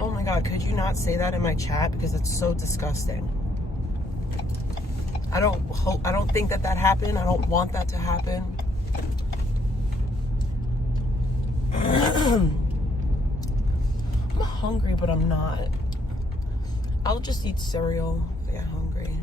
Oh my God, could you not say that in my chat? Because it's so disgusting. I don't think that happened. I don't want that to happen. I'm hungry, but I'm not. I'll just eat cereal if I get hungry.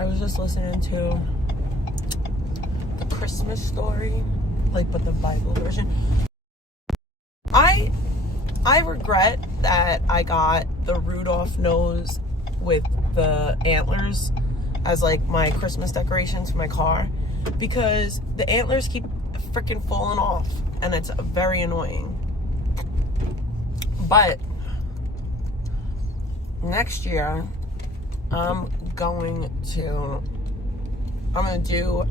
I was just listening to the Christmas story, like, but the Bible version. I regret that I got the Rudolph nose with the antlers as like my Christmas decorations for my car, because the antlers keep freaking falling off and it's very annoying. But next year I'm gonna do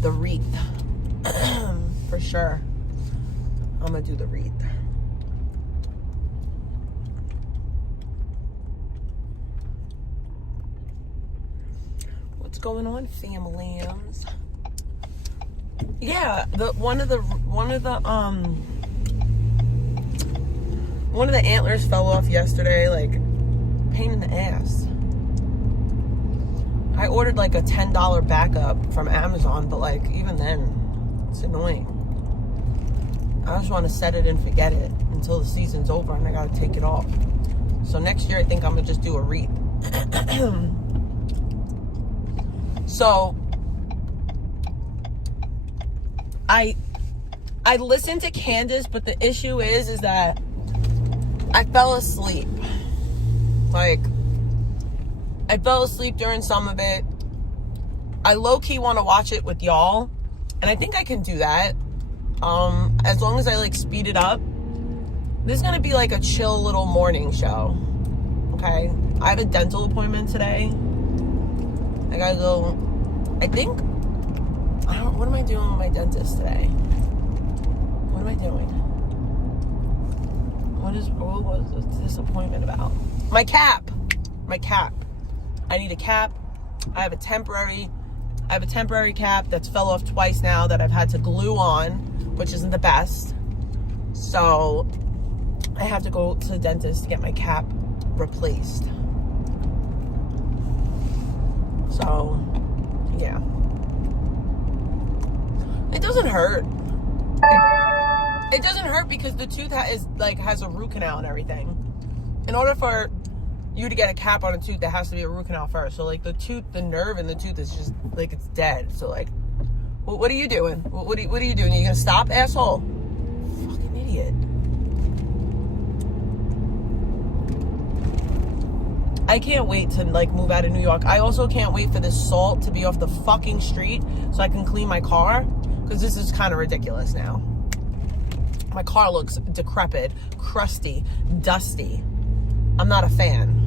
the wreath for sure. I'm gonna do the wreath. What's going on, family-ums? Yeah, one of the antlers fell off yesterday. Like, pain in the ass. I ordered like a $10 backup from Amazon, but like even then, it's annoying. I just want to set it and forget it until the season's over and I gotta take it off. So next year I think I'm gonna just do a wreath. So I listened to Candace, but the issue is that I fell asleep. Like, I fell asleep during some of it. I low-key want to watch it with y'all, and I think I can do that. As long as I like speed it up. This is gonna be like a chill little morning show. Okay, I have a dental appointment today. I gotta go. What am I doing with my dentist today? What am I doing? What was this appointment about? My cap. I need a cap. I have a temporary cap that's fell off twice now that I've had to glue on, which isn't the best. So I have to go to the dentist to get my cap replaced. So yeah, it doesn't hurt. It doesn't hurt because the tooth has a root canal and everything. In order for you to get a cap on a tooth, there has to be a root canal first. So like the nerve in the tooth is just like, it's dead. So like, what are you doing? What are you doing? Are you gonna stop, asshole? Fucking idiot. I can't wait to like move out of New York. I also can't wait for this salt to be off the fucking street so I can clean my car, because this is kind of ridiculous now. My car looks decrepit, crusty, dusty. I'm not a fan.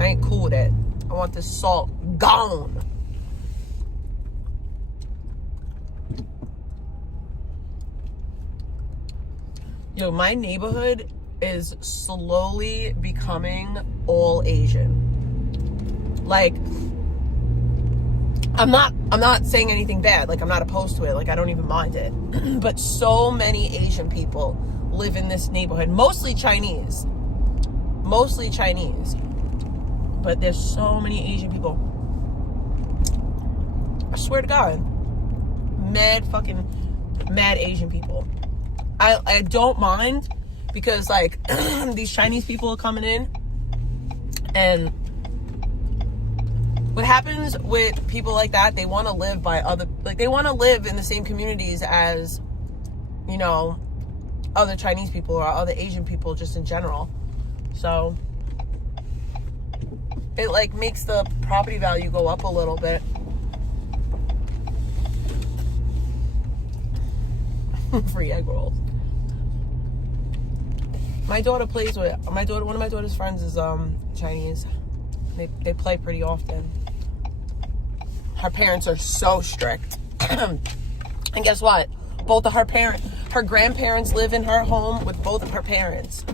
I ain't cool with it. I want this salt gone. Yo, my neighborhood is slowly becoming all Asian. Like, I'm not saying anything bad. Like, I'm not opposed to it. Like, I don't even mind it. But so many Asian people live in this neighborhood. Mostly Chinese. But there's so many Asian people. I swear to God. Mad Asian people. I don't mind, because like these Chinese people are coming in, and what happens with people like that, they want to live they want to live in the same communities as, you know, other Chinese people or other Asian people just in general. So it like makes the property value go up a little bit. Free egg rolls. One of my daughter's friends is Chinese. They play pretty often. Her parents are so strict. And guess what? Both of her grandparents live in her home with both of her parents.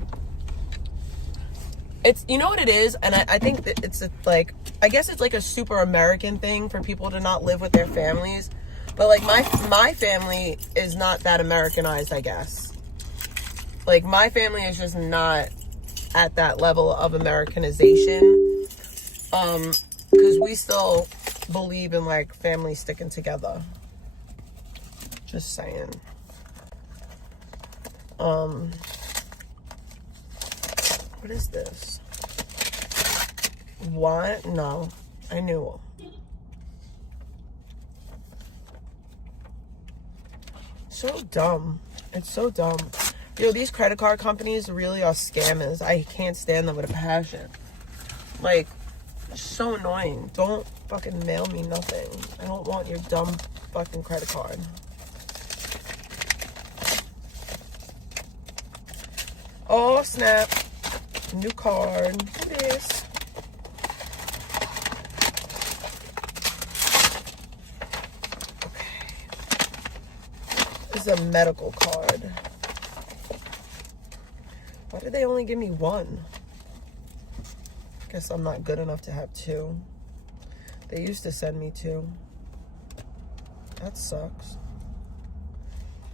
It's, you know what it is? And I think that it's like, I guess it's like a super American thing for people to not live with their families. But like my family is not that Americanized, I guess. Like my family is just not at that level of Americanization. Because we still believe in like family sticking together. Just saying. What is this? What? No. I knew. So dumb. It's so dumb. Yo, these credit card companies really are scammers. I can't stand them with a passion. Like, so annoying. Don't fucking mail me nothing. I don't want your dumb fucking credit card. Oh, snap. New card. What is? Okay. This is a medical card. Why did they only give me one? Guess I'm not good enough to have two. They used to send me two. That sucks.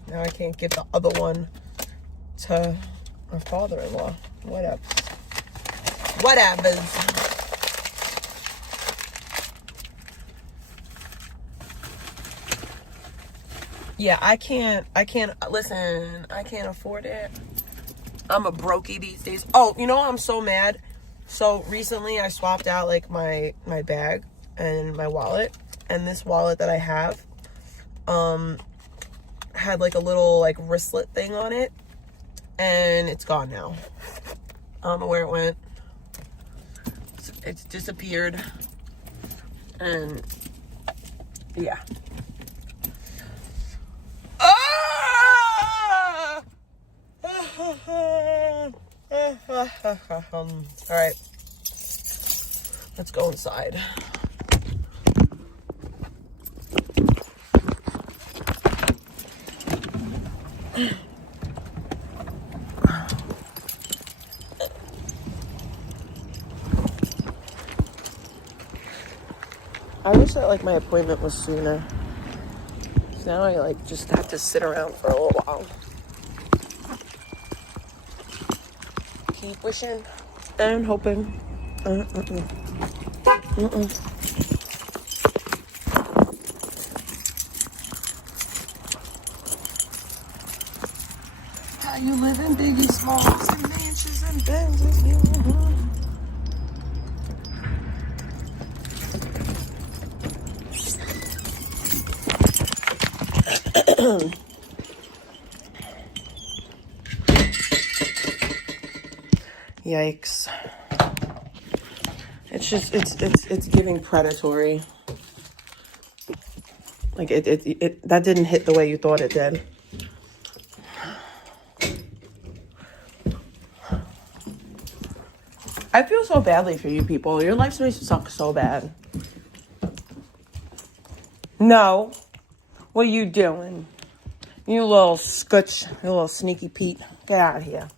Now I can't give the other one to my father-in-law. Whatever. Whatevers. Yeah, I can't, listen, I can't afford it. I'm a brokey these days. Oh, you know what? I'm so mad. So recently I swapped out like my bag and my wallet, and this wallet that I have had like a little like wristlet thing on it, and it's gone now. I don't know where it went. It's disappeared. And yeah. All right, let's go inside. I wish that like my appointment was sooner. So now I like just have to sit around for a little while. Keep wishing and hoping. How you living, biggie smalls and mansions and Benzes? Yikes. It's just, it's giving predatory. Like it that didn't hit the way you thought it did. I feel so badly for you people. Your lives must suck so bad. No. What are you doing? You little scutch, you little sneaky Pete. Get out of here.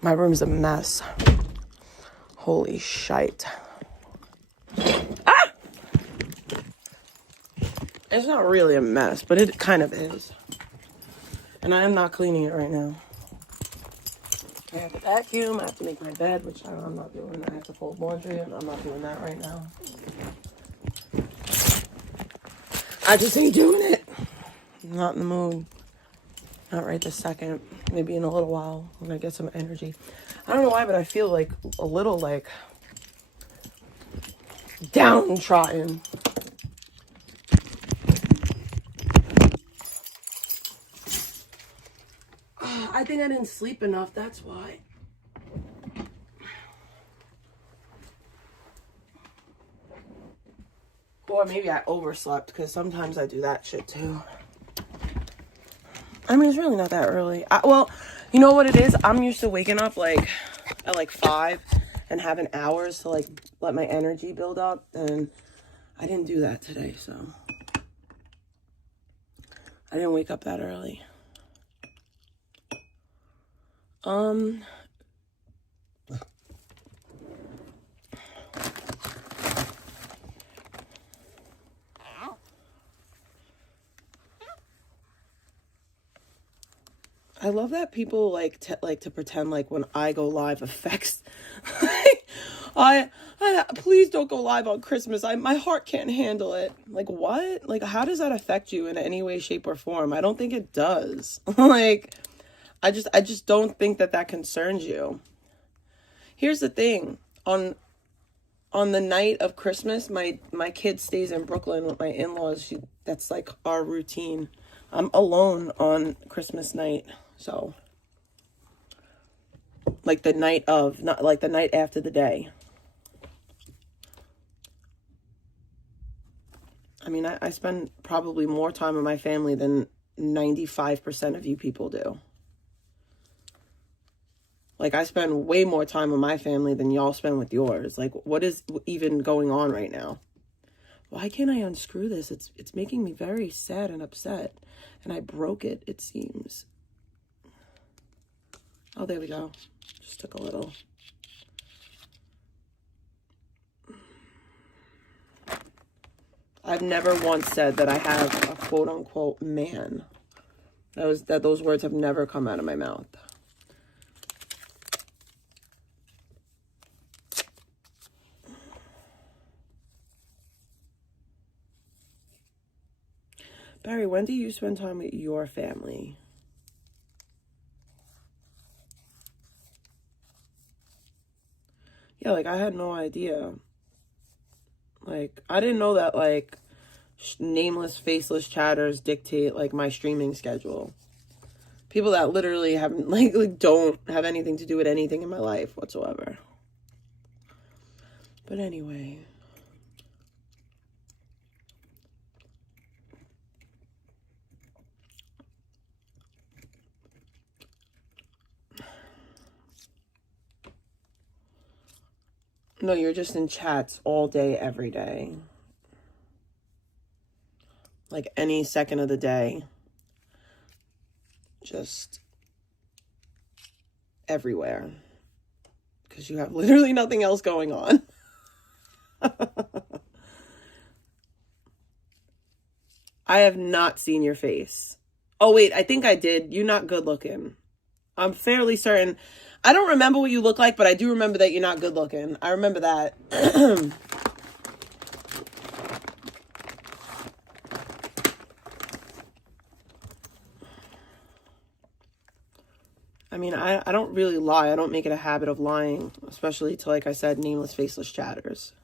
My room's a mess. Holy shite. Ah! It's not really a mess, but it kind of is. And I am not cleaning it right now. I have to vacuum, I have to make my bed, which I'm not doing. I have to fold laundry, and I'm not doing that right now. I just ain't doing it. I'm not in the mood. Not right this second. Maybe in a little while when I get some energy. I don't know why, but I feel like a little like downtrodden. I think I didn't sleep enough, that's why. Or maybe I overslept, because sometimes I do that shit too. I mean, it's really not that early. Well, You know what it is? I'm used to waking up like at like 5 and having hours to like let my energy build up, and I didn't do that today, so I didn't wake up that early. I love that people like to pretend like when I go live affects. I please don't go live on Christmas. My heart can't handle it. Like, what? Like, how does that affect you in any way, shape, or form? I don't think it does. Like, I just don't think that concerns you. Here's the thing. On the night of Christmas, my kid stays in Brooklyn with my in-laws. That's like our routine. I'm alone on Christmas night. So, like the night of, not like the night after the day. I mean, I spend probably more time with my family than 95% of you people do. Like, I spend way more time with my family than y'all spend with yours. Like, what is even going on right now? Why can't I unscrew this? It's making me very sad and upset. And I broke it, it seems. Oh, there we go. Just took a little. I've never once said that I have a quote-unquote man. Those words have never come out of my mouth. Barry, when do you spend time with your family? Yeah, like, I had no idea. Like, I didn't know that, like, nameless, faceless chatters dictate, like, my streaming schedule. People that literally haven't, like don't have anything to do with anything in my life whatsoever. But anyway. No, you're just in chats all day, every day. Like, any second of the day. Just everywhere. Because you have literally nothing else going on. I have not seen your face. Oh, wait, I think I did. You're not good looking. I'm fairly certain. I don't remember what you look like, but I do remember that you're not good looking. I remember that. I mean, I don't really lie. I don't make it a habit of lying, especially to, like I said, nameless, faceless chatters.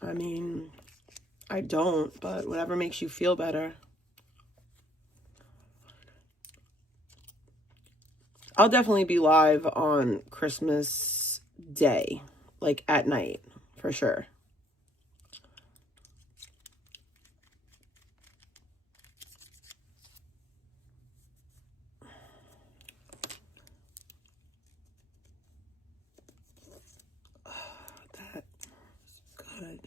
I mean, I don't, but whatever makes you feel better. I'll definitely be live on Christmas Day, like at night, for sure. That is good.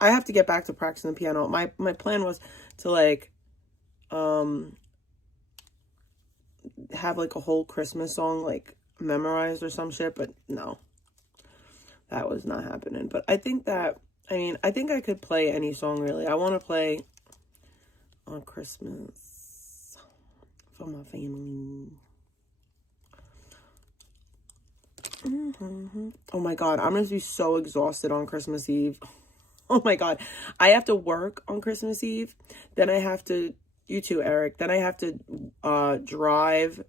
I have to get back to practicing the piano. My plan was to like have like a whole Christmas song like memorized or some shit, but no. That was not happening. But I think that I think I could play any song really. I want to play on Christmas for my family. Oh my God, I'm gonna be so exhausted on Christmas Eve. Oh my God, I have to work on Christmas Eve. Then I have to, you too, Eric. Then I have to drive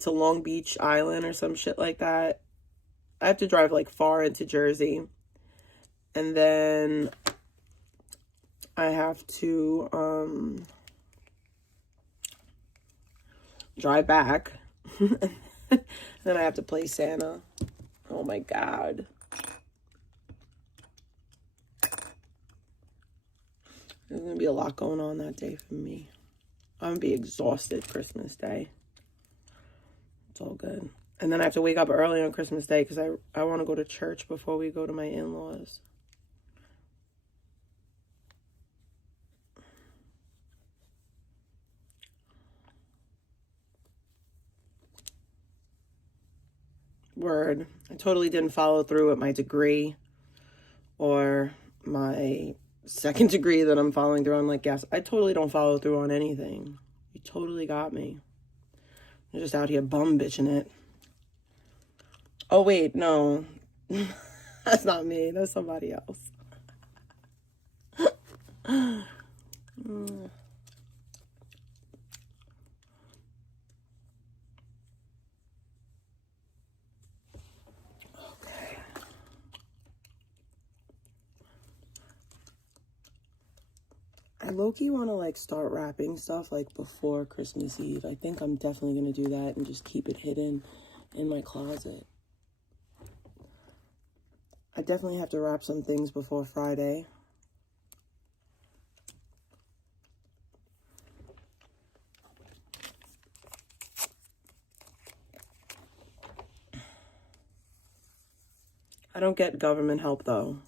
to Long Beach Island or some shit like that. I have to drive like far into Jersey. And then I have to drive back. Then I have to play Santa. Oh my God. There's gonna be a lot going on that day for me. I'm gonna be exhausted Christmas Day. It's all good. And then I have to wake up early on Christmas Day because I want to go to church before we go to my in-laws. Word. I totally didn't follow through with my degree or my second degree that I'm following through on. Like, yes, I totally don't follow through on anything. You totally got me. You're just out here bum bitching it. Oh, wait, no. That's not me. That's somebody else. I low-key want to, like, start wrapping stuff, like, before Christmas Eve. I think I'm definitely going to do that and just keep it hidden in my closet. I definitely have to wrap some things before Friday. I don't get government help, though.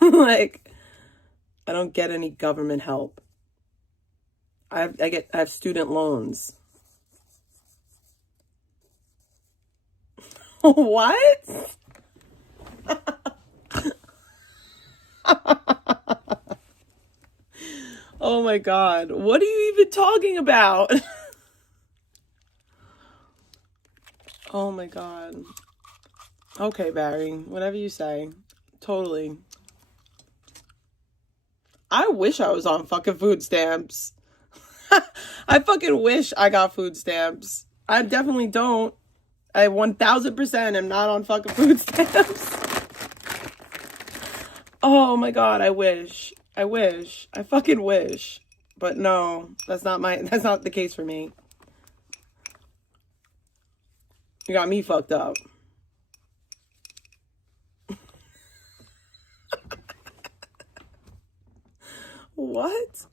Like, I don't get any government help. I have student loans. What? Oh my God. What are you even talking about? Oh my God. Okay, Barry. Whatever you say. Totally. I wish I was on fucking food stamps. I fucking wish I got food stamps. I definitely don't. I 1000% am not on fucking food stamps. Oh my God, I wish. I wish. I fucking wish. But no, that's not the case for me. You got me fucked up. What?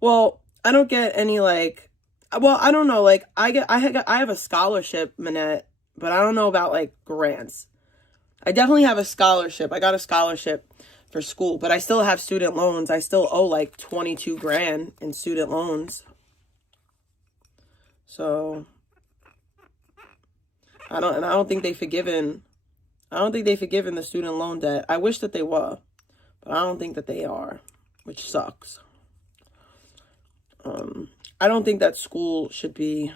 Well, I don't get any, like, well, I don't know, like, I have a scholarship, Manette, but I don't know about, like, grants. I definitely have a scholarship. I got a scholarship for school, but I still have student loans. I still owe, like, 22 grand in student loans. So, I don't think they've forgiven the student loan debt. I wish that they were, but I don't think that they are, which sucks. I don't think that school should be,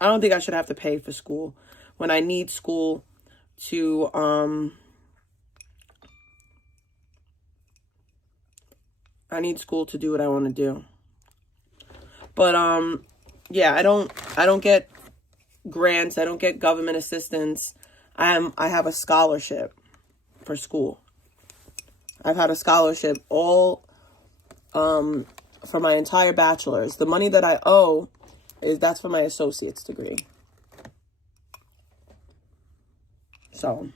I don't think I should have to pay for school when I need school to, I need school to do what I want to do. But, yeah, I don't get grants. I don't get government assistance. I have a scholarship for school. I've had a scholarship all, for my entire bachelor's. The money that I owe that's for my associate's degree. So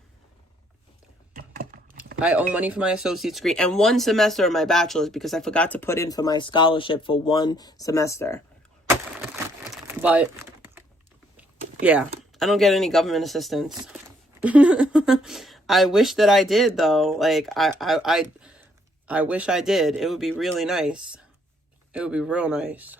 I owe money for my associate's degree and 1 semester of my bachelor's because I forgot to put in for my scholarship for 1 semester. But yeah, I don't get any government assistance. I wish that I did, though. Like, I wish I did. It would be really nice. It would be real nice.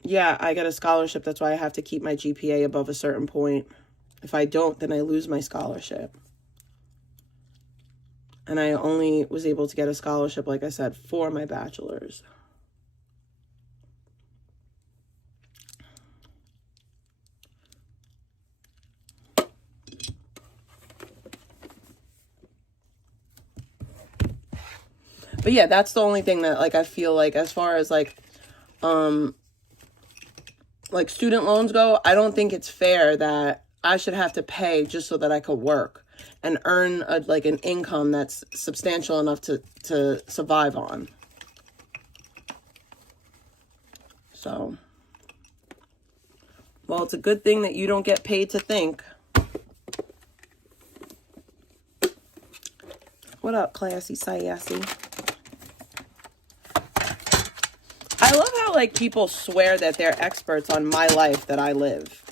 Yeah, I get a scholarship. That's why I have to keep my GPA above a certain point. If I don't, then I lose my scholarship. And I only was able to get a scholarship, like I said, for my bachelor's. But yeah, that's the only thing that, like, I feel like, as far as, like student loans go, I don't think it's fair that I should have to pay just so that I could work and earn an income that's substantial enough to survive on. So, well, it's a good thing that you don't get paid to think. What up, classy, sassy? I love how, like, people swear that they're experts on my life that I live.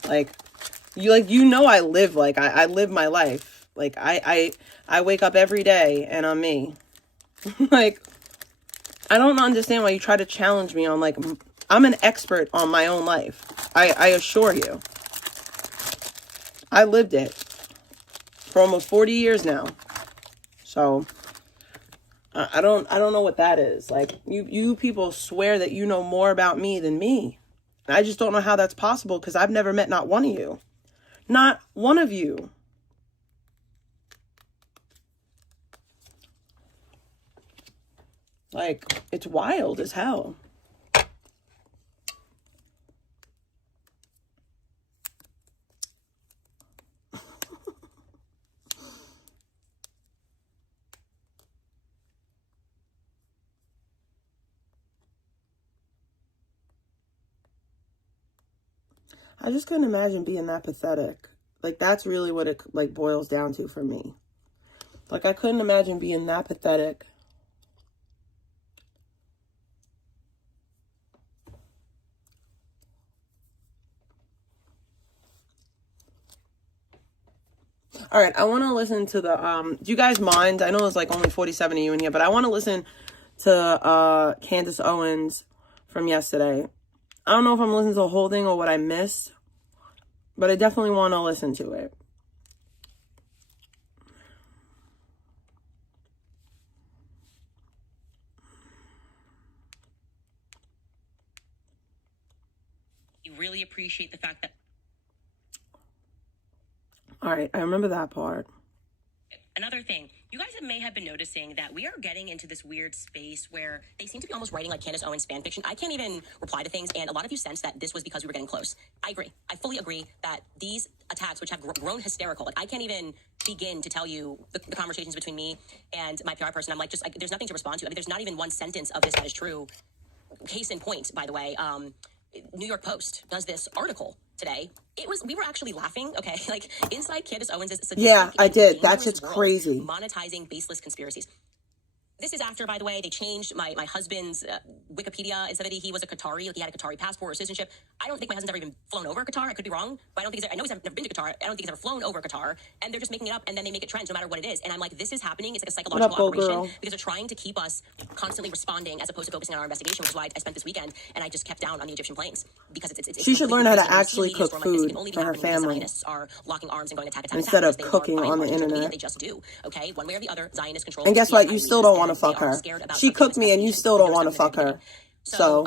You know, I live, I live my life. Like, I wake up every day and I'm me. Like, I don't understand why you try to challenge me on, like, I'm an expert on my own life. I assure you. I lived it for almost 40 years now. So, I don't know what that is. Like, you people swear that you know more about me than me. I just don't know how that's possible, because I've never met not one of you. Not one of you. Like, it's wild as hell. I just couldn't imagine being that pathetic. Like, that's really what it, like, boils down to for me. Like, I couldn't imagine being that pathetic. All right, I want to listen to the, do you guys mind? I know it's, like, only 47 of you in here, but I want to listen to Candace Owens from yesterday. I don't know if I'm listening to the whole thing or what I missed, but I definitely want to listen to it. You really appreciate the fact that... All right, I remember that part. Another thing, you guys may have been noticing that we are getting into this weird space where they seem to be almost writing like Candace Owens fan fiction. I can't even reply to things, and a lot of you sense that this was because we were getting close. I agree. I fully agree that these attacks, which have grown hysterical, like, I can't even begin to tell you the conversations between me and my PR person. I'm like, there's nothing to respond to. I mean, there's not even one sentence of this that is true. Case in point, by the way, New York Post does this article today. We were actually laughing, okay? Like, inside Candace Owens' sadistic, yeah, I did. That's just crazy. Monetizing baseless conspiracies. This is after, by the way, they changed my husband's Wikipedia. Instead of he was a Qatari, like, he had a Qatari passport or citizenship. I don't think my husband's ever even flown over Qatar. I could be wrong, but I know he's never been to Qatar. I don't think he's ever flown over Qatar. And they're just making it up, and then they make it trend no matter what it is. And I'm like, this is happening. It's like a psychological operation because they're trying to keep us constantly responding as opposed to focusing on our investigation, which is why I spent this weekend and I just kept down on the Egyptian planes because it's she should learn how to actually cook food for her family. Zionists are locking arms and going attack instead of cooking on the internet. They just do. Okay, one way or the other, Zionist control. And guess what? You still don't want to fuck her. She cooked me and you still don't want to fuck her. So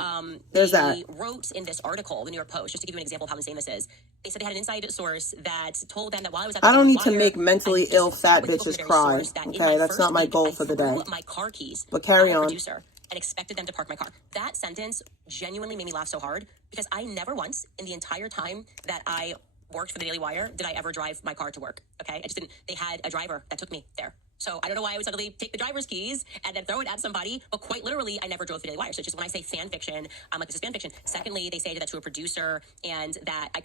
there's that. They wrote in this article, the New York Post, just to give you an example of how insane this is. They said they had an inside source that told them that while I was at the I don't need to make mentally ill fat bitches cry. Okay, that's not my goal for the day. My car keys. But carry on. And expected them to park my car. That sentence genuinely made me laugh so hard because I never once in the entire time that I worked for the Daily Wire did I ever drive my car to work. Okay, I just didn't. They had a driver that took me there. So I don't know why I would suddenly take the driver's keys and then throw it at somebody, but quite literally, I never drove the Daily Wire. So it's just when I say fan fiction, I'm like, this is fan fiction. Secondly, they say that to a producer and that I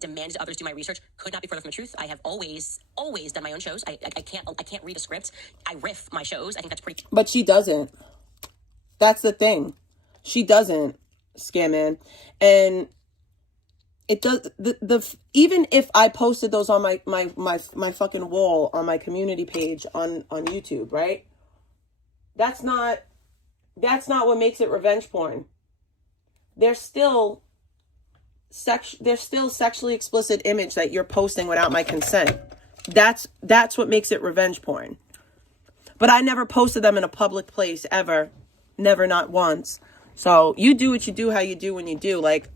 demanded others do my research. Could not be further from the truth. I have always done my own shows. I can't read a script. I riff my shows. I think that's pretty. But she doesn't. That's the thing. She doesn't, Scamman. And it does even if I posted those on my fucking wall on my community page on YouTube, right? That's not what makes it revenge porn. There's still sexually explicit image that you're posting without my consent. That's what makes it revenge porn. But I never posted them in a public place ever. Never, not once. So you do what you do, how you do when you do. Like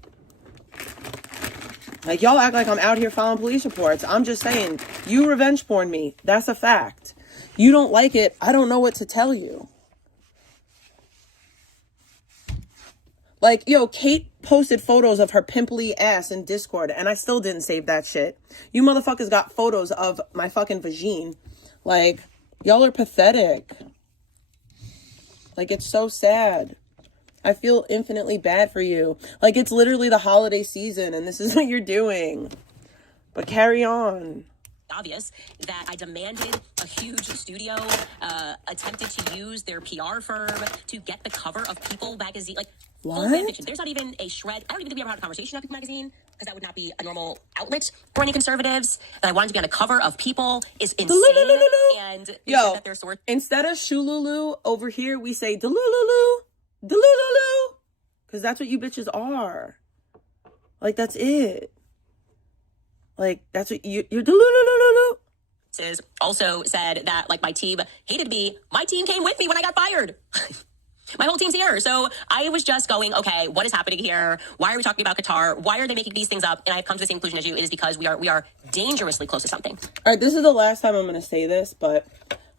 y'all act like I'm out here filing police reports. I'm just saying, you revenge porn me. That's a fact. You don't like it. I don't know what to tell you. Like, yo, Kate posted photos of her pimply ass in Discord, and I still didn't save that shit. You motherfuckers got photos of my fucking vagine. Like, y'all are pathetic. Like, it's so sad. I feel infinitely bad for you. Like, it's literally the holiday season, and this is what you're doing. But carry on. Obvious that I demanded a huge studio, attempted to use their PR firm to get the cover of People magazine, like full fan fiction. There's not even a shred. I don't even think we ever had a conversation about People magazine, because that would not be a normal outlet for any conservatives. That I wanted to be on the cover of People is insane. And yo, that their source, instead of shululu over here, we say delululu, delululu, because that's what you bitches are. Like, that's it. Like, that's what you're delululu. also said that, like, my team hated me. My team came with me when I got fired. My whole team's here. So I was just going, okay, what is happening here? Why are we talking about Qatar? Why are they making these things up? And I've come to the same conclusion as you. It is because we are dangerously close to something. All right, this is the last time I'm going to say this, but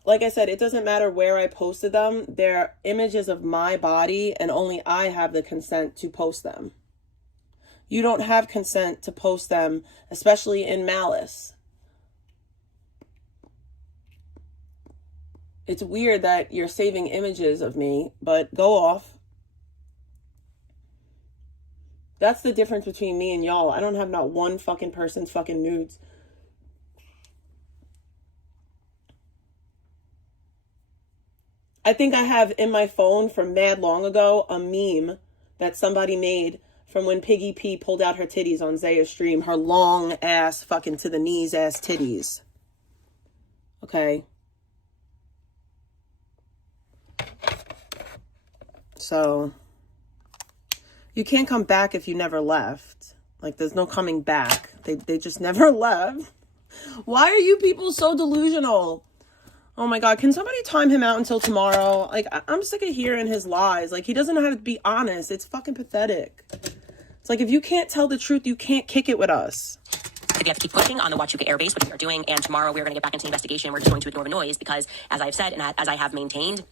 like I said, it doesn't matter where I posted them. They're images of my body, and only I have the consent to post them. You don't have consent to post them, especially in malice. It's weird that you're saving images of me, but go off. That's the difference between me and y'all. I don't have not one fucking person's fucking nudes. I think I have in my phone from mad long ago a meme that somebody made from when Piggy P pulled out her titties on Zaya's stream. Her long ass fucking to the knees ass titties. Okay. So, you can't come back if you never left. Like, there's no coming back. They just never left. Why are you people so delusional? Oh my God, can somebody time him out until tomorrow? Like, I'm sick of hearing his lies. Like, he doesn't know how to be honest. It's fucking pathetic. It's like, if you can't tell the truth, you can't kick it with us. We have to keep pushing on the Huachuca Air Base, which we are doing, and tomorrow we're going to get back into the investigation. We're just going to ignore the noise because, as I've said and as I have maintained,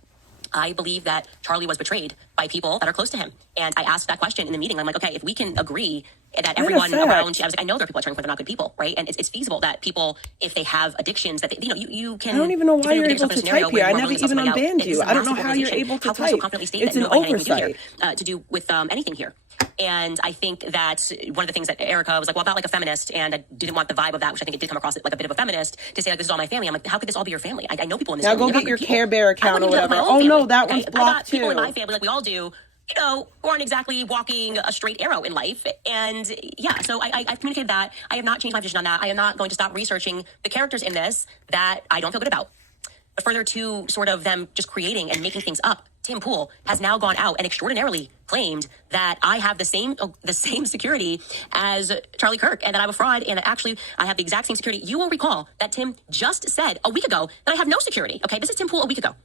I believe that Charlie was betrayed by people that are close to him. And I asked that question in the meeting. I'm like, okay, if we can agree that everyone around, I was like, I know there are people at turning point that are not good people, right? And it's feasible that people, if they have addictions, that they, you can. I don't even know why you're able to type here. I never even unbanned you. I don't know how you're able to type. It's an oversight. To do with anything here. And I think that one of the things that Erica was like, well, about like a feminist, and I didn't want the vibe of that, which I think it did come across like a bit of a feminist, to say like, this is all my family. I'm like, how could this all be your family? I know people in this family. Now go get your Care Bear account or whatever. Oh no, that one's blocked too. People in my family, like we all do, you know, who aren't exactly walking a straight arrow in life. And yeah, so I've communicated that. I have not changed my position on that. I am not going to stop researching the characters in this that I don't feel good about. But further to sort of them just creating and making things up, Tim Pool has now gone out and extraordinarily claimed that I have the same security as Charlie Kirk, and that I'm a fraud, and that actually I have the exact same security. You will recall that Tim just said a week ago that I have no security. Okay, this is Tim Pool a week ago.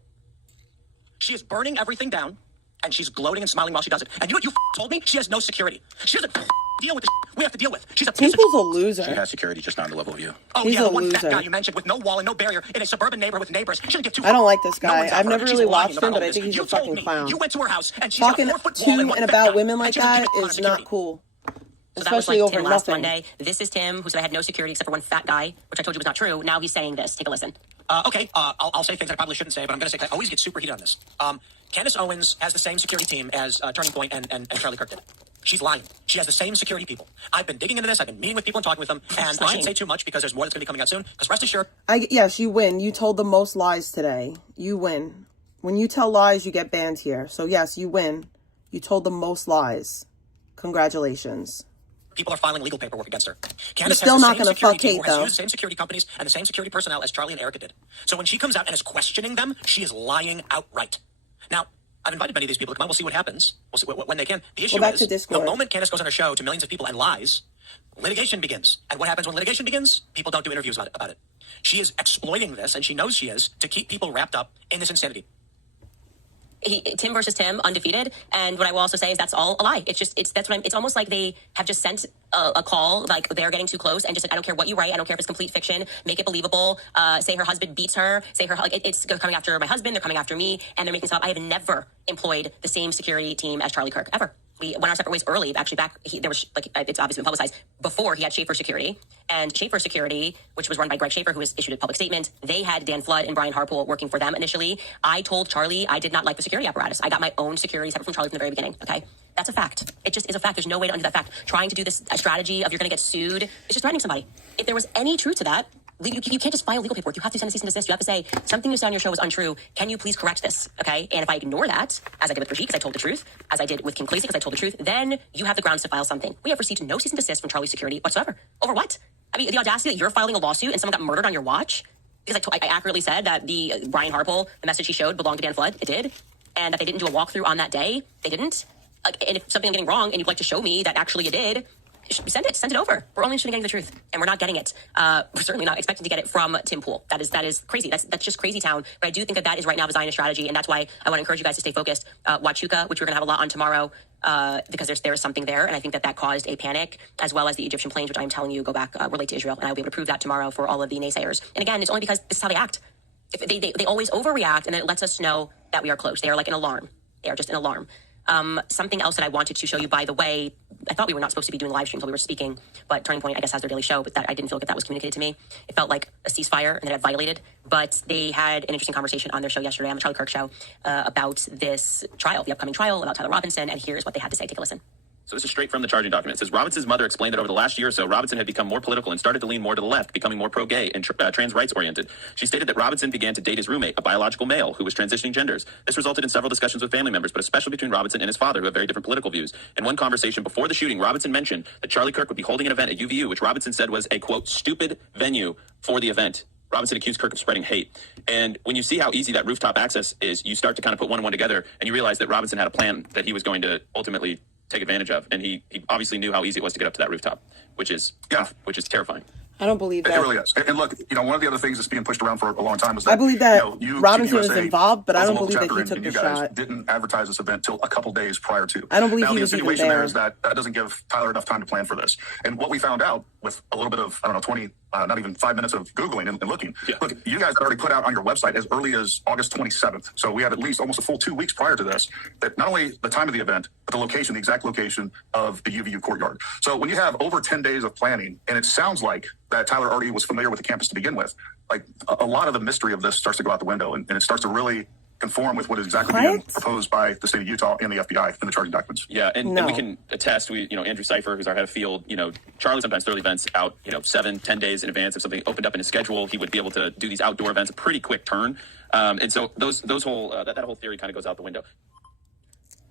She is burning everything down, and she's gloating and smiling while she does it. And you know what you told me? She has no security. She doesn't deal with the we have to deal with. She's a Tim Pool's a loser. She has security, just not on the level of you. Oh, He's yeah, a the one loser. fat guy you mentioned with no wall and no barrier in a suburban neighborhood with neighbors. She doesn't give two I don't like this No guy. one's I've ever- never she's really lying watched about him, but all I think this. he's a You told fucking me. clown. You went to her house, and she's Talking a 4-foot wall to and one and fat about guy, women like and she doesn't that give a ton of is security. not cool. So that was Especially like over Tim last nothing. Monday. This is Tim, who said I had no security except for one fat guy, which I told you was not true. Now he's saying this. Take a listen. I'll say things I probably shouldn't say, but I'm going to say I always get super heated on this. Candace Owens has the same security team as Turning Point and Charlie Kirk did. She's lying. She has the same security people. I've been digging into this. I've been meeting with people and talking with them. And I shouldn't say too much because there's more that's going to be coming out soon. Because rest assured. Yes, you win. You told the most lies today. You win. When you tell lies, you get banned here. So yes, you win. You told the most lies. Congratulations. People are filing legal paperwork against her. Candace still has the not same gonna security fuck team, Kate, or has though. used the same security companies and the same security personnel as Charlie and Erica did. So when she comes out and is questioning them, she is lying outright. Now, I've invited many of these people to come on. We'll see what happens. We'll see when they can. The issue back to is, Discord. the moment Candace goes on her show to millions of people and lies, litigation begins. And what happens when litigation begins? People don't do interviews about it. She is exploiting this, and she knows she is, to keep people wrapped up in this insanity. Tim versus Tim, undefeated. And what I will also say is that's all a lie. It's almost like they have just sent a call, like they're getting too close, and just like, I don't care what you write, I don't care if it's complete fiction, make it believable. Say her husband beats her, say her like it's coming after my husband, they're coming after me, and they're making stuff up. I have never employed the same security team as Charlie Kirk ever. We went our separate ways early. Actually, there was like it's obviously been publicized before he had Schaefer Security, and Schaefer Security, which was run by Greg Schaefer, who has issued a public statement. They had Dan Flood and Brian Harpool working for them initially. I told Charlie I did not like the security apparatus. I got my own security separate from Charlie from the very beginning. Okay, that's a fact. It just is a fact. There's no way to undo that fact. Trying to do this strategy of you're going to get sued, it's just threatening somebody. If there was any truth to that, you can't just file legal paperwork. You have to send a cease and desist. You have to say, something you said on your show was untrue. Can you please correct this? Okay? And if I ignore that, as I did with Brigitte, because I told the truth, as I did with Kim Clancy, because I told the truth, then you have the grounds to file something. We have received no cease and desist from Charlie Security whatsoever. Over what? I mean, the audacity that you're filing a lawsuit and someone got murdered on your watch? Because I accurately said that the Brian Harpool, the message he showed belonged to Dan Flood. It did. And that they didn't do a walkthrough on that day. They didn't. And if something I'm getting wrong and you'd like to show me that actually you did, send it over. We're only interested in getting the truth, and we're not getting it. We're certainly not expecting to get it from Tim Pool. That is crazy. That's just crazy town. But I do think that is right now the Zionist strategy, and that's why I want to encourage you guys to stay focused. Huachuca, which we're going to have a lot on tomorrow, because there is something there, and I think that caused a panic, as well as the Egyptian planes, which I'm telling you go back relate to Israel, and I'll be able to prove that tomorrow for all of the naysayers. And again, it's only because this is how they act. If they always overreact, and then it lets us know that we are close. They are like an alarm. They are just an alarm. Something else that I wanted to show you, by the way, I thought we were not supposed to be doing live streams while we were speaking, but Turning Point, I guess, has their daily show, but that I didn't feel like that was communicated to me. It felt like a ceasefire and that it violated, but they had an interesting conversation on their show yesterday, on the Charlie Kirk show, about this trial, the upcoming trial about Tyler Robinson, and here's what they had to say. Take a listen. So this is straight from the charging document. It says Robinson's mother explained that over the last year or so, Robinson had become more political and started to lean more to the left, becoming more pro-gay and trans rights oriented. She stated that Robinson began to date his roommate, a biological male who was transitioning genders. This resulted in several discussions with family members, but especially between Robinson and his father, who have very different political views. In one conversation before the shooting, Robinson mentioned that Charlie Kirk would be holding an event at UVU, which Robinson said was a, quote, stupid venue for the event. Robinson accused Kirk of spreading hate. And when you see how easy that rooftop access is, you start to kind of put one and one together, and you realize that Robinson had a plan that he was going to ultimately take advantage of, and he obviously knew how easy it was to get up to that rooftop, which is terrifying. I don't believe that. It really is. And look, one of the other things that's being pushed around for a long time is that I believe that Robinson TPUSA, was involved, but I don't believe that he and took the you guys shot. didn't advertise this event till a couple days prior to. I don't believe now, he was the even insinuation there. there is that doesn't give Tyler enough time to plan for this. And what we found out with a little bit of, 20, not even 5 minutes of Googling and looking. Yeah. Look, you guys already put out on your website as early as August 27th. So we had at least almost a full 2 weeks prior to this, that not only the time of the event, but the location, the exact location of the UVU courtyard. So when you have over 10 days of planning, and it sounds like that Tyler already was familiar with the campus to begin with, like a lot of the mystery of this starts to go out the window, and it starts to really conform with what is exactly being proposed by the state of Utah and the FBI in the charging documents. Yeah, and we can attest, Andrew Cipher, who's our head of field, Charlie sometimes throws events out, 7-10 days in advance. If something opened up in his schedule, he would be able to do these outdoor events, a pretty quick turn. And so those whole that whole theory kind of goes out the window.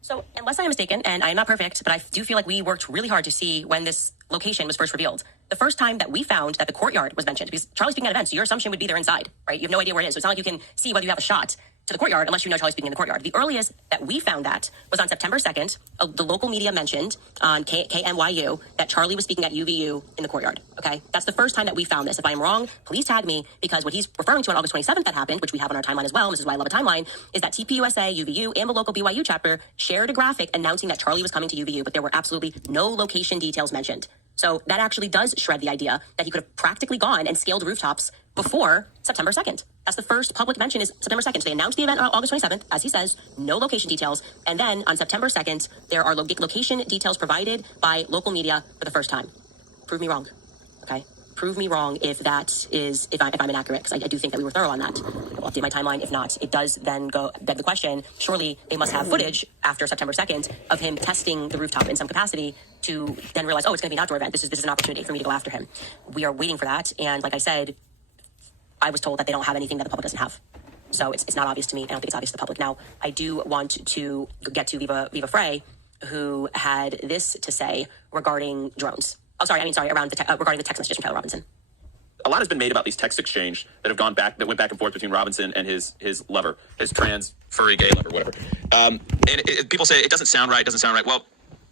So, unless I am mistaken, and I am not perfect, but I do feel like we worked really hard to see when this location was first revealed. The first time that we found that the courtyard was mentioned, because Charlie's speaking at events, so your assumption would be they're inside, right? You have no idea where it is. So it's not like you can see whether you have a shot to the courtyard unless you know Charlie's speaking in the courtyard. The earliest that we found that was on September 2nd. The local media mentioned on KMYU that Charlie was speaking at UVU in the courtyard, okay? That's the first time that we found this. If I'm wrong, please tag me, because what he's referring to on August 27th that happened, which we have on our timeline as well, and this is why I love a timeline, is that TPUSA, UVU, and the local BYU chapter shared a graphic announcing that Charlie was coming to UVU, but there were absolutely no location details mentioned. So that actually does shred the idea that he could have practically gone and scaled rooftops before September 2nd. That's the first public mention, is September 2nd. So they announced the event on August 27th, as he says, no location details. And then on September 2nd, there are location details provided by local media for the first time. Prove me wrong, okay? Prove me wrong if I'm inaccurate, because I do think that we were thorough on that. I'll update my betimeline. If not, it does then beg the question, surely they must have footage after September 2nd of him testing the rooftop in some capacity to then realize, oh, it's going to be an outdoor event. This is an opportunity for me to go after him. We are waiting for that. And like I said, I was told that they don't have anything that the public doesn't have. So it's not obvious to me. I don't think it's obvious to the public. Now, I do want to get to Viva Frey, who had this to say regarding drones. Regarding the text messages from Tyler Robinson. A lot has been made about these text exchange that went back and forth between Robinson and his lover, his trans, furry, gay lover, whatever. People say it doesn't sound right. Well,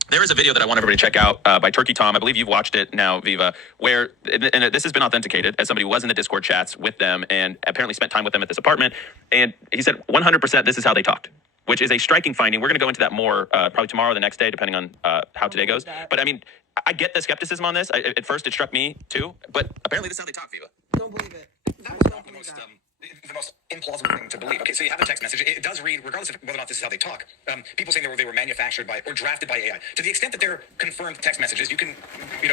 there is a video that I want everybody to check out by Turkey Tom. I believe you've watched it now, Viva, where, and this has been authenticated as somebody who was in the Discord chats with them and apparently spent time with them at this apartment. And he said 100% this is how they talked, which is a striking finding. We're going to go into that more probably tomorrow or the next day, depending on how today goes. But I mean, I get the skepticism on this. At first, it struck me too, but apparently this is how they talk, Viva. Don't believe it. the most implausible thing to believe. Okay, so you have a text message. It does read, regardless of whether or not this is how they talk. People saying they were manufactured by or drafted by AI. To the extent that they're confirmed text messages, you can,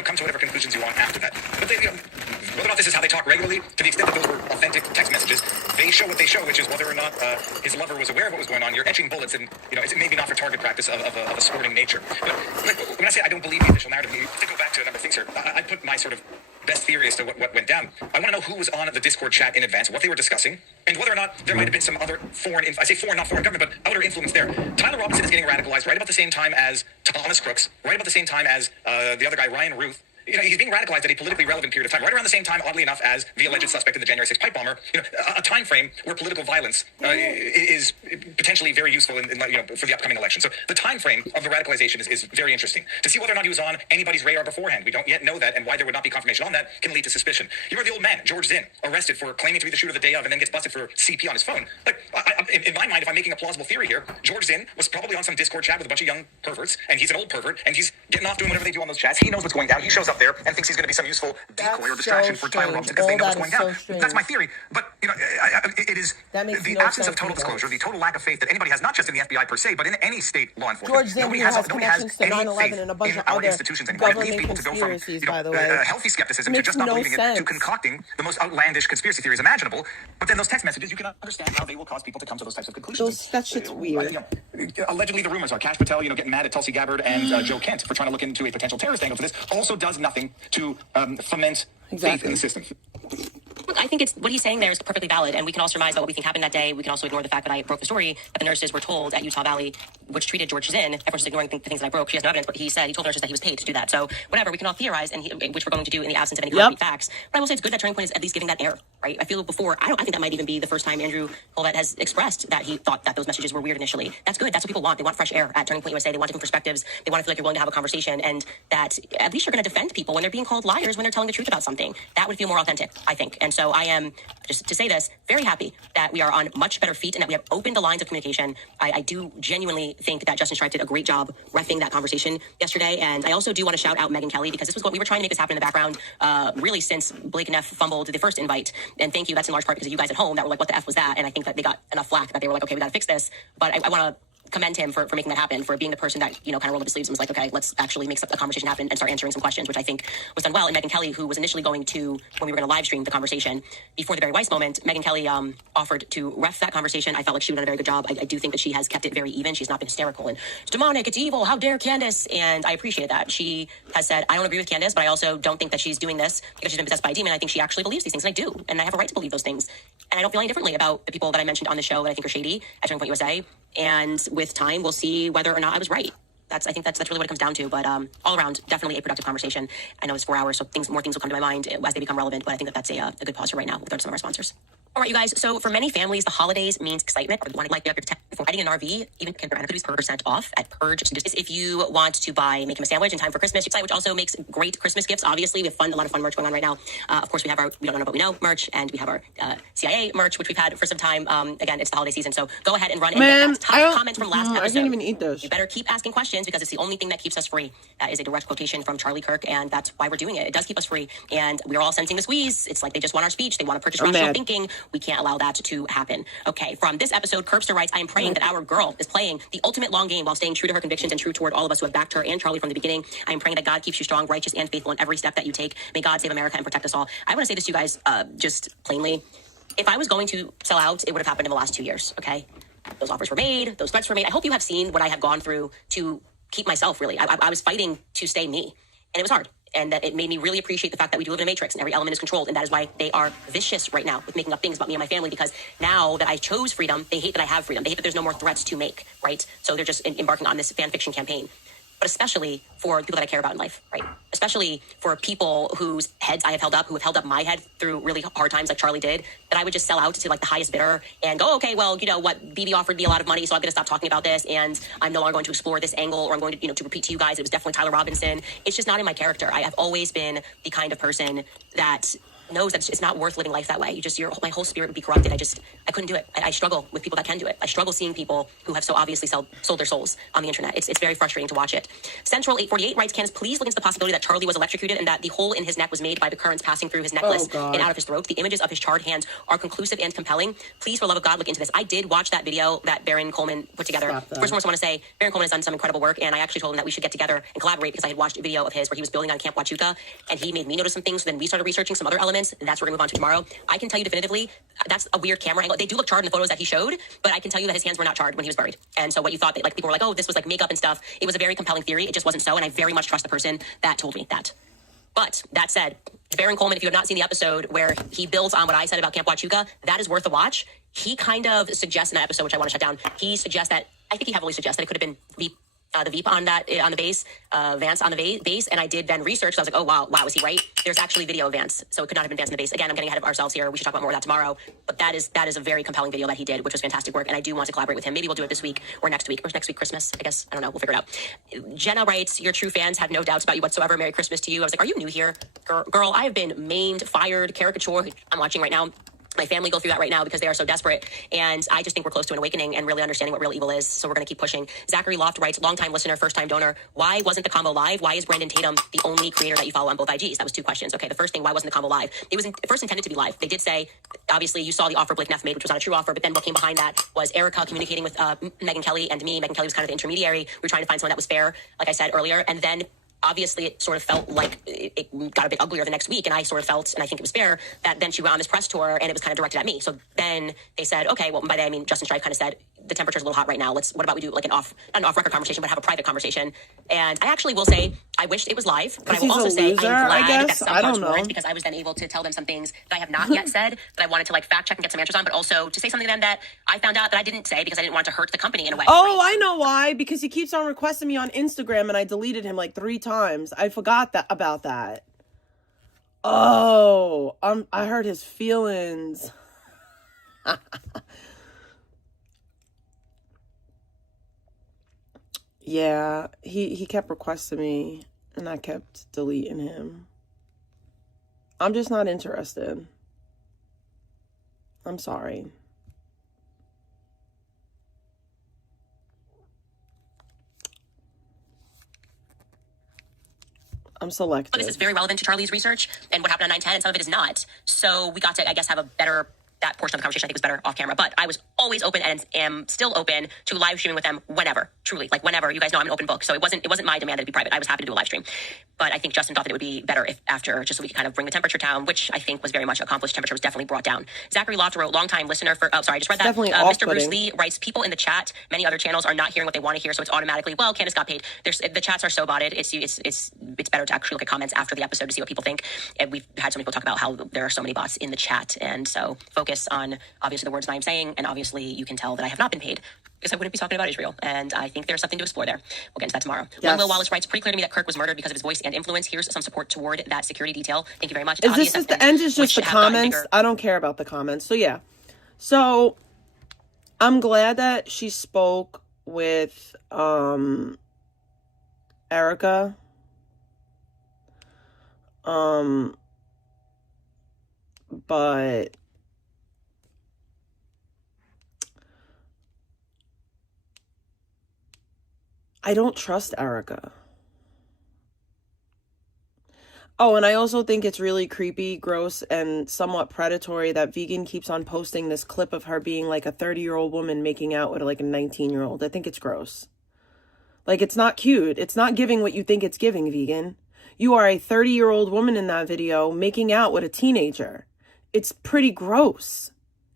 come to whatever conclusions you want after that. But they, whether or not this is how they talk regularly, to the extent that those were authentic text messages, they show what they show, which is whether or not his lover was aware of what was going on. You're etching bullets, and it's maybe not for target practice of a sporting nature. But when I say I don't believe the official narrative, to go back to a number of things here, I put my sort of best theory as to what went down. I want to know who was on the Discord chat in advance, what they were discussing, and whether or not there might have been some other foreign, I say foreign, not foreign government, but outer influence there. Tyler Robinson is getting radicalized right about the same time as Thomas Crooks, right about the same time as the other guy, Ryan Ruth. He's being radicalized at a politically relevant period of time, right around the same time, oddly enough, as the alleged suspect in the January 6th pipe bomber. A time frame where political violence is potentially very useful for the upcoming election. So the time frame of the radicalization is very interesting. To see whether or not he was on anybody's radar beforehand, we don't yet know that, and why there would not be confirmation on that can lead to suspicion. You remember the old man, George Zinn, arrested for claiming to be the shooter the day of, and then gets busted for CP on his phone. In my mind, if I'm making a plausible theory here, George Zinn was probably on some Discord chat with a bunch of young perverts, and he's an old pervert, and he's getting off doing whatever they do on those chats. He knows what's going down. He shows up there and thinks he's going to be some useful decoy or distraction for Tyler Robinson because they know what's going down. That's my theory. But it is the absence of total disclosure, the total lack of faith that anybody has, not just in the FBI per se, but in any state law enforcement. Nobody has any faith in our institutions anymore. It leads people to go from healthy skepticism to just not believing it, to concocting the most outlandish conspiracy theories imaginable. But then those text messages, you can understand how they will cause people to come to those types of conclusions. That shit's weird. Allegedly, the rumors are Kash Patel, getting mad at Tulsi Gabbard and Joe Kent for trying to look into a potential terrorist angle for this, also does nothing to foment faith in the system. Look, I think it's what he's saying there is perfectly valid, and we can all surmise about what we think happened that day. We can also ignore the fact that I broke the story that the nurses were told at Utah Valley, which treated George Zinn. Everyone's just ignoring the things that I broke. She has no evidence, but he told the nurses that he was paid to do that. So whatever, we can all theorize, and which we're going to do in the absence of any concrete facts. But I will say it's good that Turning Point is at least giving that air, right? I feel before, I think that might even be the first time Andrew Colvett has expressed that he thought that those messages were weird initially. That's good. That's what people want. They want fresh air at Turning Point USA. They want different perspectives. They want to feel like you're willing to have a conversation, and that at least you're going to defend people when they're being called liars when they're telling the truth about something. That would feel more authentic, I think. And so I am, just to say this, very happy that we are on much better feet and that we have opened the lines of communication. I do genuinely think that Justin Strike did a great job reffing that conversation yesterday. And I also do want to shout out Megyn Kelly, because this was what we were trying to make this happen in the background, really since Blake Neff fumbled the first invite. And thank you. That's in large part because of you guys at home that were like, what the F was that? And I think that they got enough flack that they were like, okay, we got to fix this. But I want to commend him for making that happen, for being the person that, kind of rolled up his sleeves and was like, okay, let's actually make a conversation happen and start answering some questions, which I think was done well. And Megyn Kelly, who was initially going to, when we were going to live stream the conversation before the Barry Weiss moment, Megyn Kelly offered to ref that conversation. I felt like she would have done a very good job. I do think that she has kept it very even. She's not been hysterical and it's demonic, it's evil, how dare Candace? And I appreciate that. She has said, I don't agree with Candace, but I also don't think that she's doing this because she's been possessed by a demon. I think she actually believes these things, and I do. And I have a right to believe those things. And I don't feel any differently about the people that I mentioned on the show that I think are shady at Turning Point USA. And with time, we'll see whether or not I was right. I think that's really what it comes down to. But all around, definitely a productive conversation. I know it's 4 hours, so more things will come to my mind as they become relevant. But I think that's a good pause for right now. We'll go to some of our sponsors. All right, you guys. So for many families, the holidays means excitement. Or wanting like up your for riding an RV, even can be 30% off at Purge. If you want to make him a sandwich in time for Christmas, which also makes great Christmas gifts. Obviously, we have a lot of fun merch going on right now. Of course, we have our We Don't Know But We Know merch, and we have our CIA merch, which we've had for some time. Again, it's the holiday season, so go ahead and run and get that top comment from last episode. I can't even eat those. You better keep asking questions because it's the only thing that keeps us free. That is a direct quotation from Charlie Kirk, and that's why we're doing it. It does keep us free, and we're all sensing the squeeze. It's like they just want our speech. They want to purchase rational thinking. We can't allow that to happen. Okay, from this episode, Curbster writes, I am praying that our girl is playing the ultimate long game while staying true to her convictions and true toward all of us who have backed her and Charlie from the beginning. I am praying that God keeps you strong, righteous, and faithful in every step that you take. May God save America and protect us all. I want to say this to you guys just plainly. If I was going to sell out, it would have happened in the last 2 years, okay? Those offers were made. Those threats were made. I hope you have seen what I have gone through to keep myself, really. I was fighting to stay me, and it was hard. And that it made me really appreciate the fact that we do live in a matrix and every element is controlled. And that is why they are vicious right now with making up things about me and my family, because now that I chose freedom, they hate that I have freedom. They hate that there's no more threats to make, right? So they're just embarking on this fan fiction campaign. But especially for the people that I care about in life, right? Especially for people whose heads I have held up, who have held up my head through really hard times like Charlie did, that I would just sell out to like the highest bidder and go, okay, well, you know what, BB offered me a lot of money, so I'm going to stop talking about this, and I'm no longer going to explore this angle, or I'm going to, to repeat to you guys, it was definitely Tyler Robinson. It's just not in my character. I have always been the kind of person that knows that it's not worth living life that way. My whole spirit would be corrupted. I couldn't do it. I struggle with people that can do it. I struggle seeing people who have so obviously sold their souls on the internet. It's very frustrating to watch it. Central 848 writes, Candace, please look into the possibility that Charlie was electrocuted and that the hole in his neck was made by the currents passing through his necklace and out of his throat. The images of his charred hands are conclusive and compelling. Please, for the love of God, look into this. I did watch that video that Baron Coleman put together. First and foremost, I want to say Baron Coleman has done some incredible work, and I actually told him that we should get together and collaborate because I had watched a video of his where he was building on Camp Huachuca, and he made me notice some things. So then we started researching some other elements, and that's what we're going to move on to tomorrow. I can tell you definitively that's a weird camera angle. They do look charred in the photos that he showed, but I can tell you that his hands were not charred when he was buried. And so what you thought that like people were like, oh, this was like makeup and stuff. It was a very compelling theory. It just wasn't so, and I very much trust the person that told me that. But that said, Baron Coleman, if you have not seen the episode where he builds on what I said about Camp Huachuca, that is worth a watch. He kind of suggests in that episode, which I want to shut down, he suggests that, I think he heavily suggests that it could have been the Veep on the base, Vance on the base, and I did then research. So I was like, oh wow, is he right? There's actually video of Vance, so it could not have been Vance on the base. Again, I'm getting ahead of ourselves here. We should talk about more of that tomorrow. But that is a very compelling video that he did, which was fantastic work, and I do want to collaborate with him. Maybe we'll do it this week or next week Christmas. I guess I don't know. We'll figure it out. Jenna writes, your true fans have no doubts about you whatsoever. Merry Christmas to you. I was like, are you new here, girl? I have been maimed, fired, caricatured. I'm watching right now. My family go through that right now because they are so desperate. And I just think we're close to an awakening and really understanding what real evil is. So we're going to keep pushing. Zachary Loft writes, longtime listener, first-time donor. Why wasn't the combo live? Why is Brandon Tatum the only creator that you follow on both IGs? That was 2 questions. Okay, the first thing, why wasn't the combo live? It was first intended to be live. They did say, obviously, you saw the offer Blake Neff made, which was not a true offer. But then what came behind that was Erica communicating with Megyn Kelly and me. Megyn Kelly was kind of the intermediary. We were trying to find someone that was fair, like I said earlier. And then obviously it sort of felt like it got a bit uglier the next week, and I sort of felt, and I think it was fair, that then she went on this press tour and it was kind of directed at me. So then they said, okay, well, by that I mean Justin Strife kind of said, the temperature's a little hot right now. What about we do like not an off-record conversation, but have a private conversation. And I actually will say, I wished it was live, but I will also say I'm glad that some parts weren't, because I was then able to tell them some things that I have not yet said, that I wanted to like fact check and get some answers on, but also to say something to them that I found out that I didn't say because I didn't want to hurt the company in a way. Oh, I know why. Because he keeps on requesting me on Instagram and I deleted him like 3 times. I forgot about that. Oh, I hurt his feelings. Yeah, he kept requesting me and I kept deleting him. I'm just not interested. I'm sorry. I'm selective. But this is very relevant to Charlie's research and what happened on 9/10, and some of it is not. So we got to, I guess, have that portion of the conversation I think was better off camera. But I was always open and am still open to live streaming with them whenever, truly, like whenever. You guys know I'm an open book, so it wasn't my demand that it be private. I was happy to do a live stream. But I think Justin thought that it would be better if after, just so we could kind of bring the temperature down, which I think was very much accomplished. Temperature was definitely brought down. Zachary Loft wrote, long-time listener for, I just read that. Mr. Bruce Lee writes, people in the chat, many other channels are not hearing what they want to hear, so it's automatically, well, Candace got paid. The chats are so botted. It's better to actually look at comments after the episode to see what people think. And we've had so many people talk about how there are so many bots in the chat, and so focus on obviously the words that I'm saying, and obviously you can tell that I have not been paid because I wouldn't be talking about Israel, and I think there's something to explore there. We'll get into that tomorrow. Yes. Will Wallace writes, pretty clear to me that Kirk was murdered because of his voice and influence. Here's some support toward that security detail. Thank you very much. Is this just the end? Is just the comments? I don't care about the comments. So yeah. So I'm glad that she spoke with Erica. But I don't trust Erica. Oh, and I also think it's really creepy, gross, and somewhat predatory that Vegan keeps on posting this clip of her being like a 30-year-old woman making out with like a 19-year-old. I think it's gross. Like, it's not cute. It's not giving what you think it's giving, Vegan. You are a 30-year-old woman in that video making out with a teenager. It's pretty gross.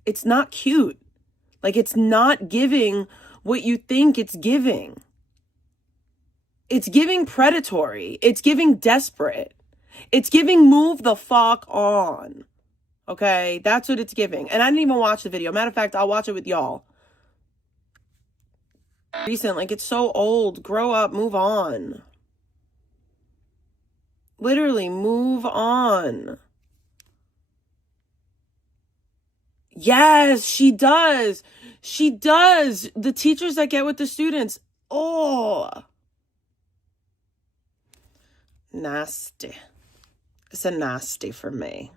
It's not cute. Like, it's not giving what you think it's giving. It's giving predatory. It's giving desperate. It's giving move the fuck on. Okay? That's what it's giving. And I didn't even watch the video. Matter of fact, I'll watch it with y'all. Recent, like, it's so old. Grow up. Move on. Literally, move on. Yes, she does. She does. The teachers that get with the students. Oh. Nasty. It's a nasty for me.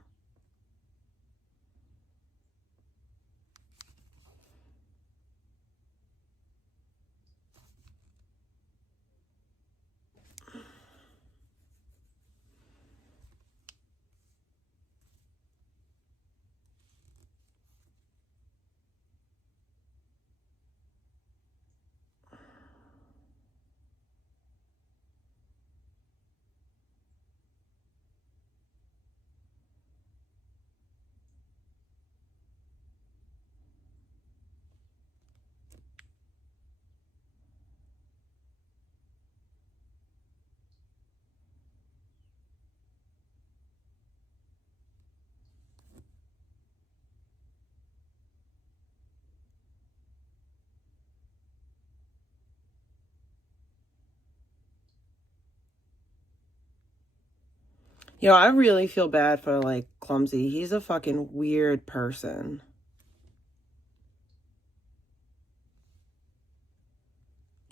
Yo, I really feel bad for, like, Clumsy. He's a fucking weird person.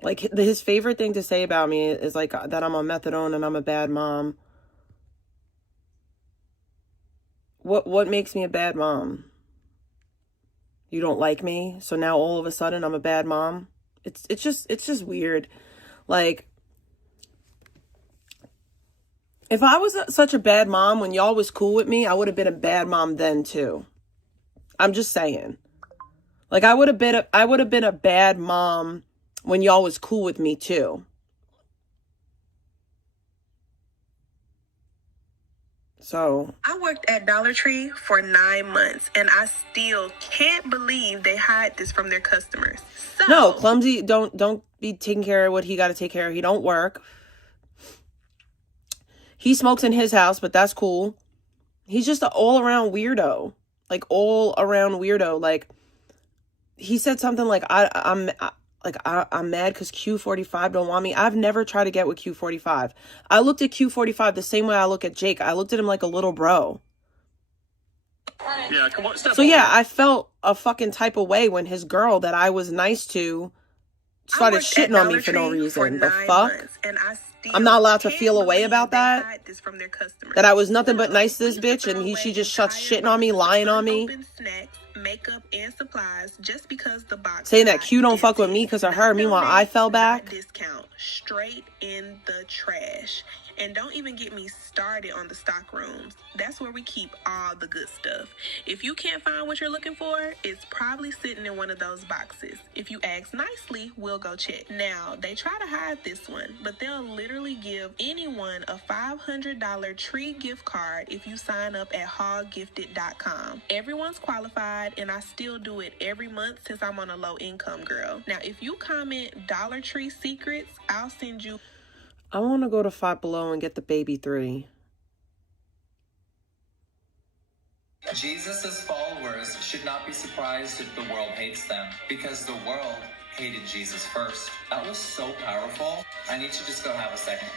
Like, his favorite thing to say about me is, like, that I'm on methadone and I'm a bad mom. What makes me a bad mom? You don't like me, so now all of a sudden I'm a bad mom? It's just weird. Like, if I was such a bad mom when y'all was cool with me, I would have been a bad mom then too. I'm just saying. Like, I would have been a bad mom when y'all was cool with me too. So I worked at Dollar Tree for 9 months, and I still can't believe they hide this from their customers. So, no, Clumsy, don't be taking care of what he got to take care of. He don't work. He smokes in his house, but that's cool. He's just an all-around weirdo. Like, all-around weirdo. Like, he said something like, I'm mad because Q45 don't want me. I've never tried to get with Q45. I looked at Q45 the same way I look at Jake. I looked at him like a little bro. Yeah, come on. So yeah, I felt a fucking type of way when his girl that I was nice to started shitting on me for no reason. The fuck? I'm not allowed to feel a way about that? That I was nothing but nice to this bitch and she just shuts shitting on me, lying on me? Makeup and supplies just because the box saying that Q don't fuck with me because of her. Meanwhile, I fell back. Discount straight in the trash. And don't even get me started on the stock rooms. That's where we keep all the good stuff. If you can't find what you're looking for, it's probably sitting in one of those boxes. If you ask nicely, we'll go check. Now, they try to hide this one, but they'll literally give anyone a $500 tree gift card if you sign up at hoggifted.com. Everyone's qualified, and I still do it every month since I'm on a low income girl. Now, if you comment Dollar Tree Secrets, I'll send you... I want to go to Five Below and get the baby 3. Jesus' followers should not be surprised if the world hates them, because the world hated Jesus first. That was so powerful. I need to just go have a second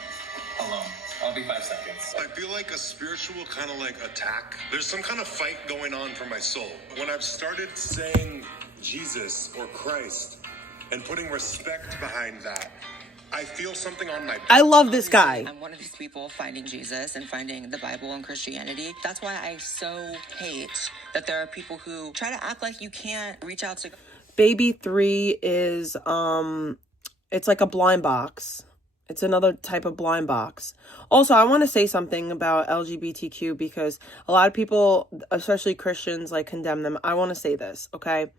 alone. I'll be 5 seconds. I feel like a spiritual kind of like attack. There's some kind of fight going on for my soul. When I've started saying Jesus or Christ and putting respect behind that, I feel something on my back. I love this guy. I'm one of these people finding Jesus and finding the Bible and Christianity. That's why I so hate that there are people who try to act like you can't reach out to... Baby 3 is, it's like a blind box. It's another type of blind box. Also, I want to say something about LGBTQ because a lot of people, especially Christians, like condemn them. I want to say this, okay?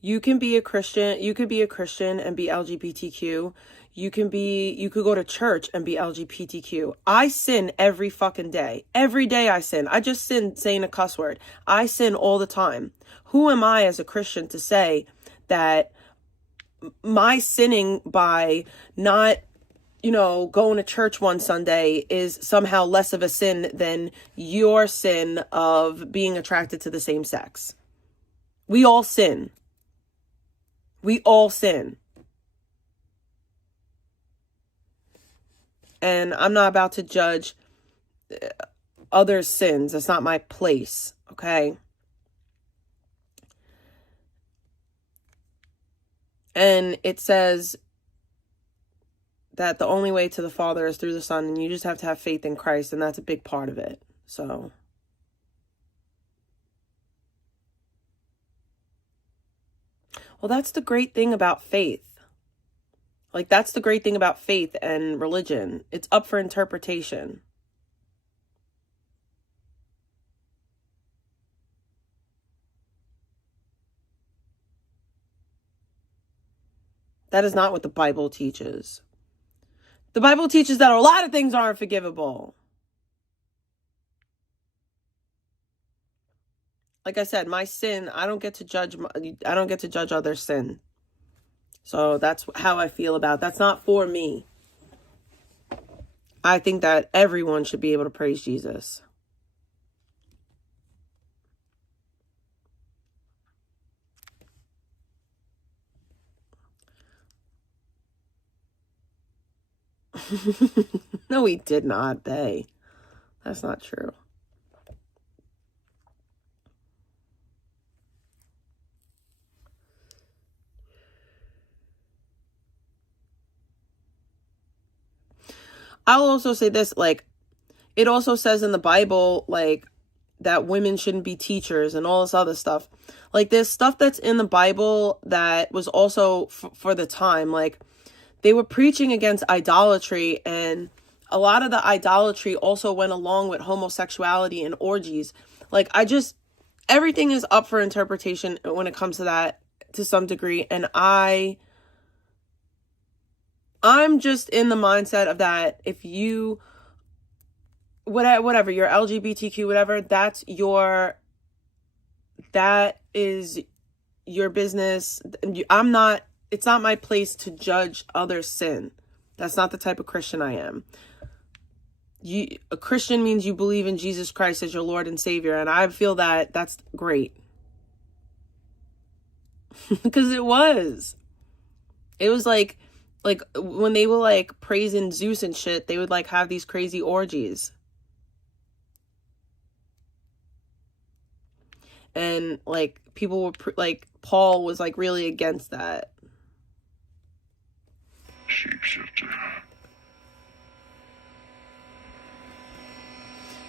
You can be a Christian and be LGBTQ. You could go to church and be LGBTQ. I sin every fucking day. Every day I sin. I just sin saying a cuss word. I sin all the time. Who am I as a Christian to say that my sinning by not, going to church one Sunday is somehow less of a sin than your sin of being attracted to the same sex? We all sin. We all sin. And I'm not about to judge others' sins. That's not my place, okay? And it says that the only way to the Father is through the Son, and you just have to have faith in Christ, and that's a big part of it. So... well, that's the great thing about faith. Like, that's the great thing about faith and religion. It's up for interpretation. That is not what the Bible teaches. The Bible teaches that a lot of things aren't forgivable. Like I said, my sin, I don't get to judge others' sin. So that's how I feel about it. That's not for me. I think that everyone should be able to praise Jesus. No, he did not, bae. That's not true. I'll also say this, like, it also says in the Bible, like, that women shouldn't be teachers and all this other stuff. Like, there's stuff that's in the Bible that was also for the time. Like, they were preaching against idolatry, and a lot of the idolatry also went along with homosexuality and orgies. Like, everything is up for interpretation when it comes to that to some degree. And I'm just in the mindset of that if you, whatever, you're LGBTQ, whatever, that is your business. It's not my place to judge other sin. That's not the type of Christian I am. A Christian means you believe in Jesus Christ as your Lord and Savior. And I feel that that's great. Because it was like when they were like praising Zeus and shit, they would like have these crazy orgies. And like people were like, Paul was like really against that. Shapeshifter.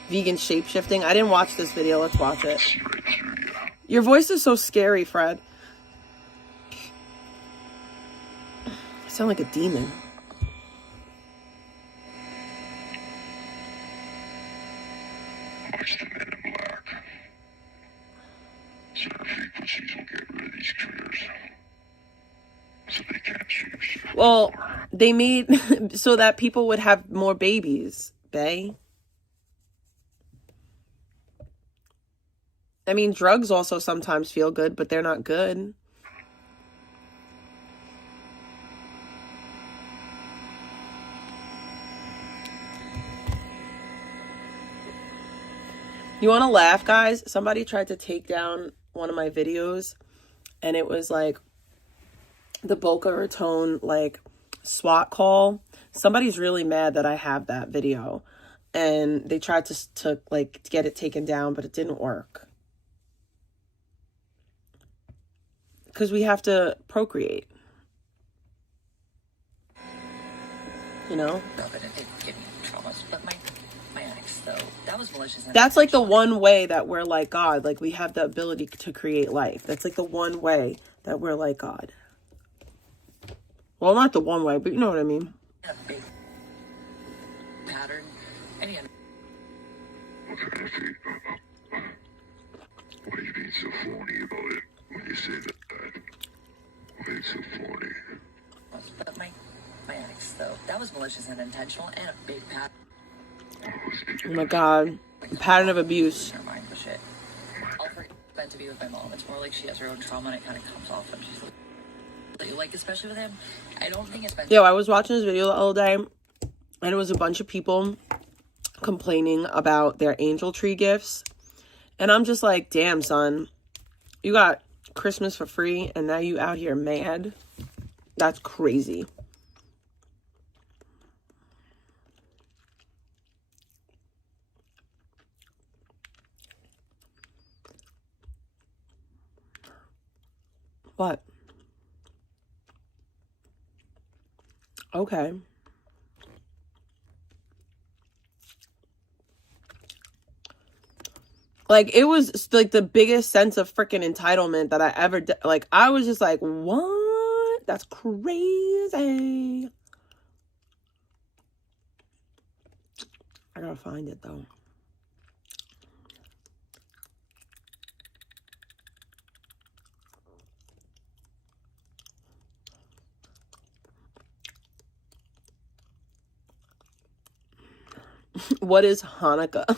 Vegan shape-shifting. I didn't watch this video. Let's watch it. See right through you. Your voice is so scary, Fred. You sound like a demon. Watch the men in black. So their frequencies will get rid of these critters. So they can't shapeshift. Well, they made so that people would have more babies, bae. I mean, drugs also sometimes feel good, but they're not good. You want to laugh, guys? Somebody tried to take down one of my videos, and it was like the Boca Raton like SWAT call. Somebody's really mad that I have that video, and they tried to like get it taken down, but it didn't work. Because we have to procreate. You know? No, but it did give me traumas. But my ex, though, that was malicious. That's like the one way that we're like God. Like we have the ability to create life. That's like the one way that we're like God. Well, not the one way, but you know what I mean. A big pattern. And he had... What kind of thing? Why are you being so phony about it when you say that? Why are you so phony? But my ex, though, that was malicious and intentional and a big pattern. Oh my God. A pattern of abuse. Never mind the shit. I'll forget meant to be with my mom. It's more like she has her own trauma and it kind of comes off when she's like, especially with him. I don't think it's meant to... Yo, I was watching this video the other day, and it was a bunch of people complaining about their angel tree gifts. And I'm just like, damn, son. You got Christmas for free, and now you out here mad? That's crazy. What? Okay. Like, it was like the biggest sense of freaking entitlement that I ever did. Like, I was just like, what? That's crazy. I gotta find it though. What is Hanukkah?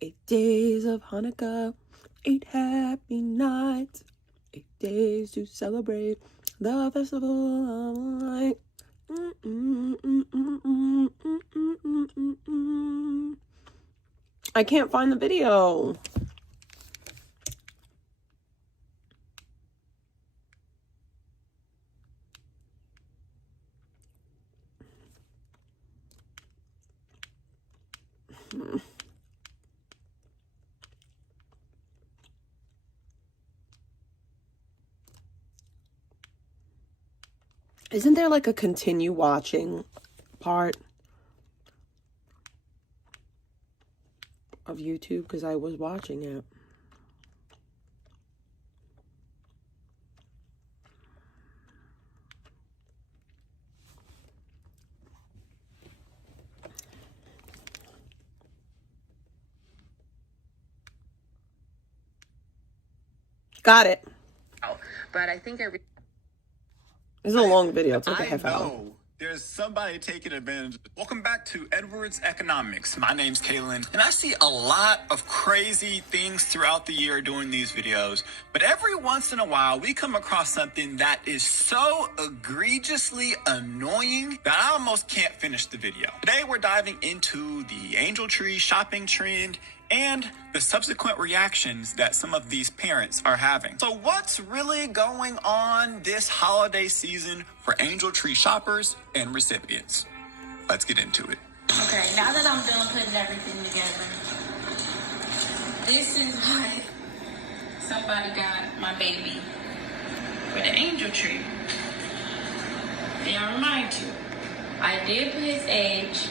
8 days of Hanukkah, 8 happy nights, 8 days to celebrate the festival of light. I can't find the video. Isn't there like a continue watching part of YouTube? Because I was watching it. Got it. But I think It's a long video. It's like a I half hour. know there's somebody taking advantage. Welcome back to Edwards Economics. My name's Kaylin, and I see a lot of crazy things throughout the year doing these videos. But every once in a while, we come across something that is so egregiously annoying that I almost can't finish the video. Today, we're diving into the angel tree shopping trend and the subsequent reactions that some of these parents are having. So what's really going on this holiday season for angel tree shoppers and recipients? Let's get into it. Okay, now that I'm done putting everything together, this is what somebody got my baby with an angel tree. May I remind you, I did put his age.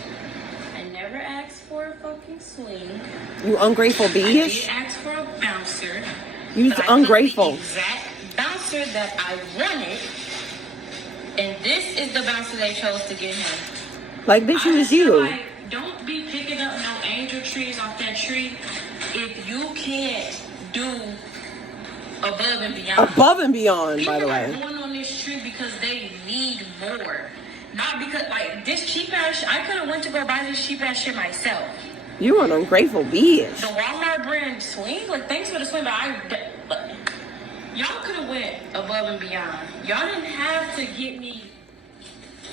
I never asked for a fucking swing. You ungrateful I did bitch. ask for a bouncer. You's but I ungrateful. put the exact bouncer that I wanted, and this is the bouncer they chose to get him. Like, bitch, it was feel you. like, don't be picking up no angel trees off that tree if you can't do above and beyond. Above and beyond, by the People way. are going on this tree because they need more. Not because, like, this cheap ass, I could have went to go buy this cheap ass shit myself. You an ungrateful bitch. The Walmart brand swing, like, thanks for the swing, but y'all could have went above and beyond. Y'all didn't have to get me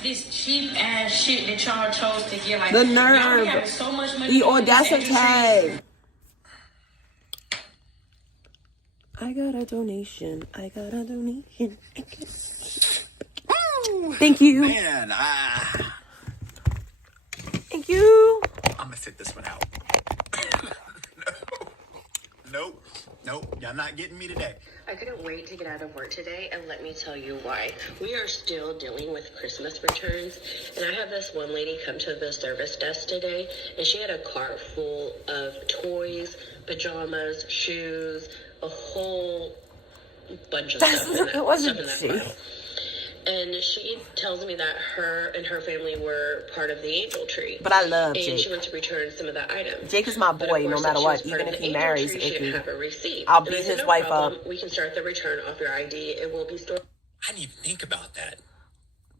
this cheap ass shit that y'all chose to get. Like, The y'all nerve. be having so much money. The on these angel audacity. trees. I got a donation. I got a donation. Thank you. Man, Thank you. I'm gonna sit this one out. Nope, y'all not getting me today. I couldn't wait to get out of work today, and let me tell you why. We are still dealing with Christmas returns, and I had this one lady come to the service desk today, and she had a cart full of toys, pajamas, shoes, a whole bunch of stuff in that, It wasn't stuff in that she. pile. And she tells me that her and her family were part of the angel tree. But I love and Jake. she went to return some of the items. Jake is my But of boy, no course, matter since what. she was part Even of if the he angel marries tree, she Icky, didn't have a receipt. I'll And I beat said, his "No wife problem. up. We can start the return off your ID. It will be stored." I didn't even think about that.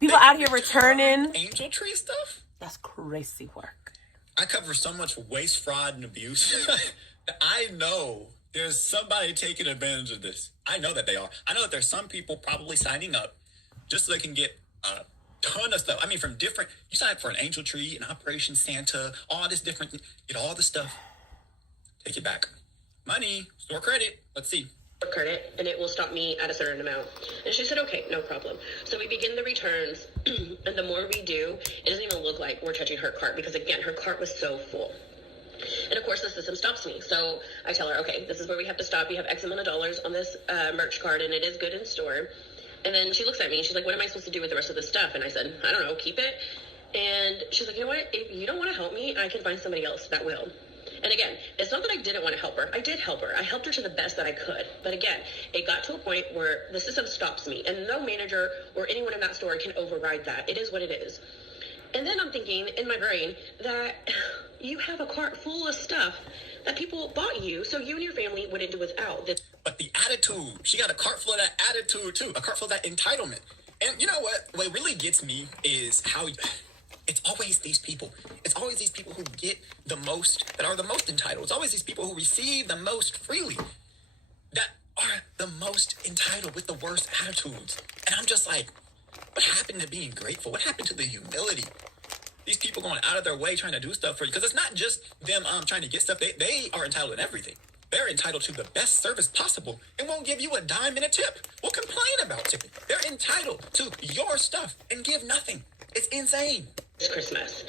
people out here returning. Angel tree stuff? That's crazy work. I cover so much waste, fraud, and abuse that I know there's somebody taking advantage of this. I know that they are. I know that there's some people probably signing up just so they can get a ton of stuff. I mean, from different, you sign up for an angel tree, an Operation Santa, all this different, get all the stuff. Take it back. Money, store credit. Let's see. Credit, and it will stop me at a certain amount. And she said, okay, no problem. So we begin the returns, and the more we do, it doesn't even look like we're touching her cart, because again, her cart was so full. And of course, the system stops me. So I tell her, okay, this is where we have to stop. You have X amount of dollars on this merch card, and it is good in store. And then she looks at me, and she's like, what am I supposed to do with the rest of this stuff? And I said, I don't know, keep it. And she's like, you know what? If you don't want to help me, I can find somebody else that will. And again, it's not that I didn't want to help her. I did help her. I helped her to the best that I could. But again, it got to a point where the system stops me, and no manager or anyone in that store can override that. It is what it is. And then I'm thinking in my brain that you have a cart full of stuff that people bought you, so you and your family wouldn't do without. But the attitude, she got a cart full of that attitude too, a cart full of that entitlement. And you know what really gets me is how it's always these people. It's always these people who get the most, that are the most entitled. It's always these people who receive the most freely, that are the most entitled with the worst attitudes. And I'm just like, what happened to being grateful? What happened to the humility? These people going out of their way trying to do stuff for you. Because it's not just them trying to get stuff. They are entitled in everything. They're entitled to the best service possible and won't give you a dime and a tip. Will complain about tipping. They're entitled to your stuff and give nothing. It's insane. It's Christmas.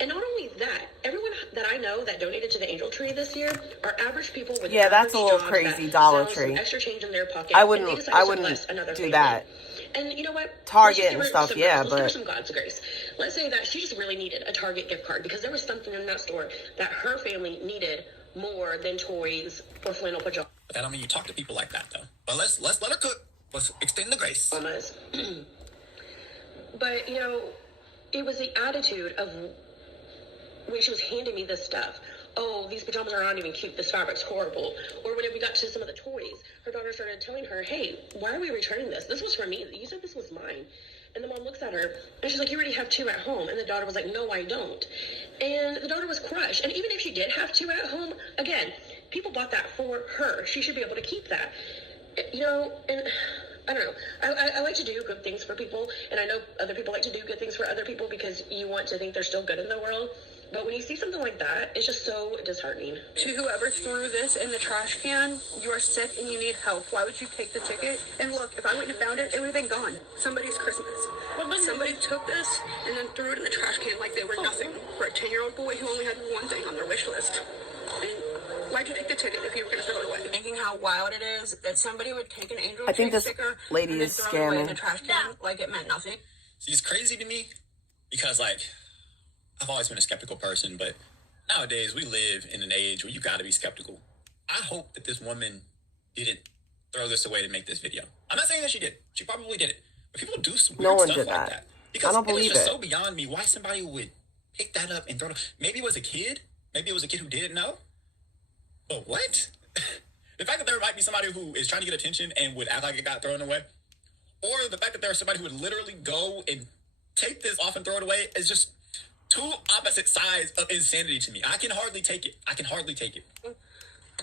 And not only that, everyone that I know that donated to the Angel Tree this year are average people with yeah, that's a little crazy. Dollar Tree. Extra change in their pocket. I wouldn't do that. And you know what? Target and stuff, yeah, let's give her but some God's grace. Let's say that she just really needed a Target gift card because there was something in that store that her family needed more than toys or flannel pajamas. But that don't mean you talk to people like that, though. But let's let her cook. Let's extend the grace. But, you know, it was the attitude of when she was handing me this stuff. Oh, these pajamas are not even cute. This fabric's horrible. Or when we got to some of the toys, her daughter started telling her, hey, why are we returning this? This was for me. You said this was mine. And the mom looks at her, and she's like, you already have 2 at home. And the daughter was like, no, I don't. And the daughter was crushed. And even if she did have 2 at home, again, people bought that for her. She should be able to keep that. You know, and I don't know. I like to do good things for people, and I know other people like to do good things for other people because you want to think they're still good in the world. But when you see something like that, it's just so disheartening. To whoever threw this in the trash can, you are sick and you need help. Why would you take the ticket? And look, if I wouldn't have found it, it would have been gone. Somebody's Christmas. Somebody took this and then threw it in the trash can like they were nothing for a 10-year-old boy who only had one thing on their wish list. And why'd you take the ticket if you were going to throw it away? Thinking how wild it is that somebody would take an Angel Tree sticker lady and then is throw it away in the scamming. trash can like it meant nothing. See, it's crazy to me because, like, I've always been a skeptical person, but nowadays we live in an age where you got to be skeptical. I hope that this woman didn't throw this away to make this video. I'm not saying that she did. She probably did it. But people do some weird stuff like that. Because I don't believe it's just it. so beyond me why somebody would pick that up and throw it. Maybe it was a kid. Maybe it was a kid who didn't know. But what? The fact that there might be somebody who is trying to get attention and would act like it got thrown away, or the fact that there's somebody who would literally go and take this off and throw it away is just two opposite sides of insanity to me. I can hardly take it.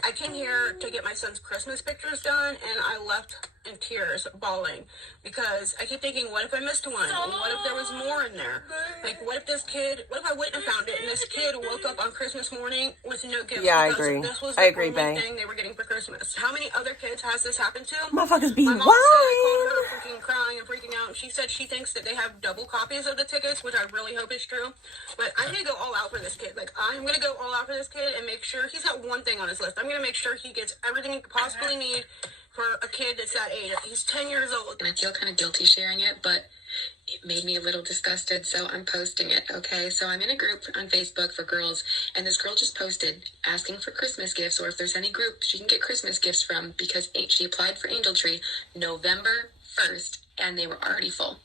I came here to get my son's Christmas pictures done, and I left in tears, bawling, because I keep thinking, what if I missed one? And what if there was more in there? Like, what if I wouldn't have found it, and this kid woke up on Christmas morning with no gift? Yeah, I because agree. This was I the agree, only Bae. thing they were getting for Christmas. How many other kids has this happened to? Motherfuckers be My mom said I called her freaking crying and freaking out, and she said she thinks that they have double copies of the tickets, which I really hope is true. But I'm going to go all out for this kid. Like, I'm going to go all out for this kid and make sure he's got one thing on his list. I'm going to make sure he gets everything he could possibly need for a kid that's that age. He's 10 years old. And I feel kind of guilty sharing it, but it made me a little disgusted, so I'm posting it, okay? So I'm in a group on Facebook for girls, and this girl just posted asking for Christmas gifts, or if there's any group she can get Christmas gifts from, because she applied for Angel Tree November 1st, and they were already full.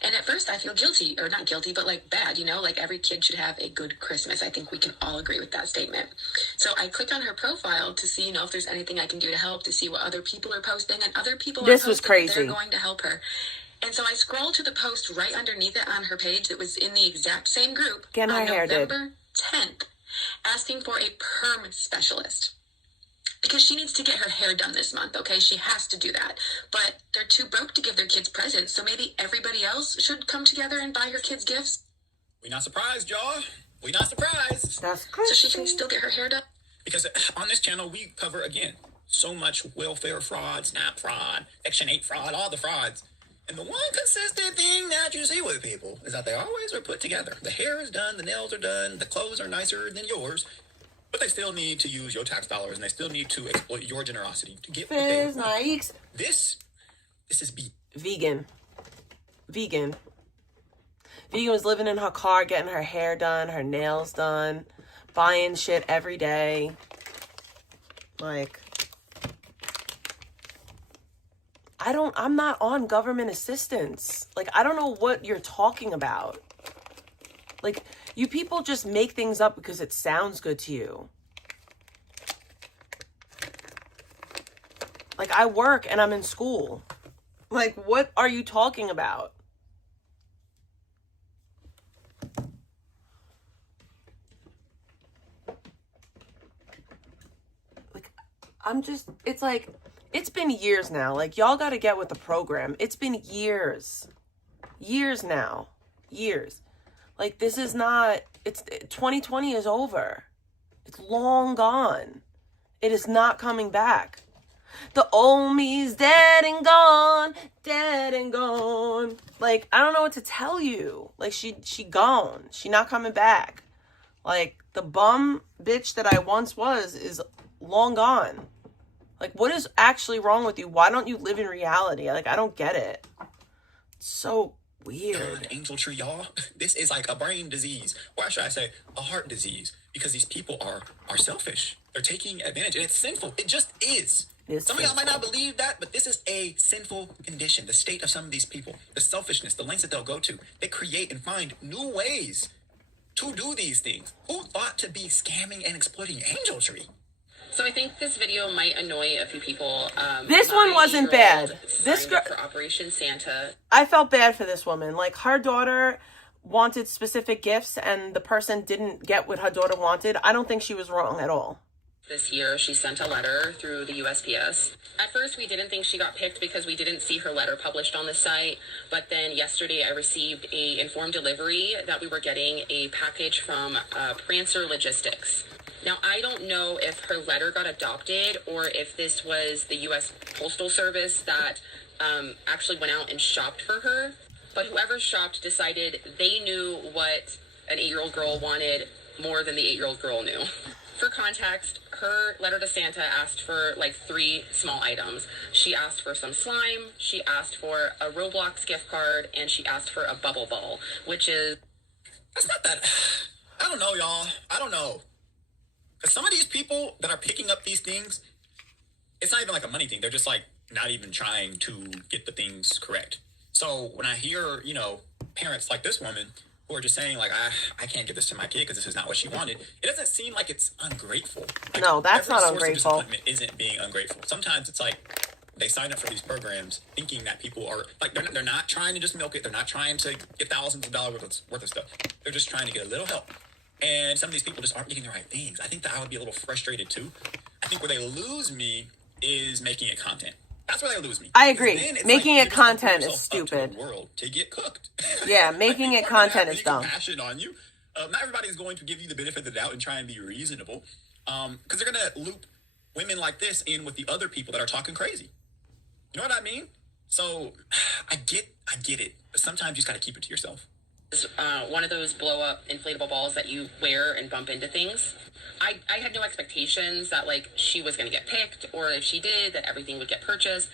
And at first I feel guilty, or not guilty, but like bad, you know, like every kid should have a good Christmas. I think we can all agree with that statement. So I clicked on her profile to see, you know, if there's anything I can do to help, to see what other people are posting, and other people are posting that they're going to help her. And so I scrolled to the post right underneath it on her page that was in the exact same group on November 10th, asking for a perm specialist. Because she needs to get her hair done this month, okay? She has to do that. But they're too broke to give their kids presents, so maybe everybody else should come together and buy her kids gifts. We not surprised, y'all. We not surprised. That's crazy. So she can still get her hair done? Because on this channel, we cover, again, so much welfare fraud, SNAP fraud, Section 8 fraud, all the frauds. And the one consistent thing that you see with people is that they always are put together. The hair is done, the nails are done, the clothes are nicer than yours. But they still need to use your tax dollars, and they still need to exploit your generosity to get what they want. This is vegan. Vegan was living in her car, getting her hair done, her nails done, buying shit every day. Like, I'm not on government assistance. Like, I don't know what you're talking about. Like, you people just make things up because it sounds good to you. Like, I work and I'm in school. Like, what are you talking about? Like, it's like, it's been years now. Like, y'all got to get with the program. It's been years. Years now. Years. Like, this is not, 2020 is over. It's long gone. It is not coming back. The old me's dead and gone, dead and gone. Like, I don't know what to tell you. Like, she gone. She not coming back. Like, the bum bitch that I once was is long gone. Like, what is actually wrong with you? Why don't you live in reality? Like, I don't get it. It's so weird. Angel tree, y'all. This is like a brain disease. Or should I say, a heart disease. Because these people are selfish. They're taking advantage. And it's sinful. It just is. Some of y'all might not believe that, but this is a sinful condition. The state of some of these people. The selfishness, the lengths that they'll go to. They create and find new ways to do these things. Who thought to be scamming and exploiting Angel Tree? So I think this video might annoy a few people. This one wasn't bad. This girl for Operation Santa. I felt bad for this woman. Like, her daughter wanted specific gifts and the person didn't get what her daughter wanted. I don't think she was wrong at all. This year, she sent a letter through the USPS. At first, we didn't think she got picked because we didn't see her letter published on the site. But then yesterday, I received a informed delivery that we were getting a package from Prancer Logistics. Now, I don't know if her letter got adopted or if this was the U.S. Postal Service that actually went out and shopped for her. But whoever shopped decided they knew what an 8-year-old girl wanted more than the 8-year-old girl knew. For context, her letter to Santa asked for like 3 small items. She asked for some slime, she asked for a Roblox gift card, and she asked for a bubble ball, which is... That's not that... I don't know, y'all. I don't know. Because some of these people that are picking up these things, it's not even like a money thing. They're just like not even trying to get the things correct. So when I hear, you know, parents like this woman who are just saying like, I can't give this to my kid because this is not what she wanted, it doesn't seem like it's ungrateful. Like, no, that's not ungrateful. Every source of disappointment isn't being ungrateful. Sometimes it's like they sign up for these programs thinking that people are like, they're not trying to just milk it. They're not trying to get thousands of dollars worth of stuff. They're just trying to get a little help. And some of these people just aren't getting the right things. I think that I would be a little frustrated too. I think where they lose me is making it content. That's where they lose me. I agree. Making it content is stupid. To the world to get cooked. Yeah, making it content is dumb. Compassion on you. Not everybody is going to give you the benefit of the doubt and try and be reasonable. Because they're going to loop women like this in with the other people that are talking crazy. You know what I mean? So I get it. But sometimes you just got to keep it to yourself. One of those blow-up inflatable balls that you wear and bump into things. I had no expectations that, like, she was going to get picked, or if she did, that everything would get purchased.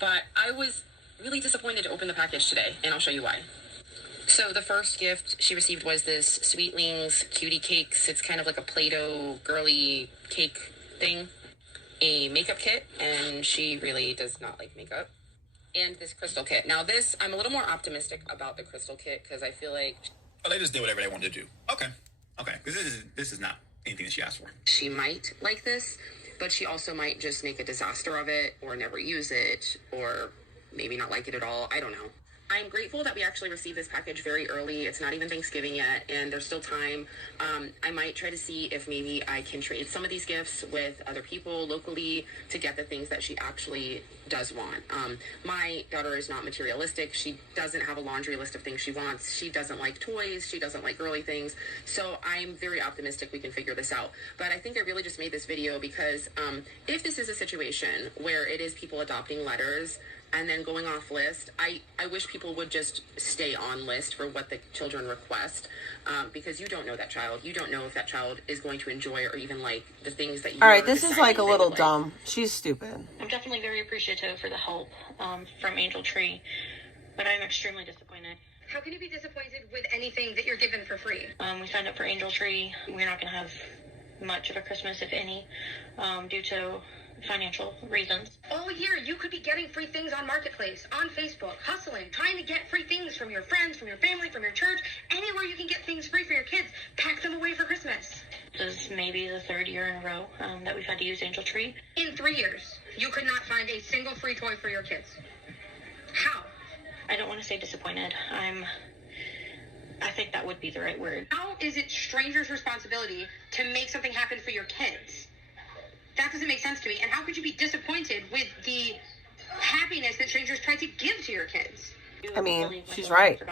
But I was really disappointed to open the package today, and I'll show you why. So the first gift she received was this Sweetlings Cutie Cakes. It's kind of like a Play-Doh girly cake thing. A makeup kit, and she really does not like makeup. And this crystal kit. Now this, I'm a little more optimistic about the crystal kit because I feel like... Oh, they just did whatever they wanted to do. Okay. Because this is not anything that she asked for. She might like this, but she also might just make a disaster of it or never use it or maybe not like it at all. I don't know. I'm grateful that we actually received this package very early. It's not even Thanksgiving yet, and there's still time. I might try to see if maybe I can trade some of these gifts with other people locally to get the things that she actually does want. My daughter is not materialistic. She doesn't have a laundry list of things she wants. She doesn't like toys. She doesn't like girly things. So I'm very optimistic we can figure this out. But I think I really just made this video because if this is a situation where it is people adopting letters and then going off list, I wish people would just stay on list for what the children request, because you don't know that child. You don't know if that child is going to enjoy or even like the things that you All right, this is like a little dumb. She's stupid. I'm definitely very appreciative for the help from Angel Tree, but I'm extremely disappointed. How can you be disappointed with anything that you're given for free? We signed up for Angel Tree. We're not going to have much of a Christmas, if any, due to financial reasons. All year, you could be getting free things on Marketplace, on Facebook, hustling, trying to get free things from your friends, from your family, from your church, anywhere you can get things free for your kids. Pack them away for Christmas. This is maybe the 3rd year in a row that we've had to use Angel Tree. In 3 years, you could not find a single free toy for your kids. How? I don't want to say disappointed. I think that would be the right word. How is it strangers' responsibility to make something happen for your kids? That doesn't make sense to me. And how could you be disappointed with the happiness that strangers try to give to your kids? I mean, she's right.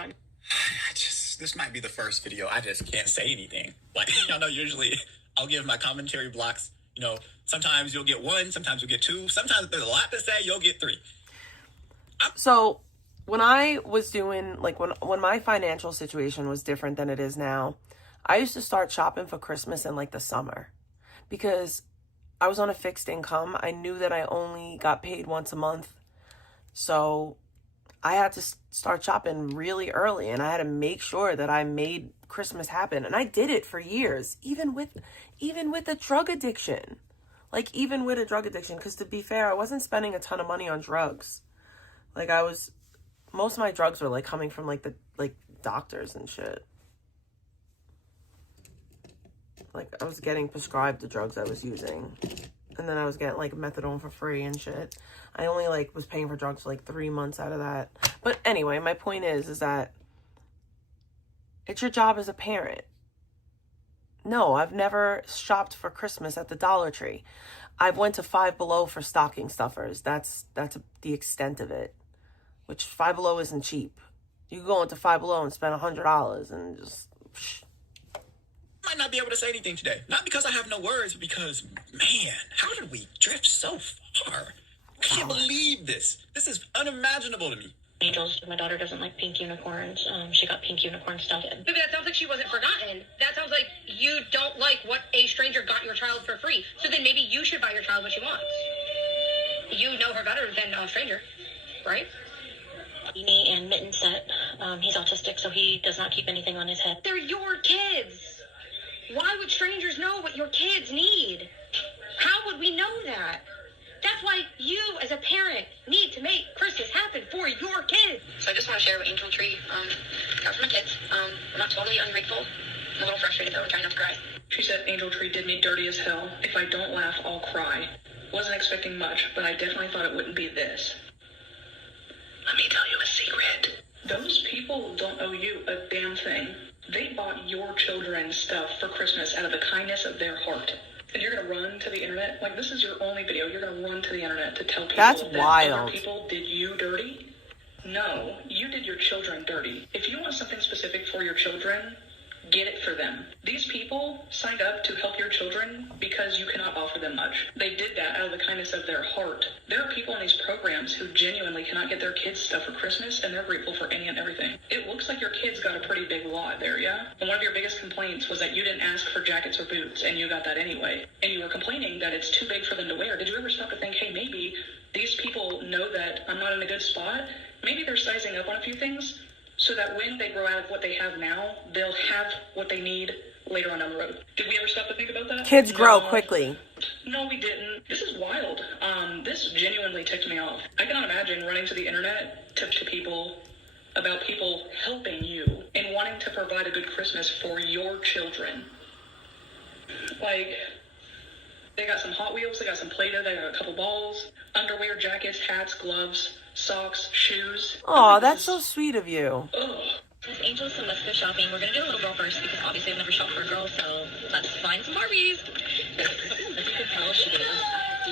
This might be the first video I just can't say anything. Like, y'all know, usually I'll give my commentary blocks You know, sometimes you'll get one, sometimes you'll get two. Sometimes if there's a lot to say, you'll get three. So when I was doing, like, when my financial situation was different than it is now, I used to start shopping for Christmas in, like, the summer. Because I was on a fixed income. I knew that I only got paid once a month. So I had to start shopping really early, and I had to make sure that I made Christmas happen. And I did it for years, even with a drug addiction. Like, even with a drug addiction, because to be fair, I wasn't spending a ton of money on drugs. Like, most of my drugs were, like, coming from, like, the doctors and shit. Like, I was getting prescribed the drugs I was using. And then I was getting, like, methadone for free and shit. I only, like, was paying for drugs for, like, 3 months out of that. But anyway, my point is that it's your job as a parent. No, I've never shopped for Christmas at the Dollar Tree. I've went to Five Below for stocking stuffers. That's the extent of it. Which Five Below isn't cheap. You can go into Five Below and spend $100 and just... Might not be able to say anything today. Not because I have no words, but because, man, how did we drift so far? I can't believe this. This is unimaginable to me. Angels, my daughter doesn't like pink unicorns. She got pink unicorn stuff. But that sounds like she wasn't forgotten. That sounds like you don't like what a stranger got your child for free. So then maybe you should buy your child what she wants. You know her better than a stranger, right? Beanie and mitten set. He's autistic, so he does not keep anything on his head. They're your kids. Why would strangers know what your kids need? How would we know that? That's why you, as a parent, need to make Christmas happen for your kids. So I just want to share what Angel Tree got for my kids. I'm not totally ungrateful. I'm a little frustrated, though. I'm trying not to cry. She said Angel Tree did me dirty as hell. If I don't laugh, I'll cry. Wasn't expecting much, but I definitely thought it wouldn't be this. Let me tell you a secret. Those people don't owe you a damn thing. They bought your children stuff for Christmas out of the kindness of their heart. And you're going to run to the internet? Like, this is your only video. You're going to run to the internet to tell people That's that wild. other people did you dirty? No, you did your children dirty. If you want something specific for your children, get it for them. These people signed up to help your children because you cannot offer them much. They did that out of the kindness of their heart. There are people in these programs who genuinely cannot get their kids stuff for Christmas, and they're grateful for any and everything. It looks like your kids got a pretty big lot there, yeah? And one of your biggest complaints was that you didn't ask for jackets or boots, and you got that anyway. And you were complaining that it's too big for them to wear. Did you ever stop to think, hey, maybe these people know that I'm not in a good spot? Maybe they're sizing up on a few things, so that when they grow out of what they have now, they'll have what they need later on down the road. Did we ever stop to think about that? Kids grow quickly. No, we didn't. This is wild. This genuinely ticked me off. I cannot imagine running to the internet to people about people helping you and wanting to provide a good Christmas for your children. Like, they got some Hot Wheels, they got some Play-Doh, they got a couple balls, underwear, jackets, hats, gloves, socks, shoes. Oh, that's so sweet of you. Ugh. Miss Angel, so let's go shopping. We're gonna do a little girl first because obviously I've never shopped for a girl, so let's find some Barbies. As you can tell, she is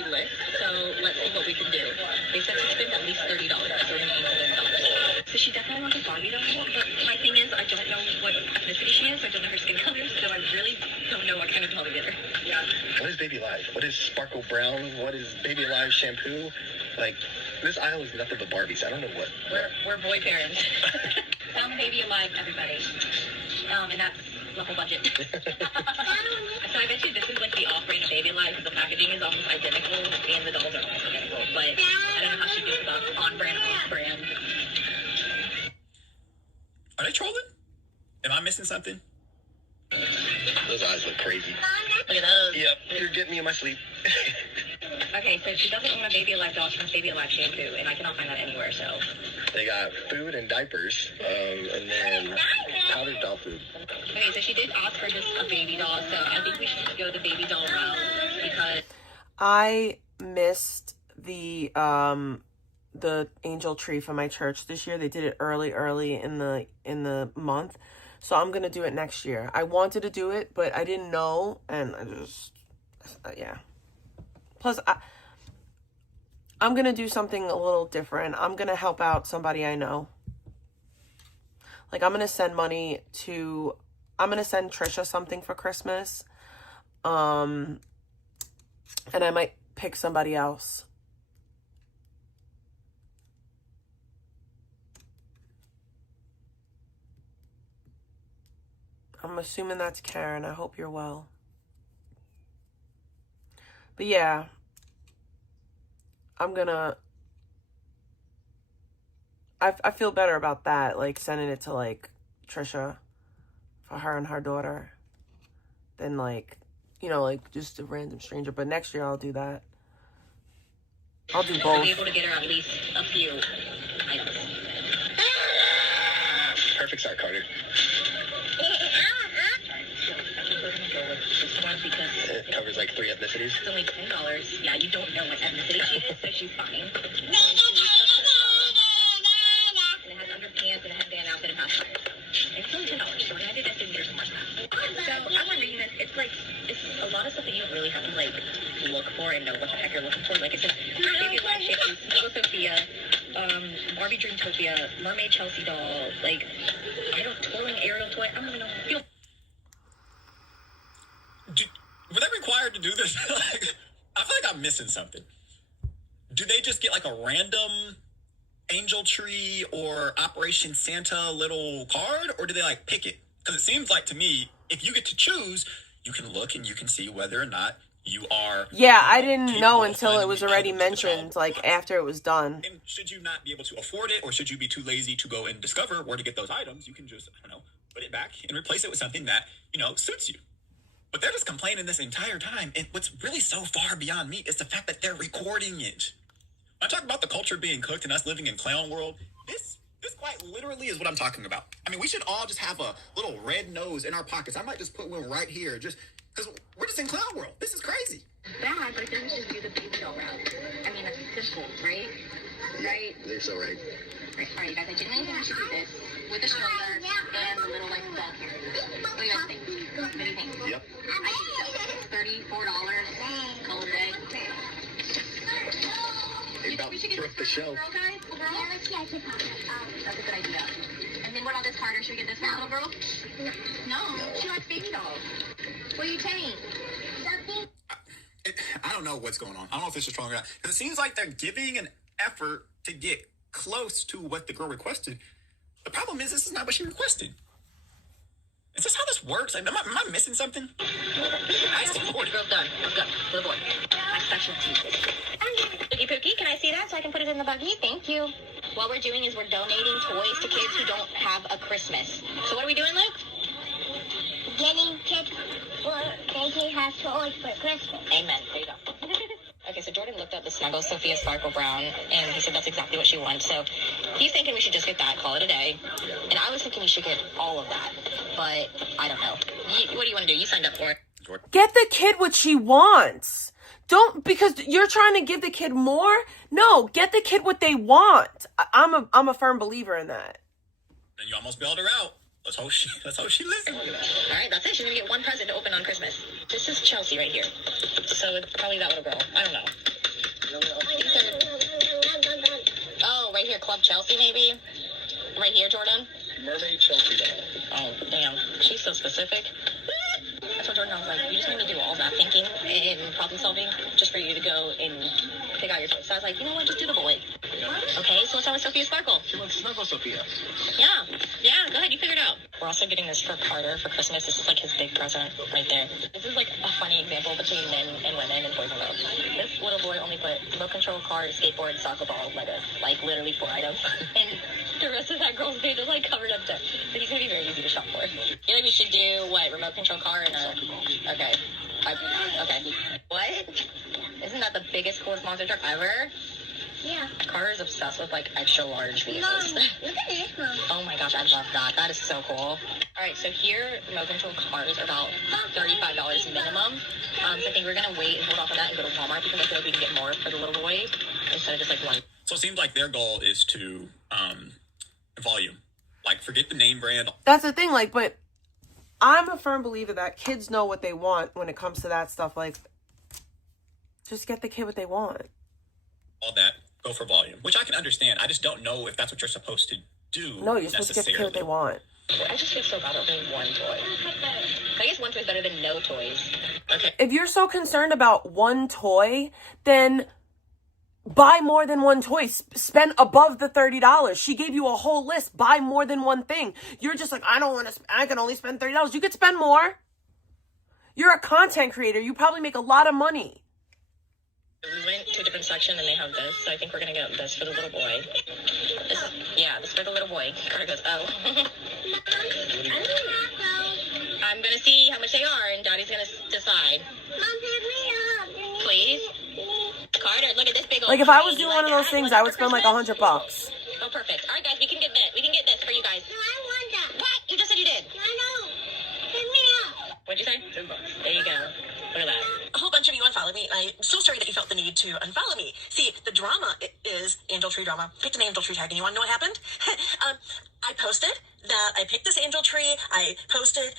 lit, so let's see what we can do. They said to spend at least $30, so we're gonna aim for $30. So she definitely wants a Barbie doll, but my thing is I don't know what ethnicity she is, I don't know her skin color, so I really don't know what kind of doll to get her. Yeah. What is Baby Alive? What is Sparkle Brown? What is Baby Alive shampoo? Like, this aisle is nothing but Barbies. I don't know what. We're boy parents. Found Baby Alive, everybody. And that's the whole budget. So I bet you this is like the off-brand of Baby Alive because the packaging is almost identical and the dolls are almost identical. But I don't know how she feels about on-brand, off-brand. Are they trolling? Am I missing something? Those eyes look crazy. Look at those. Yep, you're getting me in my sleep. Okay, so she doesn't want a Baby Alive doll, she wants Baby Alive shampoo, and I cannot find that anywhere, so. They got food and diapers, and then powdered doll food. Okay, so she did ask for just a baby doll, so I think we should just go the baby doll route because I missed the Angel Tree for my church this year. They did it early in the month. So I'm going to do it next year. I wanted to do it, but I didn't know, and I just, yeah. Plus, I'm going to do something a little different. I'm going to help out somebody I know. Like, I'm going to send Trisha something for Christmas. And I might pick somebody else. I'm assuming that's Karen. I hope you're well. But yeah, I'm gonna... I feel better about that, like sending it to like Trisha for her and her daughter than like, you know, like just a random stranger. But next year I'll do that. I'll do both. I'll be able to get her at least a few items. Perfect start, Carter. It covers like 3 ethnicities. It's only $10. Yeah, you don't know what ethnicity she is, so she's fine. And it has underpants and a headband outfit and pacifier. It's only $10. So when I did that, I didn't get some more stuff. So I'm reading this. It's like, it's a lot of stuff that you really have to like look for and know what the heck you're looking for. Like it says, baby life shapes, Snuggle Sophia, Barbie Dreamtopia, Mermaid Chelsea doll, like, I don't, twirling aerial toy. I don't even know. Were they required to do this? Like, I feel like I'm missing something. Do they just get like a random angel tree or Operation Santa little card, or do they like pick it? Because it seems like to me, if you get to choose, you can look and you can see whether or not you are... Yeah, I didn't know until it was already mentioned, like after it was done. And should you not be able to afford it, or should you be too lazy to go and discover where to get those items, you can just, I don't know, put it back and replace it with something that, you know, suits you. But they're just complaining this entire time. And what's really so far beyond me is the fact that they're recording it. When I talk about the culture being cooked and us living in clown world, this quite literally is what I'm talking about. I mean, we should all just have a little red nose in our pockets. I might just put one right here, just because we're just in clown world. This is crazy. Bad, but then we just do the baby doll route. I mean, that's simple, right? Right? They're so right. Right. All right, you guys, I genuinely think we should do this with the stroller and the little, like, ball carrier. What do you guys think? What do you think? Yep. I think so. $34. Call it a day. They about thrift the show. Girl, guys? That's a good idea. And then what about this harder? Should we get this one, little girl? No. She likes baby dolls. What are you saying? I don't know what's going on. I don't know if this is strong or not. Because it seems like they're giving an effort to get close to what the girl requested. The problem is, this is not what she requested. Is this how this works? Am I missing something? I support it. Girl's done. Let's go. Little boy. My specialty. Pookie Pookie, can I see that so I can put it in the buggy? Thank you. What we're doing is we're donating toys to kids who don't have a Christmas. So what are we doing, Luke? Getting kids they can have toys for Christmas. Amen. There you go. Okay, so Jordan looked up the Snuggle Sophia Sparkle Brown, and he said that's exactly what she wants. So he's thinking we should just get that, call it a day. And I was thinking we should get all of that, but I don't know. What do you want to do? You signed up for it. Get the kid what she wants. Don't, because you're trying to give the kid more. No, get the kid what they want. I'm a firm believer in that. And you almost bailed her out. Let's hope she listens. All right, that's it. She's gonna get one present to open on Christmas. This is Chelsea right here. So it's probably that little girl. I don't know. Oh, right here, Club Chelsea, maybe. Right here, Jordan. Mermaid Chelsea doll. Oh, damn. She's so specific. That's what Jordan was like. You just need to do all that thinking and problem solving just for you to go and pick out your choice. So I was like, you know what? Just do the boy. Okay, so let's start with Sophia Sparkle. She wants Snuggle Sophia. Yeah, go ahead. You figure it out. We're also getting this for Carter for Christmas. This is like his big present right there. This is like a funny example between men and women and boys and girls. This little boy only put remote control car, skateboard, soccer ball, Legos. Like literally 4 items. And the rest of that girl's page is like covered up to. So he's gonna be very easy to shop for. I feel like we should do what? Remote control car and a. Okay. Okay. What? Isn't that the biggest, coolest monster truck ever? Yeah. Carter's obsessed with like extra large vehicles. Mom, look at this one. Oh my gosh, I love that. That is so cool. All right, so here, remote control cars are about $35 minimum. So I think we're gonna wait and hold off on that and go to Walmart because I feel like we can get more for the little boy instead of just like one. So it seems like their goal is to volume. Like, forget the name brand. That's the thing, like, but I'm a firm believer that kids know what they want when it comes to that stuff. Like, just get the kid what they want. All that, go for volume, which I can understand. I just don't know if that's what you're supposed to do. No, you're supposed to get the kid what they want. I just feel so bad over one toy. I guess one toy is better than no toys. Okay. If you're so concerned about one toy, then buy more than one toy. Spend above the $30. She gave you a whole list. Buy more than one thing. You're just like, I can only spend $30. You could spend more. You're a content creator. You probably make a lot of money. We went to a different section and they have this, so I think we're gonna get this for the little boy. This for the little boy. Carter goes, oh. I'm gonna see how much they are and Daddy's gonna decide. Please? Carter, look at this big old Like if I was screen. doing one of those things, I would spend like $100. Oh, perfect. All right, guys, we can get this. We can get this for you guys. No, I want that. What? You just said you did. I know. Pick me up. What'd you say? $10. There you go. Look at that. A whole bunch of you unfollowed me. I'm so sorry that you felt the need to unfollow me. See, the drama is angel tree drama. Picked an angel tree tag, and you want to know what happened? I posted that I picked this angel tree. I posted,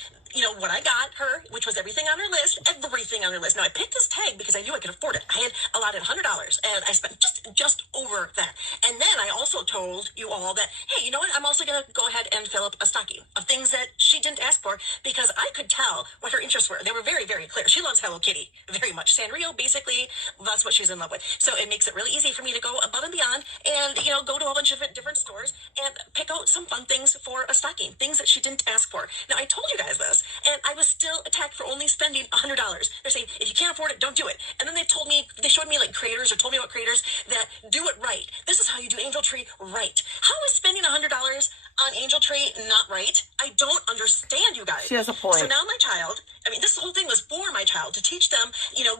what I got her, which was everything on her list, everything on her list. Now, I picked this tag because I knew I could afford it. I had allotted $100, and I spent just over that. And then I also told you all that, hey, you know what? I'm also going to go ahead and fill up a stocking of things that she didn't ask for because I could tell what her interests were. They were very, very clear. She loves Hello Kitty very much. Sanrio, basically, that's what she's in love with. So it makes it really easy for me to go above and beyond and, go to a bunch of different stores and pick out some fun things for a stocking, things that she didn't ask for. Now, I told you guys this, and I was still attacked for only spending $100. They're saying, if you can't afford it, don't do it. And then they showed me like creators or told me about creators that do it right. This is how you do Angel Tree right. How is spending $100 on Angel Tree not right? I don't understand, you guys. She has a point. So now my child, this whole thing was for my child to teach them,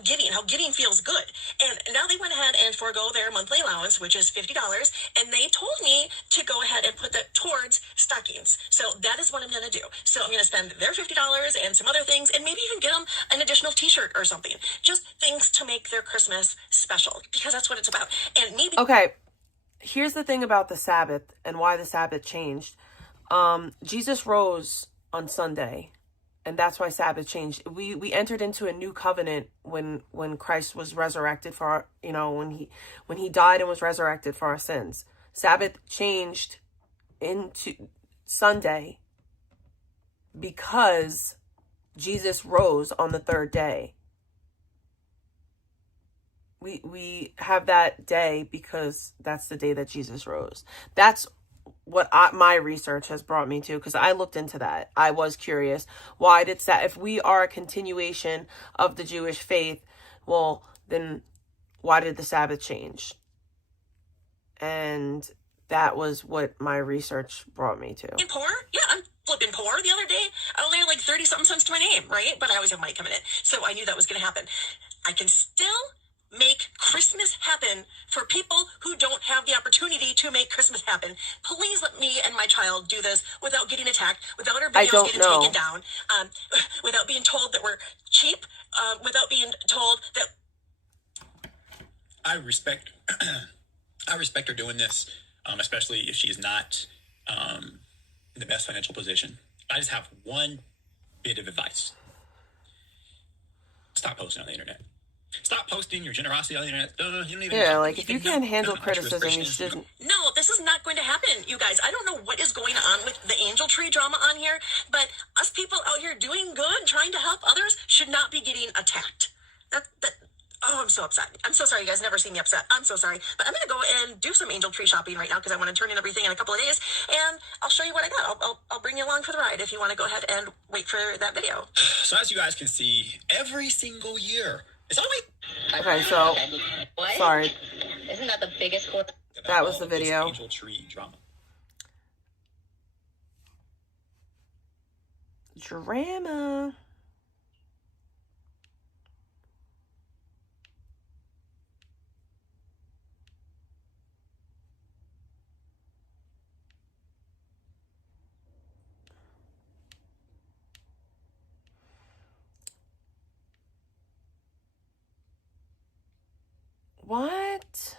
giving, how giving feels good. And now they went ahead and forego their monthly allowance, which is $50, and they told me to go ahead and put that towards stockings. So that is what I'm going to do. So I'm going to spend their $50 and some other things, and maybe even get them an additional t-shirt or something. Just things to make their Christmas special, because that's what it's about. And maybe... Okay, here's the thing about the Sabbath and why the Sabbath changed. Jesus rose on Sunday, and that's why Sabbath changed. We entered into a new covenant when Christ was resurrected for our, when he died and was resurrected for our sins. Sabbath changed into Sunday because Jesus rose on the third day. We have that day because that's the day that Jesus rose. That's what my research has brought me to, because I looked into that. I was curious. Why did that? If we are a continuation of the Jewish faith, well, then why did the Sabbath change? And that was what my research brought me to. Poor? Yeah, I'm flipping poor. The other day, I only had like 30-something cents to my name, right? But I always have money coming in. So I knew that was going to happen. I can still make Christmas happen for people who don't have the opportunity to make Christmas happen. Please let me and my child do this without getting attacked, without our videos getting taken down, without being told that we're cheap, without being told that... I respect her doing this, especially if she's not in the best financial position. I just have one bit of advice. Stop posting on the internet. Stop posting your generosity on the internet. You don't even like if you can't handle criticism, you shouldn't. No, this is not going to happen, you guys. I don't know what is going on with the Angel Tree drama on here, but us people out here doing good, trying to help others, should not be getting attacked. Oh, I'm so upset. I'm so sorry. You guys never see me upset. I'm so sorry. But I'm going to go and do some Angel Tree shopping right now because I want to turn in everything in a couple of days. And I'll show you what I got. I'll bring you along for the ride if you want to go ahead and wait for that video. So as you guys can see, every single year, it's only... Okay, so... What? Sorry. Isn't that the biggest quarter? That was the video. Angel Tree drama. Drama. What?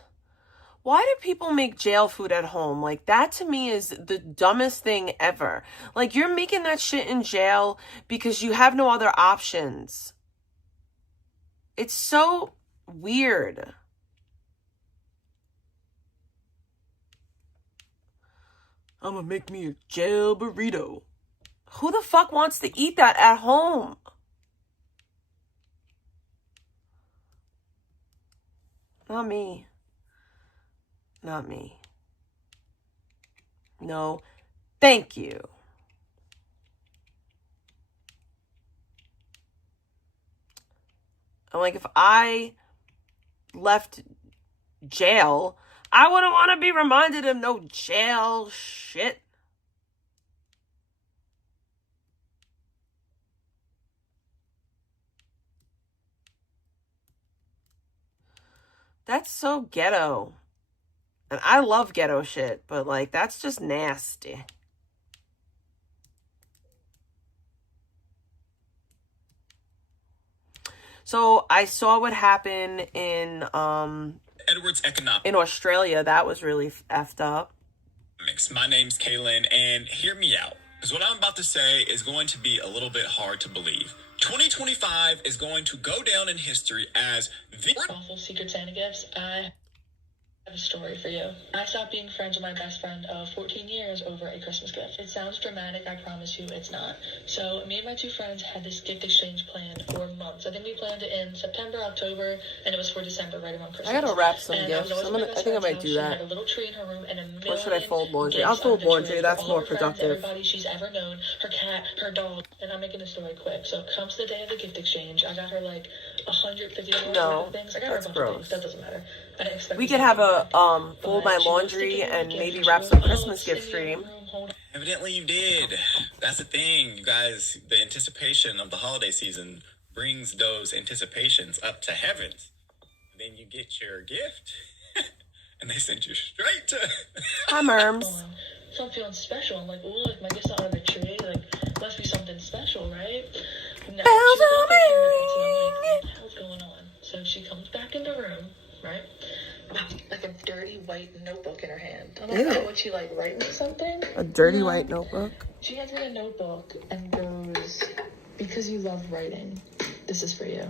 Why do people make jail food at home? Like, that to me is the dumbest thing ever. Like, you're making that shit in jail because you have no other options. It's so weird. I'm gonna make me a jail burrito. who the fuck wants to eat that at home? Not me. Not me. No, thank you. I'm like, if I left jail, I wouldn't want to be reminded of no jail shit. That's so ghetto. And I love ghetto shit, but like, that's just nasty. So I saw what happened in Edwards Economics. in Australia. That was really effed up. My name's Kaylin, and hear me out, because what I'm about to say is going to be a little bit hard to believe. 2025 is going to go down in history as the awful Secret Santa gifts. I have a story for you. I stopped being friends with my best friend of 14 years over a Christmas gift. It sounds dramatic, I promise you it's not. So me and my two friends had this gift exchange planned for months. I think we planned it in September, October, and it was for December, right around Christmas. I gotta wrap some and gifts. I think I might do She that. had a little tree in her room and a million Or should I fold laundry? gifts I'll fold under the laundry. tree That's for all more her friends, productive. everybody she's ever known, her cat, her dog. And I'm making the story quick. So it comes the day of the gift exchange. I got her like $150 No, worth of things. I got her a that's bunch gross. of things. That doesn't matter. I didn't expect We it could to have happen. a fold my But she was laundry sticking and with maybe gifts. wrap She some was, Christmas gift sitting in stream. the room holding. Evidently you did. That's the thing, you guys. The anticipation of the holiday season brings those anticipations up to heavens. And then you get your gift, and they send you straight to... Hi, Merms. So I'm feeling special. I'm like, ooh, like my gift's not under the tree. Like, must be something special, right? No, Bells she's are got the candles, and I'm like, what the hell's going on? So she comes back in the room, right? With like a dirty white notebook in her hand. I'm like, Ew. oh, would she like write me something? A dirty No. white notebook. She hands me a notebook and goes, because you love writing, this is for you.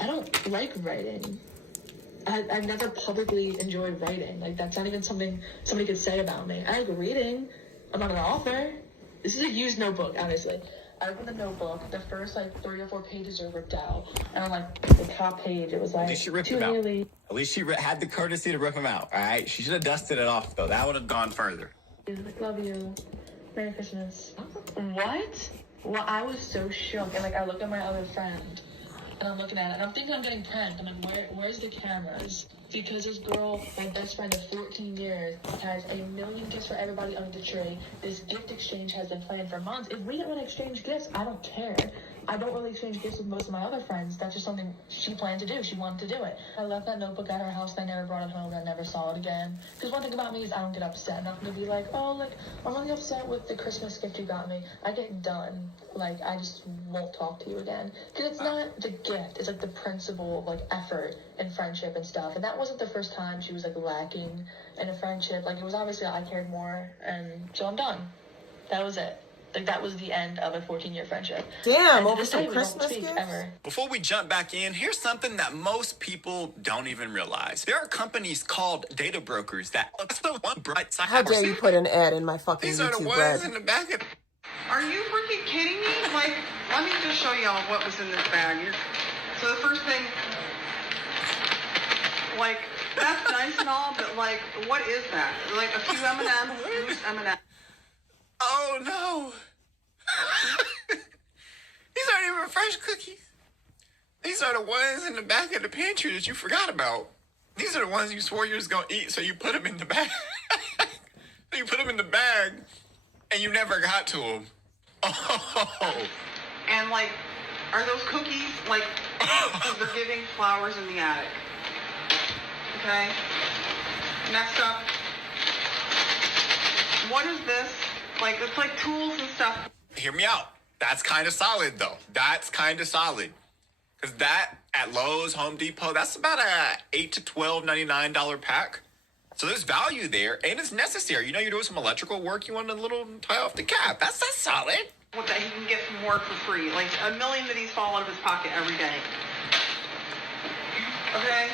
I don't like writing. I've never publicly enjoyed writing. Like, that's not even something somebody could say about me. I like reading. I'm not an author. This is a used notebook, honestly. I opened the notebook. The first, like, 3 or 4 pages are ripped out. And on, like, the top page, it was like, At least she ripped to them out. Haley. At least she had the courtesy to rip them out, all right? She should have dusted it off, though. That would have gone further. Like, love you. Merry Christmas. What? Well, I was so shook. And, like, I look at my other friend. And I'm looking at it, and I'm thinking I'm getting pranked. I'm like, where's the cameras? Because this girl, my best friend of 14 years, has a million gifts for everybody under the tree. This gift exchange has been planned for months. If we didn't want to exchange gifts, I don't care. I don't really exchange gifts with most of my other friends. That's just something she planned to do. She wanted to do it. I left that notebook at her house, and I never brought it home, and I never saw it again. Because one thing about me is I don't get upset. I'm not going to be like, oh, like, I'm really upset with the Christmas gift you got me. I get done. Like, I just won't talk to you again. Because it's not the gift. It's, like, the principle of, like, effort and friendship and stuff. And that wasn't the first time she was, like, lacking in a friendship. Like, it was obviously I cared more. And so I'm done. That was it. Like, that was the end of a 14-year friendship. Damn, And to over this some day, we don't Christmas speak gifts? ever. Before we jump back in, here's something that most people don't even realize. There are companies called data brokers that... That's the one bright side. How dare you put an ad in my fucking These are the YouTube ones bread? in the back of... Are you freaking kidding me? Like, let me just show y'all what was in this bag. So the first thing, like, that's nice and all, but like, what is that? Like a few M&Ms, loose M&Ms. Oh, no. These aren't even fresh cookies. These are the ones in the back of the pantry that you forgot about. These are the ones you swore you was going to eat, so you put them in the bag. So you put them in the bag, and you never got to them. Oh. And like, are those cookies, like, they're giving flowers in the attic. Okay? Next up, what is this? Like, it's like tools and stuff. Hear me out. That's kind of solid, though. That's kind of solid. Because that, at Lowe's, Home Depot, that's about a $8 to $12.99 pack. So there's value there, and it's necessary. You know, you're doing some electrical work, you want a little tie off the cap. That's solid. What that he can get from work for free. Like, a million of these fall out of his pocket every day. Okay?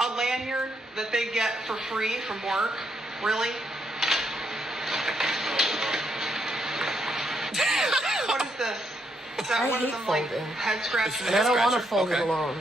A lanyard that they get for free from work. Really? this? Is that I one of hate them like folding. head scratchers? And I don't want to scratcher? fold it Okay. alone.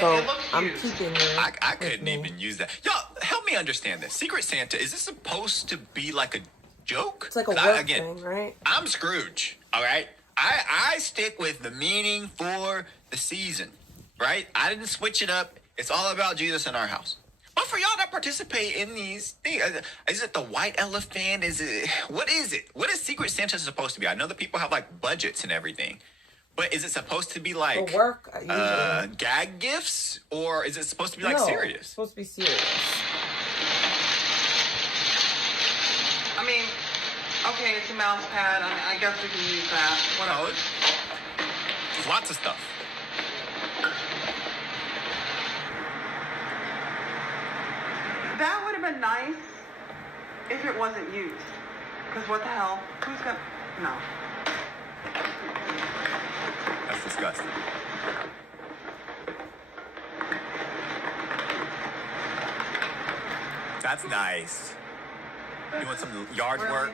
So It looks I'm used. keeping it. I couldn't even use that. Yo, help me understand this. Secret Santa, is this supposed to be like a joke? It's like a 'Cause work again, thing, right? I'm Scrooge, all right? I stick with the meaning for the season, right? I didn't switch it up. It's all about Jesus in our house. But for y'all that participate in these things, is it the white elephant? What is it? What is Secret Santa supposed to be? I know that people have like budgets and everything, but is it supposed to be like For work, usually. gag gifts, or is it supposed to be like No, serious? It's supposed to be serious. I mean, okay, it's a mouse pad. I guess we can use that. What else? There's lots of stuff. That would have been nice if it wasn't used. Because what the hell? Who's got... No. That's disgusting. That's nice. Doing some yard Really? work,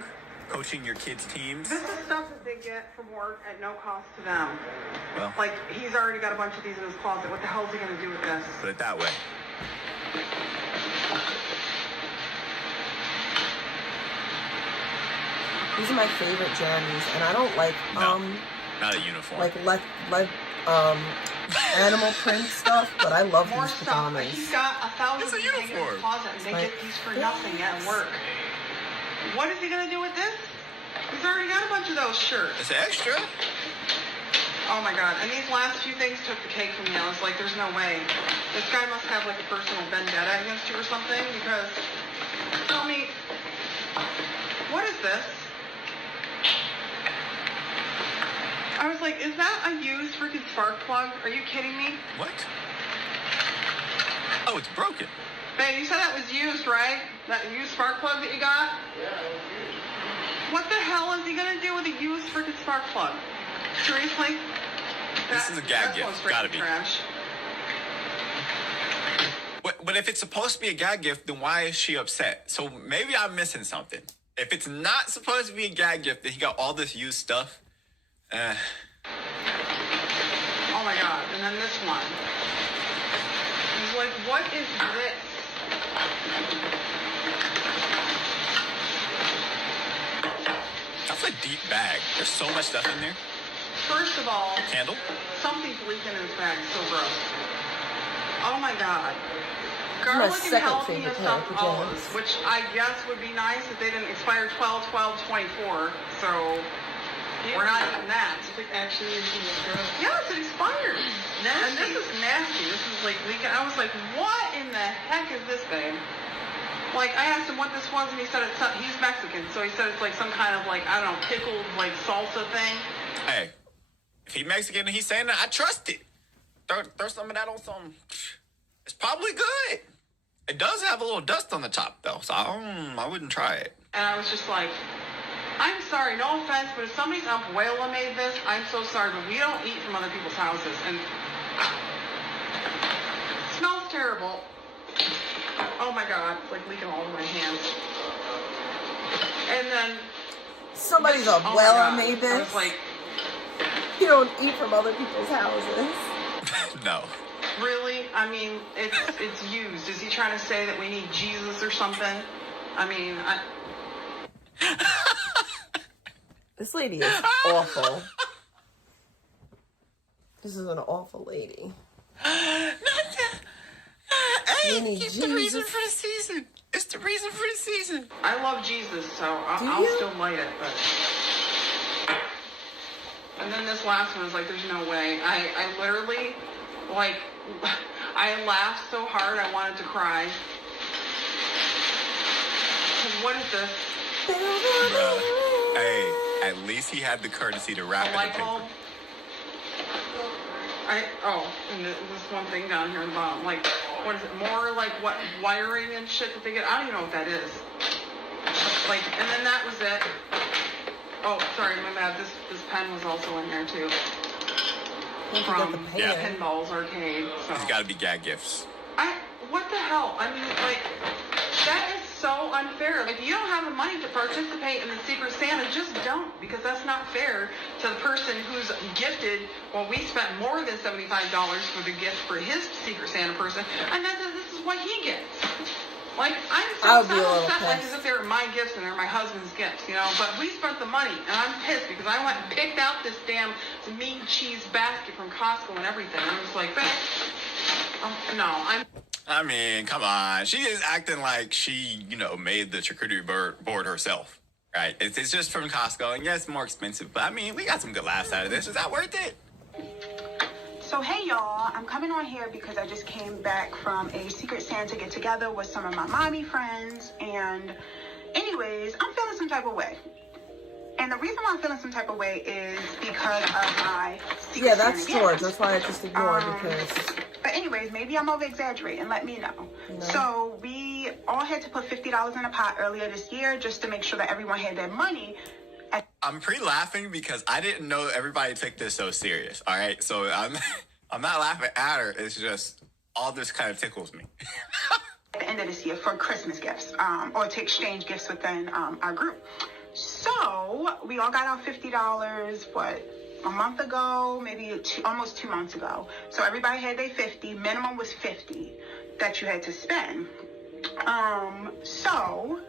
coaching your kids' teams. This is stuff that they get from work at no cost to them. Well, Like, he's already got a bunch of these in his closet. What the hell is he going to do with this? put it that way. These are my favorite jammies, and I don't like Not a uniform. like animal print stuff, but I love More these stuff. pajamas. He's got 1,000 It's a things hanging in uniform. his closet, and they Like, get these for nothing at work. What is he going to do with this? He's already got a bunch of those shirts. It's extra. Oh my god. And these last few things took the cake for me. I was like, there's no way. This guy must have like a personal vendetta against you or something, because tell me, what is this? I was like, is that a used freaking spark plug? Are you kidding me? What? Oh, it's broken. Babe, you said that was used, right? That used spark plug that you got? Yeah, it was used. What the hell is he gonna do with a used freaking spark plug? Seriously? This is a gag That's gift. going straight Gotta to be. trash. But if it's supposed to be a gag gift, then why is she upset? So maybe I'm missing something. If it's not supposed to be a gag gift, that he got all this used stuff. Oh my god. And then this one. He's like, what is this? That's a deep bag. There's so much stuff in there. First of all, Candle? something's leaking in his bag. It's so gross. Oh my god. My Garlic and second jalapeno favorite stuffed pair of olives, pajamas. which I guess would be nice if they didn't expire 12/12/24. So we're not eating that. Actually, yes, it expired. And this is nasty. This is like leaking. I was like, what in the heck is this, babe? Like, I asked him what this was, and he said he's Mexican, so he said it's like some kind of like, I don't know, pickled like salsa thing. Hey, if he's Mexican and he's saying that, I trust it. Throw some of that on some. It's probably good. It does have a little dust on the top, though, so I wouldn't try it. And I was just like, I'm sorry, no offense, but if somebody's abuela made this, I'm so sorry, but we don't eat from other people's houses. And it smells terrible. Oh my god, it's like leaking all over my hands. And then Somebody's oh my abuela God. made I this. was like, You don't eat from other people's houses. No. really? I mean, it's used. Is he trying to say that we need Jesus or something? I mean, This lady is awful. This is an awful lady. Hey, You need it's the reason Jesus. for the season. It's the reason for the season. I love Jesus, so Do I'll you? still light it, but... And then this last one was like, there's no way. I literally, like, I laughed so hard I wanted to cry. 'Cause what is this? Bruh. Hey, at least he had the courtesy to wrap A it light in paper. bulb? And this one thing down here on the bottom, like, what is it? More like what wiring and shit that they get? I don't even know what that is. Like, and then that was it. Oh, sorry, my bad. This pen was also in there too. From Yeah. Pinball's Arcade. So. It's got to be gag gifts. What the hell? I mean, like, that is so unfair. fair. Like, if you don't have the money to participate in the Secret Santa, just don't, because that's not fair to the person who's gifted. Well, we spent more than $75 for the gift for his Secret Santa person, and then this is what he gets. Like, I'm so upset, like, as if they were my gifts and they're my husband's gifts, you know, but we spent the money, and I'm pissed because I went and picked out this damn meat and cheese basket from Costco and everything. I'm just like, I mean, come on. She is acting like she, you know, made the charcuterie board herself, right? It's just from Costco, and yeah, it's more expensive, but I mean, we got some good laughs out of this. Is that worth it? So hey y'all, I'm coming on here because I just came back from a Secret Santa get together with some of my mommy friends, and anyways, I'm feeling some type of way. And the reason why I'm feeling some type of way is because of my Secret Santa that's George. That's why I just ignored because... But anyways, maybe I'm over-exaggerating. Let me know. So we all had to put $50 in a pot earlier this year just to make sure that everyone had their money. I'm pre-laughing because I didn't know everybody took this so serious, all right? So I'm not laughing at her. It's just all this kind of tickles me. At the end of this year for Christmas gifts, or to exchange gifts within our group. So we all got our $50, a month ago, maybe almost 2 months ago. So everybody had their 50. Minimum was 50 that you had to spend. So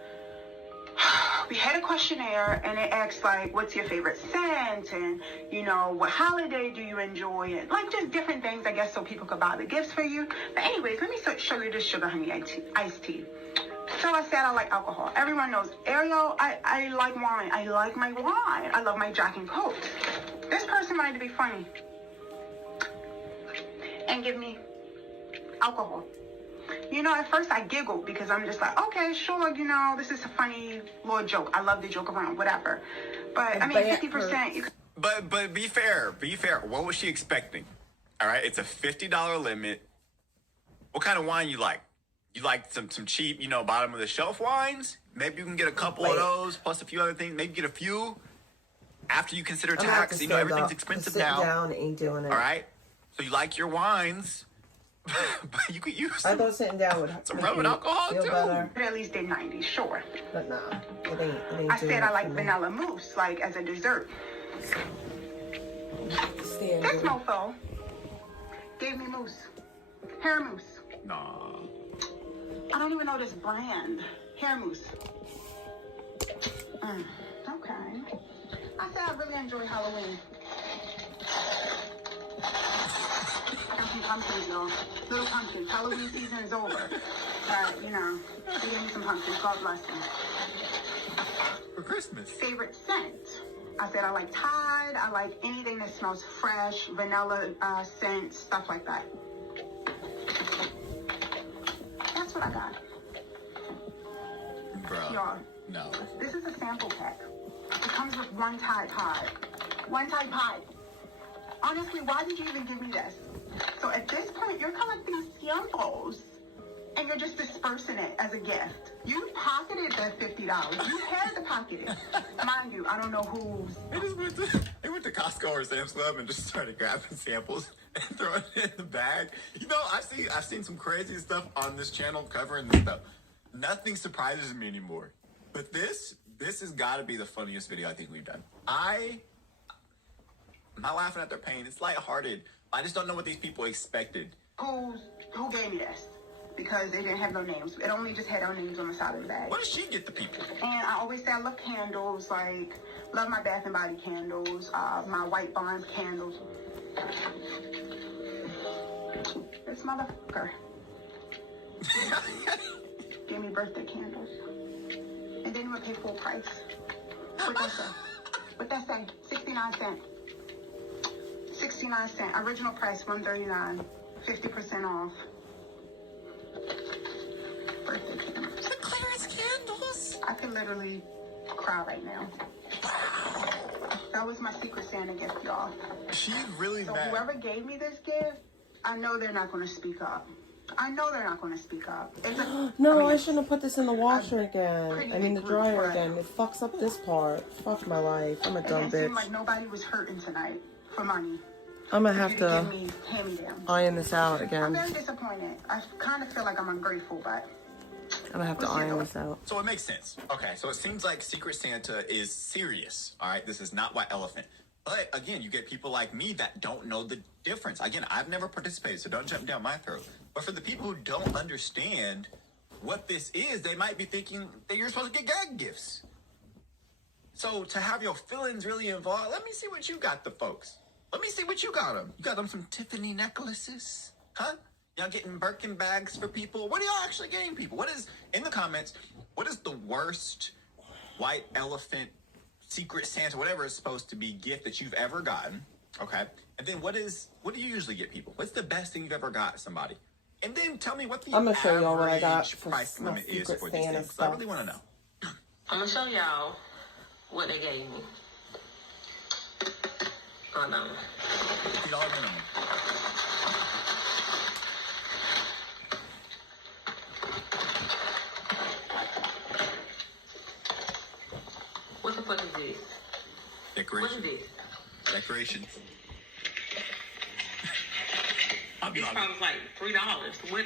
we had a questionnaire, and it asked, like, what's your favorite scent, and, you know, what holiday do you enjoy, and, like, just different things, I guess, so people could buy the gifts for you. But anyways, let me show you this sugar honey iced tea. So I said I like alcohol. Everyone knows, Ariel, I like wine. I like my wine. I love my Jack and Coke. This person wanted to be funny and give me alcohol. You know, at first I giggled because I'm just like, okay, sure, you know, this is a funny little joke. I love to joke around, whatever. But I mean, 50%. But be fair. What was she expecting? All right, it's a $50 limit. What kind of wine you like? You like some cheap, you know, bottom of the shelf wines? Maybe you can get a couple of those plus a few other things. Maybe get a few after you consider tax. You know, everything's expensive now. Down ain't doing it. All right, so you like your wines. But you could use I thought sitting down would some rum and alcohol too. But at least did 90, sure. But nah, it ain't I said I like vanilla mousse, like as a dessert. This mofo gave me mousse, hair mousse. Nah. I don't even know this brand. Hair mousse. Okay. I said I really enjoy Halloween. I got some pumpkins, y'all. Little pumpkins. Halloween season is over. But, you know, they gave me some pumpkins. God bless them. For Christmas. Favorite scent? I said I like Tide. I like anything that smells fresh, vanilla scent, stuff like that. That's what I got. Bro. Y'all. No. This is a sample pack. It comes with one Tide Pod. One Tide Pod. Honestly, why did you even give me this? So at this point, you're collecting samples, and you're just dispersing it as a gift. You pocketed that $50. You had to pocket it. Mind you, I don't know who's... They went to Costco or Sam's Club and just started grabbing samples and throwing it in the bag. You know, I've seen some crazy stuff on this channel covering this stuff. Nothing surprises me anymore. But this has got to be the funniest video I think we've done. I'm not laughing at their pain. It's lighthearted. I just don't know what these people expected. Who gave me this? Because they didn't have no names. It only just had our names on the side of the bag. What does she get the people? And I always say I love candles, like, love my Bath and Body candles, my White Barnes candles. This motherfucker gave me birthday candles. And didn't even pay full price. What that say? 69 cents. 69 cents. Original price $139. 50% off. Birthday candles. The clearance candles. I could literally cry right now. That was my Secret Santa gift, y'all. She's really so mad. Whoever gave me this gift, I know they're not going to speak up. No, I shouldn't have put this in the washer again. I mean, the dryer again. It fucks up this part. Fuck my life. I'm a dumb bitch. It seemed like nobody was hurting tonight for money. I'm gonna have to Give me iron this out again. I'm very disappointed. I kind of feel like I'm ungrateful, but I'm gonna have to iron this out. So it makes sense. Okay, so it seems like Secret Santa is serious. All right, this is not white elephant. But again, you get people like me that don't know the difference. Again, I've never participated, so don't jump down my throat. But for the people who don't understand what this is, they might be thinking that you're supposed to get gag gifts. So to have your feelings really involved, let me see what you got the folks. Let me see what you got them. You got them some Tiffany necklaces? Huh? Y'all getting Birkin bags for people? What are y'all actually getting people? What is, in the comments, what is the worst white elephant, Secret Santa, whatever it's supposed to be, gift that you've ever gotten? Okay. And then what do you usually get people? What's the best thing you've ever got somebody? And then tell me what the I'm gonna show y'all what I got average price limit is for these Santa things. So I really want to know. I'm gonna show y'all what they gave me. Oh no. $50 minimum. What the fuck is this? Decoration. What is this? Decorations. This probably like $3. What?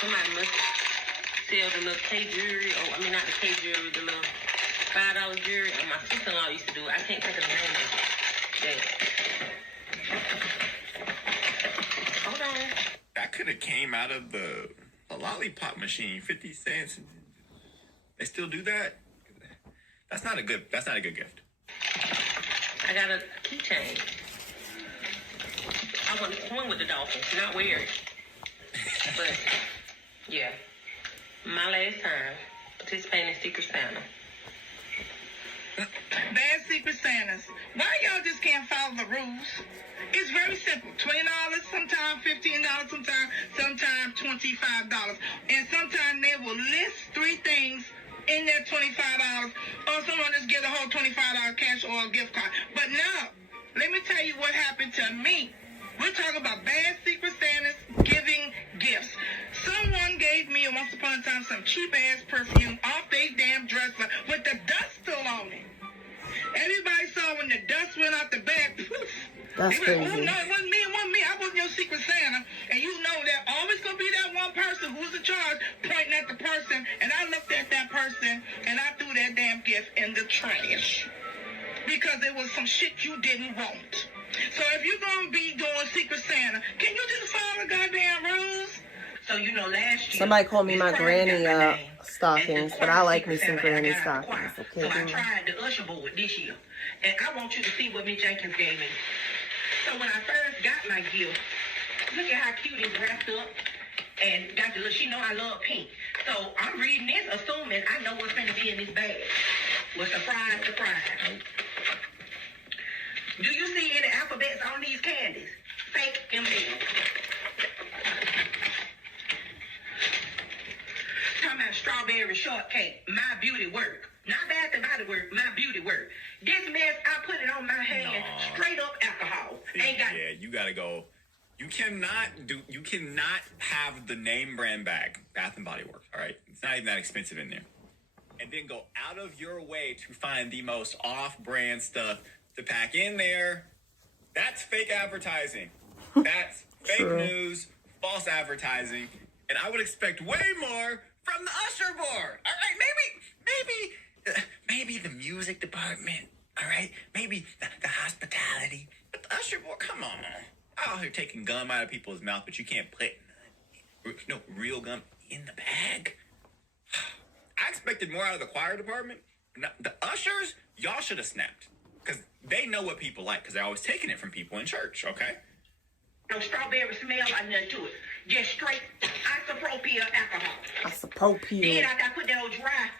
Somebody must sell the little K jewelry, or I mean not the K jewelry, the little $5 jewelry. And my sister-in-law used to do it. I can't think of the name of it. Hold on. That could have came out of the lollipop machine, 50 cents. They still do that? That's not a good gift. I got a keychain. I want to swim with the dolphins, not wear it. But, yeah. My last time participating in Secret Santa. Bad Secret Santas. Why y'all just can't follow the rules? It's very simple. $20, sometimes $15, sometimes $25. And sometimes they will list 3 things in that $25, or someone just get a whole $25 cash or a gift card. But no, let me tell you what happened to me. We're talking about bad Secret Santas giving gifts. Someone gave me, once upon a time, some cheap-ass perfume off their damn dresser with the dust still on it. Everybody saw when the dust went out the bag, poof. That's crazy. Oh, no, it wasn't me. I wasn't your Secret Santa. And you know that always going to be that one person who's in charge pointing at the person. And I looked at that person, and I threw that damn gift in the trash. Because it was some shit you didn't want. So if you're going to be doing Secret Santa, can you just follow the goddamn rules? So, you know, last year... Somebody called me my granny stockings, but I like me some granny stockings. Okay, so I tried the Usher board this year. And I want you to see what Miss Jenkins gave me. So when I first got my gift, look at how cute it's wrapped up. And got the look, she know I love pink. So I'm reading this, assuming I know what's going to be in this bag. Well, surprise, surprise. Do you see any alphabets on these candies? Fake M&M's. Talking about strawberry shortcake, my beauty work. Not Bath and Body Work, my beauty work. This mess, I put it on my hand, straight up alcohol. Yeah, you gotta go. You cannot have the name brand bag, Bath and Body Works, all right? It's not even that expensive in there. And then go out of your way to find the most off-brand stuff to pack in there. That's fake advertising. That's fake news, false advertising. And I would expect way more from the Usher board. All right, maybe the music department. All right, maybe the hospitality. But the Usher board, come on. I'm out here taking gum out of people's mouth, but you can't put real gum in the bag. I expected more out of the choir department. The ushers, y'all should have snapped. Because they know what people like, because they're always taking it from people in church, okay? No strawberry smell or nothing to it. Just straight isopropyl alcohol. Isopropyl. Then I put that old dry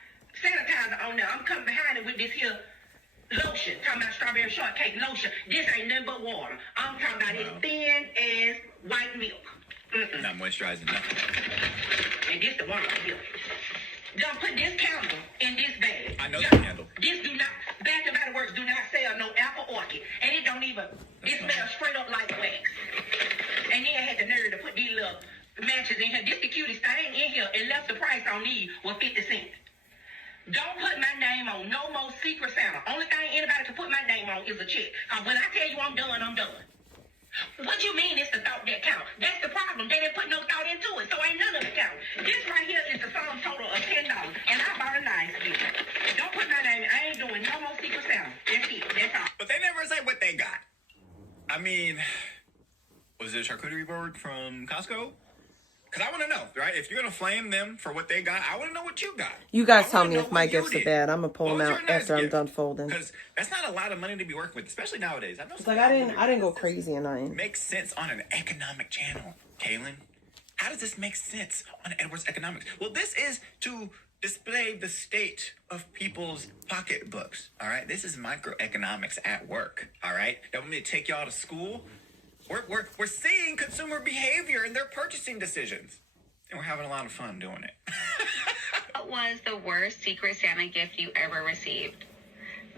sanitizer on there. I'm coming behind it with this here lotion. Talking about strawberry shortcake lotion. This ain't nothing but water. I'm talking about it thin as white milk. Not moisturizing nothing. And this the one right here. Don't put this candle in this bag. I know the candle. This do not, Bath and Body Works do not sell no apple orchid. And it don't even, it smells straight up like wax. And then I had the nerve to put these little matches in here. This the cutest thing in here. And and left the price on these was 50 cents. Don't put my name on no more Secret Santa. Only thing anybody can put my name on is a check. When I tell you I'm done, I'm done. What you mean it's the thought that counts? That's the problem. They didn't put no thought into it, so ain't none of it count. This right here is the sum total of $10, and I bought a nice bill. Don't put my name. I ain't doing no more Secret Santa. That's it. That's all. But they never say what they got. I mean, was it a charcuterie board from Costco? Because I want to know, right? If you're going to flame them for what they got, I want to know what you got. You guys tell me if my gifts are bad. I'm gonna pull them out after I'm done folding. Because that's not a lot of money to be working with, especially nowadays. I know It's like I didn't go crazy and I makes sense on an economic channel, Kaylin. How does this make sense on Edwards Economics? Well, this is to display the state of people's pocketbooks. All right, this is microeconomics at work. All right, that want me to take y'all to school. We're seeing consumer behavior in their purchasing decisions, and we're having a lot of fun doing it. What was the worst Secret Santa gift you ever received?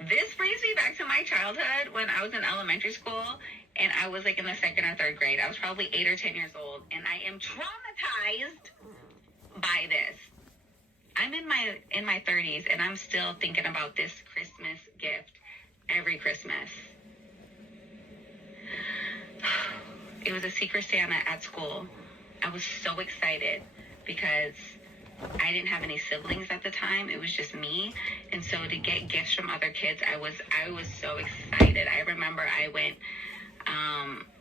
This brings me back to my childhood when I was in elementary school and I was like in the 2nd or 3rd grade. I was probably 8 or 10 years old, and I am traumatized by this. I'm in my 30s, and I'm still thinking about this Christmas gift every Christmas. It was a Secret Santa at school. I was so excited because I didn't have any siblings at the time. It was just me. And so to get gifts from other kids, I was so excited. I remember I went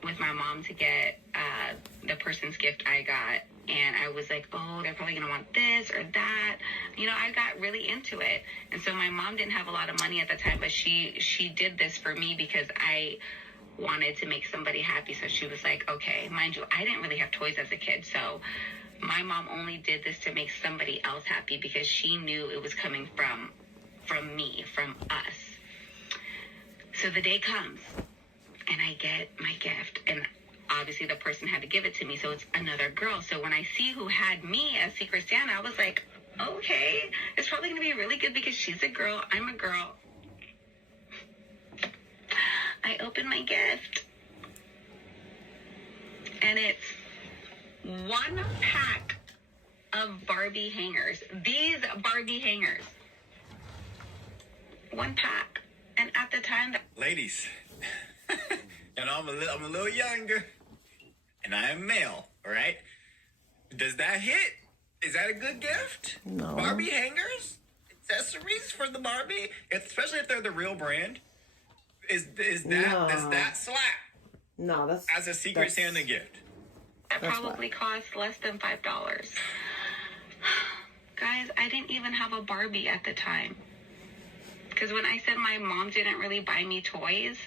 with my mom to get the person's gift I got. And I was like, oh, they're probably going to want this or that. You know, I got really into it. And so my mom didn't have a lot of money at the time, but she did this for me because I wanted to make somebody happy. So she was like, okay, mind you, I didn't really have toys as a kid. So my mom only did this to make somebody else happy because she knew it was coming from me, from us. So the day comes and I get my gift, and obviously the person had to give it to me. So it's another girl. So when I see who had me as Secret Santa, I was like, okay, it's probably going to be really good because she's a girl. I'm a girl. I open my gift, and it's 1 pack of Barbie hangers. These Barbie hangers. 1 pack. And at the time... Ladies, you know, I'm a little younger, and I am male, all right? Does that hit? Is that a good gift? No. Barbie hangers? Accessories for the Barbie? Especially if they're the real brand? Does that slap? No, that's as a Secret Santa gift. That probably cost less than $5. Guys, I didn't even have a Barbie at the time. Because when I said my mom didn't really buy me toys,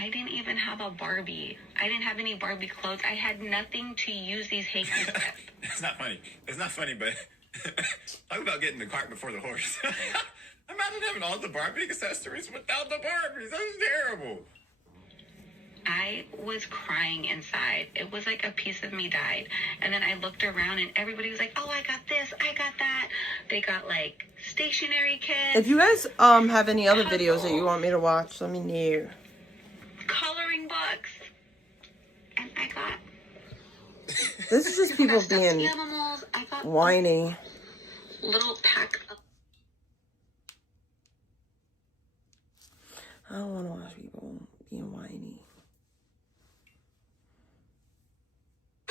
I didn't even have a Barbie. I didn't have any Barbie clothes. I had nothing to use these hangers with. It's not funny. It's not funny, but talk about getting the cart before the horse. Imagine having all the Barbie accessories without the Barbies. That's terrible. I was crying inside. It was like a piece of me died. And then I looked around and everybody was like, oh, I got this, I got that. They got like stationary kits. If you guys have any other videos that you want me to watch, let me know. Coloring books. And I got... This is just people being animals. I got whiny. Little pack of... I don't want to watch people being whiny.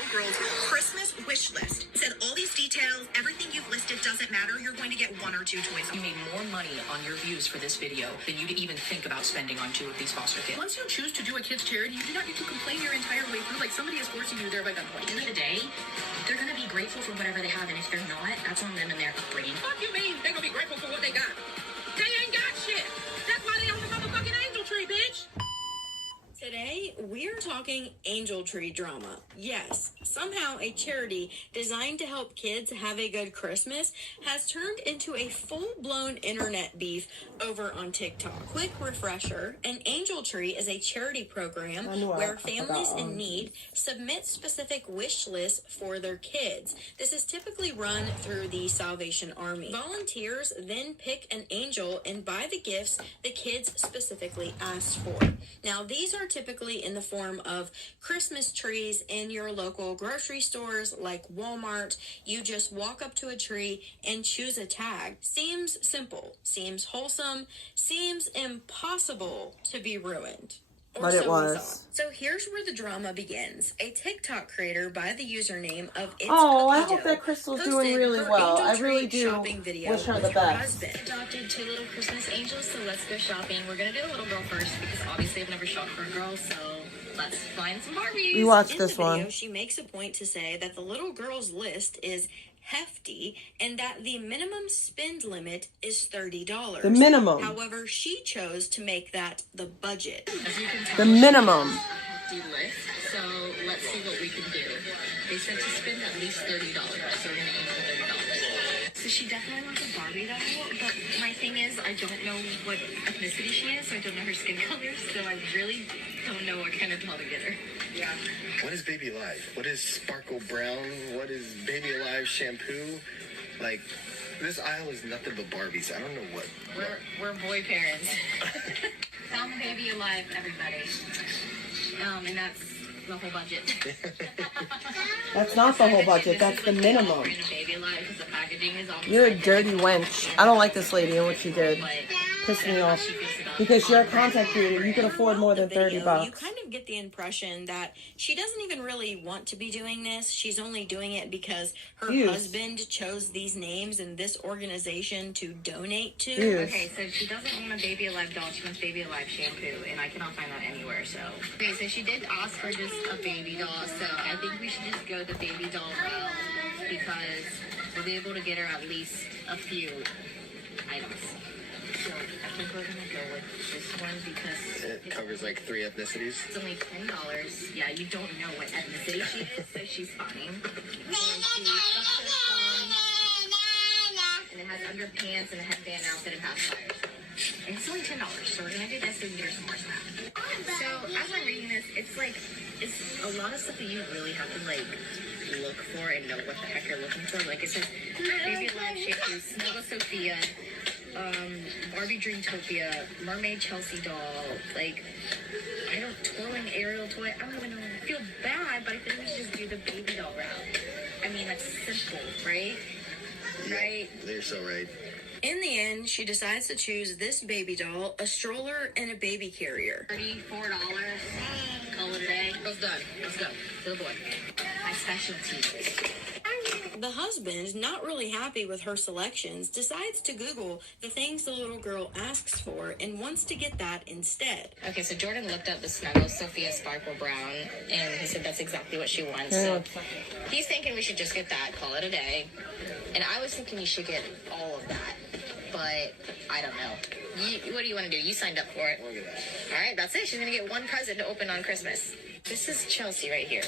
Girls Christmas wish list. It said all these details, everything you've listed doesn't matter. You're going to get 1 or 2 toys. You made more money on your views for this video than you could even think about spending on 2 of these foster kids. Once you choose to do a kid's charity, you do not get to complain your entire way through like somebody is forcing you there by gunpoint. At the end of the day, they're going to be grateful for whatever they have, and if they're not, that's on them and their upbringing. Fuck you mean they're going to be grateful for what they got? They ain't got shit. That's why they on the motherfucking angel tree, bitch. Today, we're talking angel tree drama. Yes, somehow a charity designed to help kids have a good Christmas has turned into a full-blown internet beef over on TikTok. Quick refresher, an angel tree is a charity program where families in need submit specific wish lists for their kids. This is typically run through the Salvation Army. Volunteers then pick an angel and buy the gifts the kids specifically asked for. Now, these are typically in the form of Christmas trees in your local grocery stores like Walmart, you just walk up to a tree and choose a tag. Seems simple, seems wholesome, seems impossible to be ruined. Or But it so we was. thought. So here's where the drama begins. A TikTok creator by the username of It's Oh, I Cookie hope Dough that Crystal's posted doing really her well. angel I really tree do shopping video wish her the with best. husband. Adopted 2 little Christmas angels, so let's go shopping. We're gonna do a little girl first because obviously I've never shopped for a girl, so let's find some Barbies. We watched In this the video, one. she makes a point to say that the little girl's list is hefty and that the minimum spend limit is $30. The minimum. However, she chose to make that the budget. As you can tell, The minimum. she has a hefty list, so let's see what we can do. They said to spend at least $30, so we're gonna aim for $30. So she definitely wants a Barbie doll, but my thing is I don't know what ethnicity she is, so I don't know her skin color, so I really don't know what kind of doll to get her. Yeah. What is Baby Alive? What is Sparkle Brown? What is Baby Alive shampoo? Like, this aisle is nothing but Barbies. I don't know what. We're boy parents. Found Baby Alive, everybody. And that's the whole budget. That's not the whole budget. That's the minimum. Baby Alive because the packaging is almost You're a dirty wench. I don't like this lady and what she did. Pissed me off. Because you're a content creator. You can afford more than $30. You kind of get the impression that she doesn't even really want to be doing this. She's only doing it because her husband chose these names and this organization to donate to. Okay, so she doesn't want a Baby Alive doll. She wants Baby Alive shampoo, and I cannot find that anywhere. So okay, so she did ask for just a baby doll. So I think we should just go the baby doll route because we'll be able to get her at least a few items. So I think we're gonna go with this one because It covers like 3 ethnicities. it's only $10. Yeah, you don't know what ethnicity she is, so she's fine. And she and it has underpants and a headband outfit and pacifiers. And it's only $10, so we're gonna do this so we can get her some more stuff. So as I'm reading this, it's a lot of stuff that you really have to look for and know what the heck you're looking for. Like it says Baby Alive shampoo, Snuggle Sophia, Barbie Dreamtopia, Mermaid Chelsea doll, twirling Ariel toy. I don't even know. I feel bad, but I think we should just do the baby doll route. I mean, that's simple, right? Yeah, right? You're so right. In the end, she decides to choose this baby doll, a stroller, and a baby carrier. $34. Call it a day. Both done. Let's go. To the boy. My specialty. The husband, not really happy with her selections, decides to Google the things the little girl asks for and wants to get that instead. Okay, so Jordan looked up the Snuggle Sophia Sparkle Brown, and he said that's exactly what she wants. So he's thinking we should just get that, call it a day. And I was thinking we should get all of that, but I don't know. What do you want to do? You signed up for it. Look at that. All right, that's it. She's going to get one present to open on Christmas. This is Chelsea right here.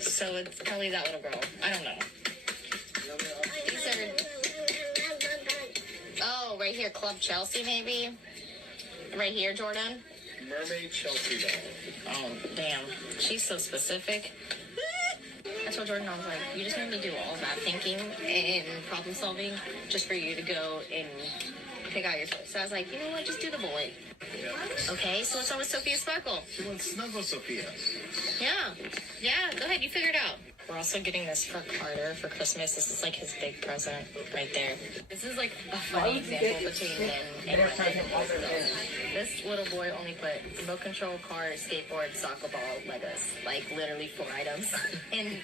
So it's probably that little girl. I don't know. These are... Oh, right here, Club Chelsea, maybe? Right here, Jordan? Mermaid Chelsea doll. Oh, damn. She's so specific. That's what Jordan was like. You just need to do all that thinking and problem solving just for you to go and pick out your choice. So I was like, you know what? Just do the boy. Okay, so let's go with Sophia Sparkle. She wants Snuggle Sophia. Yeah, go ahead. You figure it out. We're also getting this for Carter for Christmas. This is like his big present right there. This is like a funny example between him and this little boy only put remote control, car, skateboard, soccer ball, Legos. Like literally 4 items. And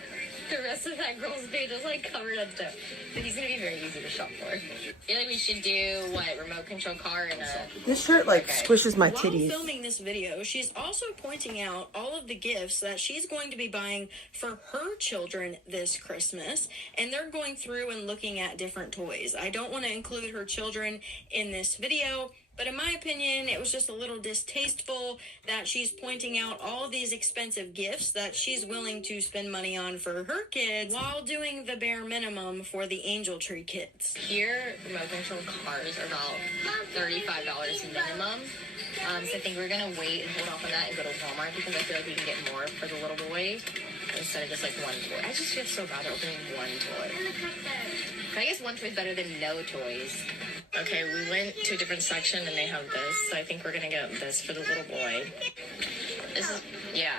the rest of that girl's page is like covered in stuff. But he's gonna be very easy to shop for. I feel like we should do remote control car and This shirt squishes my titties. While filming this video, she's also pointing out all of the gifts that she's going to be buying for her children this Christmas, and they're going through and looking at different toys. I don't want to include her children in this video, but in my opinion, it was just a little distasteful that she's pointing out all these expensive gifts that she's willing to spend money on for her kids while doing the bare minimum for the Angel Tree kids. Here, remote control cars are about $35 minimum. So I think we're going to wait and hold off on that and go to Walmart because I feel like we can get more for the little boy instead of just one toy. I just feel so bad opening one toy. I guess one toy is better than no toys. Okay, we went to a different section and they have this, so I think we're gonna get this for the little boy. This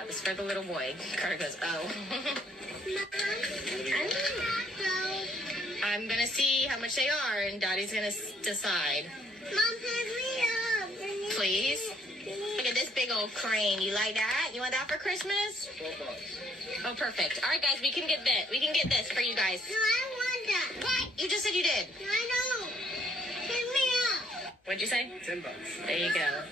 is for the little boy. Carter goes, oh. I'm gonna see how much they are, and Daddy's gonna decide. Mom, pick me up. Please? Look at this big old crane. You like that? You want that for Christmas? Oh, perfect. All right, guys, we can get this. We can get this for you guys. No, I want that. What? You just said you did. No, I know. Pick me up. What'd you say? $10. There you go.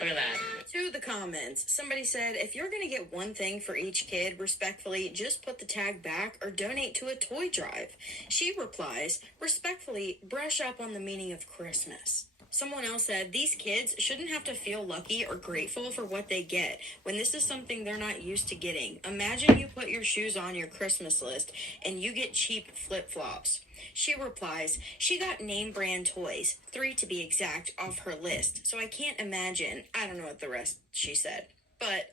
Look at that. To the comments, somebody said, if you're going to get one thing for each kid, respectfully, just put the tag back or donate to a toy drive. She replies, respectfully, brush up on the meaning of Christmas. Someone else said, these kids shouldn't have to feel lucky or grateful for what they get when this is something they're not used to getting. Imagine you put your shoes on your Christmas list and you get cheap flip-flops. She replies, she got name brand toys, 3 to be exact, off her list. So I can't imagine. I don't know what the rest she said. But,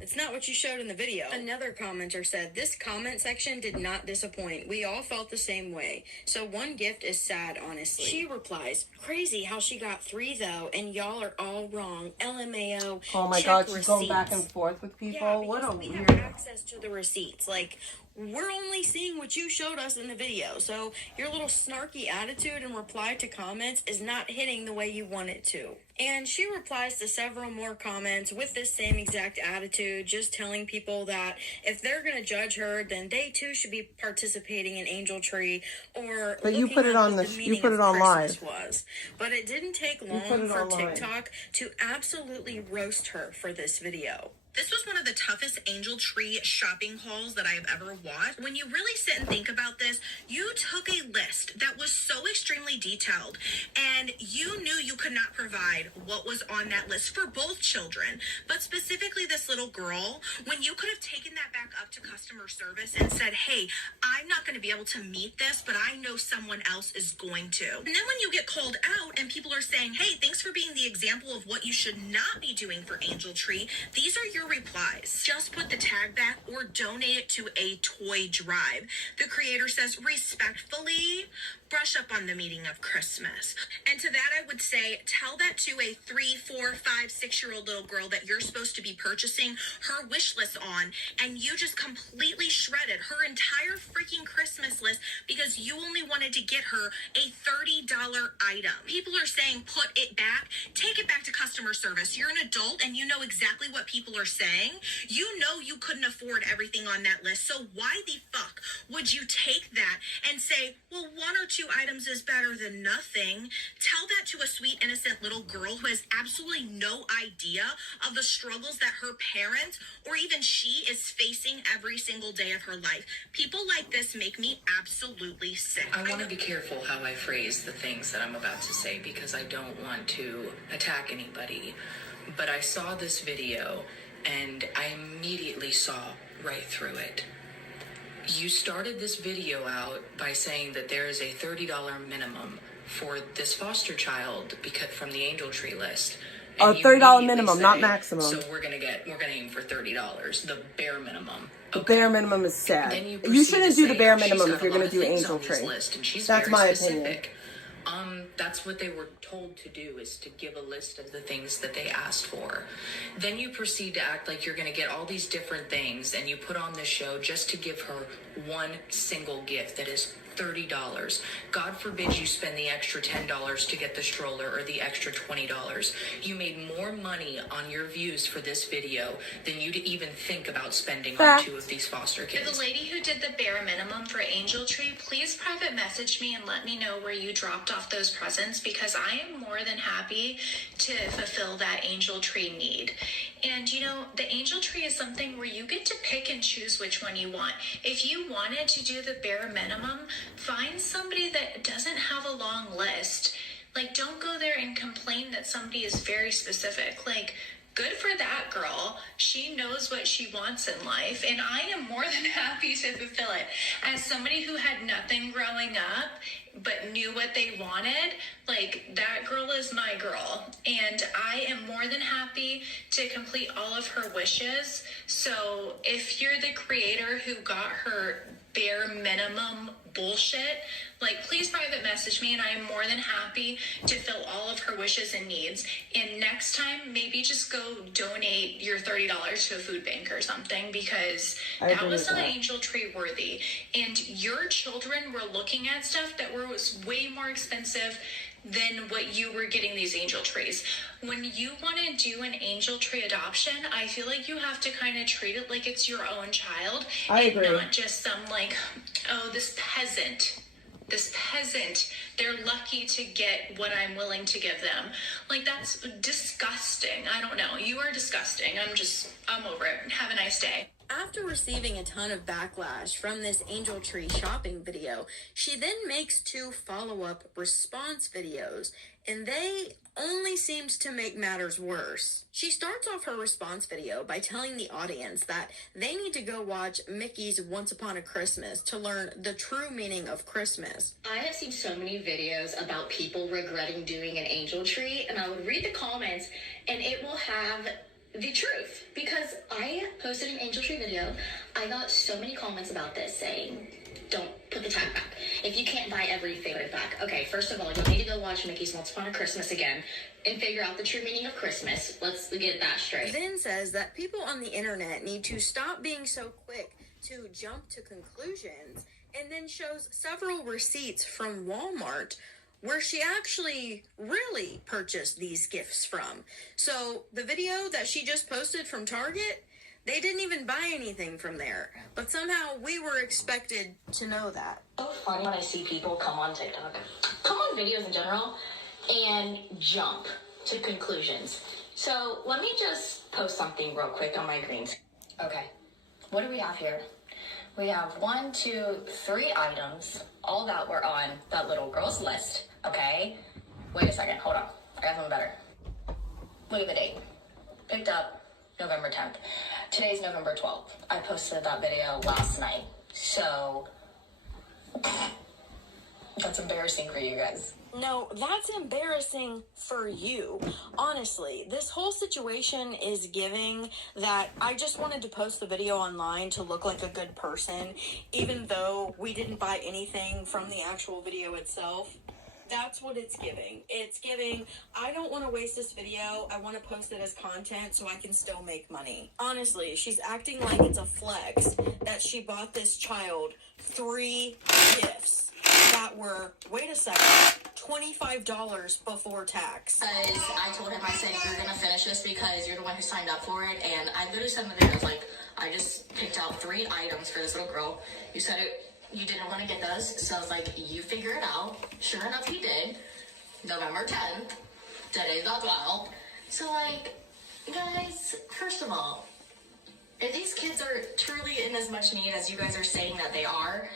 it's not what you showed in the video. Another commenter said, this comment section did not disappoint. We all felt the same way. So one gift is sad, honestly. She replies, crazy how she got 3 though, and y'all are all wrong. LMAO. Oh my God, she's going back and forth with people. Yeah, what a we weird. have access to the receipts. Like, we're only seeing what you showed us in the video. So your little snarky attitude and reply to comments is not hitting the way you want it to. And she replies to several more comments with this same exact attitude, just telling people that if they're going to judge her, then they too should be participating in Angel Tree or But you put it on you put it on live. Was. But it didn't take long for TikTok to absolutely roast her for this video. This was one of the toughest Angel Tree shopping hauls that I have ever watched. When you really sit and think about this, you took a list that was so extremely detailed, and you knew you could not provide what was on that list for both children, but specifically this little girl, when you could have taken that back up to customer service and said, hey, I'm not going to be able to meet this, but I know someone else is going to. And then when you get called out and people are saying, hey, thanks for being the example of what you should not be doing for Angel Tree, these are your replies. Just put the tag back or donate it to a toy drive. The creator says, respectfully, brush up on the meaning of Christmas. And to that I would say, tell that to a 3, 4, 5, 6-year-old little girl that you're supposed to be purchasing her wish list on, and you just completely shredded her entire freaking Christmas list because you only wanted to get her a $30 item. People are saying, put it back. Take it back to customer service. You're an adult and you know exactly what people are saying. You know you couldn't afford everything on that list, so why the fuck would you take that and say, well, 1 or 2 items is better than nothing? Tell that to a sweet, innocent little girl who has absolutely no idea of the struggles that her parents or even she is facing every single day of her life. People like this make me absolutely sick. I want to be careful how I phrase the things that I'm about to say because I don't want to attack anybody. But I saw this video and I immediately saw right through it. You started this video out by saying that there is a $30 minimum for this foster child because from the Angel Tree list. A $30 minimum, not maximum. So we're gonna aim for $30, the bare minimum. The bare minimum is sad. You shouldn't do the bare minimum if you're going to do Angel Tree. That's my opinion. That's what they were told to do, is to give a list of the things that they asked for. Then you proceed to act like you're going to get all these different things, and you put on this show just to give her one single gift that is $30. God forbid you spend the extra $10 to get the stroller or the extra $20. You made more money on your views for this video than you'd even think about spending on 2 of these foster kids. The lady who did the bare minimum for Angel Tree, please private message me and let me know where you dropped off those presents, because I am more than happy to fulfill that Angel Tree need. And you know, the Angel Tree is something where you get to pick and choose which one you want. If you wanted to do the bare minimum, find somebody that doesn't have a long list. Like, don't go there and complain that somebody is very specific. Like, good for that girl. She knows what she wants in life, and I am more than happy to fulfill it. As somebody who had nothing growing up but knew what they wanted, like, that girl is my girl, and I am more than happy to complete all of her wishes. So if you're the creator who got her bare minimum bullshit, like, please private message me and I am more than happy to fill all of her wishes and needs. And next time, maybe just go donate your $30 to a food bank or something, because that was not angel tree worthy. And your children were looking at stuff that was way more expensive than what you were getting these angel trees. When you want to do an angel tree adoption, I feel like you have to kind of treat it like it's your own child. I agree. And not just some like, oh, this peasant, they're lucky to get what I'm willing to give them. Like, that's disgusting. I don't know. You are disgusting. I'm over it. Have a nice day. After receiving a ton of backlash from this angel tree shopping video, she then makes 2 follow-up response videos, and they only seemed to make matters worse. She starts off her response video by telling the audience that they need to go watch Mickey's Once Upon a Christmas to learn the true meaning of Christmas. I have seen so many videos about people regretting doing an angel tree, and I would read the comments, and it will have the truth, because I posted an angel tree video. I got so many comments about this saying, don't put the tag back. If you can't buy everything, put it back. Okay, first of all, you need to go watch Mickey's Once Upon a Christmas again and figure out the true meaning of Christmas. Let's get that straight. Then says that people on the internet need to stop being so quick to jump to conclusions, and then shows several receipts from Walmart where she actually really purchased these gifts from. So the video that she just posted from Target, they didn't even buy anything from there. But somehow we were expected to know that. So funny when I see people come on TikTok, come on videos in general, and jump to conclusions. So let me just post something real quick on my greens. Okay, what do we have here? We have 1, 2, 3 items, all that were on that little girl's list. Okay, wait a second, hold on, I got something better. Look at the date. Picked up November 10th. Today's November 12th. I posted that video last night. So that's embarrassing for you guys. No, that's embarrassing for you. Honestly, this whole situation is giving that I just wanted to post the video online to look like a good person, even though we didn't buy anything from the actual video itself. That's what it's giving. It's giving, I don't want to waste this video. I want to post it as content so I can still make money. Honestly, she's acting like it's a flex that she bought this child 3 gifts that were, wait a second, $25 before tax. I told him, I said, you're going to finish this because you're the one who signed up for it. And I literally said in the video, I was like, I just picked out 3 items for this little girl. You said it. You didn't want to get those, so I was like, you figure it out. Sure enough, he did. November 10th. Today's the 12th. So, like, guys, first of all, if these kids are truly in as much need as you guys are saying that they are,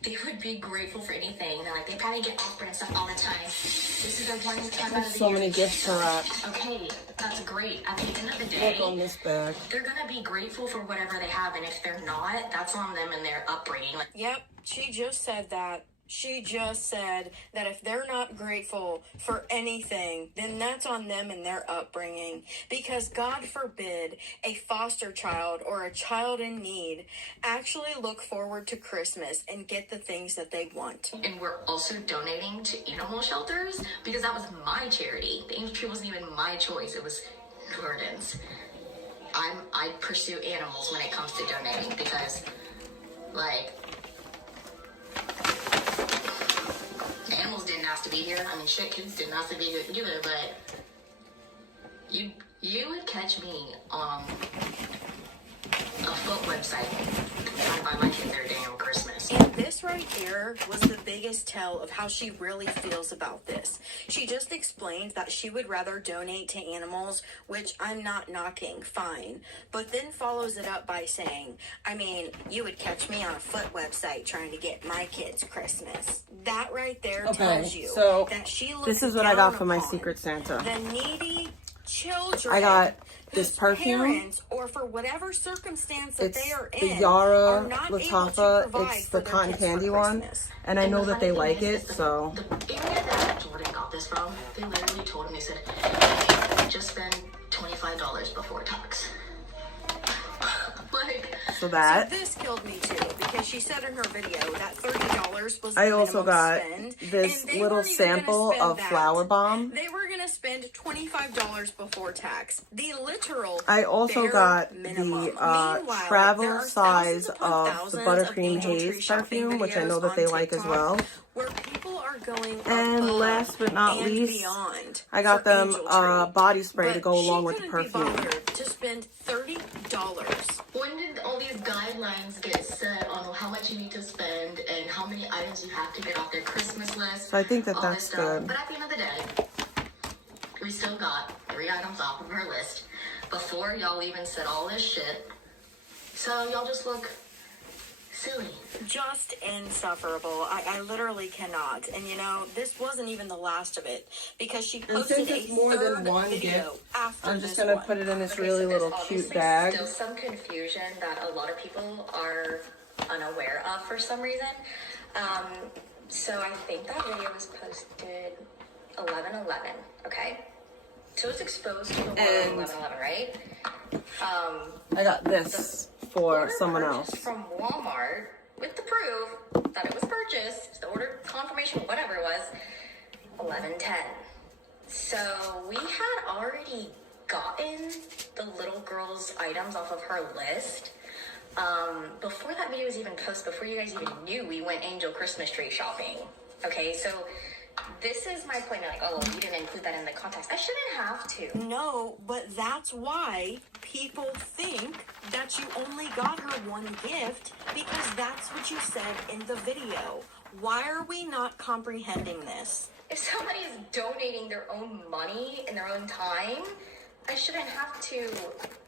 they would be grateful for anything. They're like, they probably get offered and stuff all the time. This is their one time out of the so year. many gifts to wrap. Okay, that's great. At the end of the day, Look on this bag. they're gonna be grateful for whatever they have, and if they're not, that's on them and their upbringing. Yep, she just said that. She just said that if they're not grateful for anything, then that's on them and their upbringing. Because God forbid a foster child or a child in need actually look forward to Christmas and get the things that they want. And we're also donating to animal shelters because that was my charity. The Angel Tree wasn't even my choice. It was Jordan's. I pursue animals when it comes to donating because, like, animals didn't ask to be here. I mean, shit, kids didn't ask to be here either, but you would catch me on a foot website trying to buy my kids their damn Christmas. And this right here was the biggest tell of how she really feels about this. She just explained that she would rather donate to animals, which I'm not knocking, fine. But then follows it up by saying, I mean, you would catch me on a foot website trying to get my kids Christmas. That right there tells you so that she looks this is what I got for my upon Secret Santa. the needy children. I got whose this perfume. parents, or for whatever circumstance that It's they are the in, Yara are not able to Lataffa. provide It's for the their cotton kids for candy one, Christmas. and I know that they like it. So The area that Jordan got this from, they literally told him, they said, just spend $25 before tax. Like, So that. So this killed me too, because she said in her video that $30 was the I also minimum got spend, this and they little weren't even gonna sample spend of that. Flower Bomb. They were gonna spend $25 before tax. The literal I also bare got minimum. the Meanwhile, travel there are size thousands upon of the thousands of Buttercream Angel Tree Haze shopping perfume, which I know videos that they on like as TikTok, well. where people are going And above last but not and least, beyond I got for them Angel Tree. body spray to But go she along with the couldn't be perfume. bothered to spend $30. When did all these guidelines get set on how much you need to spend and how many items you have to get off their Christmas list? So I think that all that's this stuff. good. But at the end of the day, we still got 3 items off of our list before y'all even said all this shit. So y'all just look silly. Just insufferable. I literally cannot. And you know, this wasn't even the last of it, because she posted since it's a more than third one video gift, after I'm just this gonna one. put it in this Okay, really so there's little cute obviously bag. Still some confusion that a lot of people are unaware of for some reason. So I think that video was posted 11/11. Okay, so it's exposed to the world And 11/11, right? I got this for Order someone purchased else. from Walmart with the proof that it was purchased, the order confirmation, whatever it was, 11/10. So we had already gotten the little girl's items off of her list. Before that video was even posted, before you guys even knew, we went Angel Christmas tree shopping. Okay, so this is my point. Like, oh, you didn't include that in the context. I shouldn't have to. No, but that's why people think that you only got her one gift, because that's what you said in the video. Why are we not comprehending this? If somebody is donating their own money and their own time, I shouldn't have to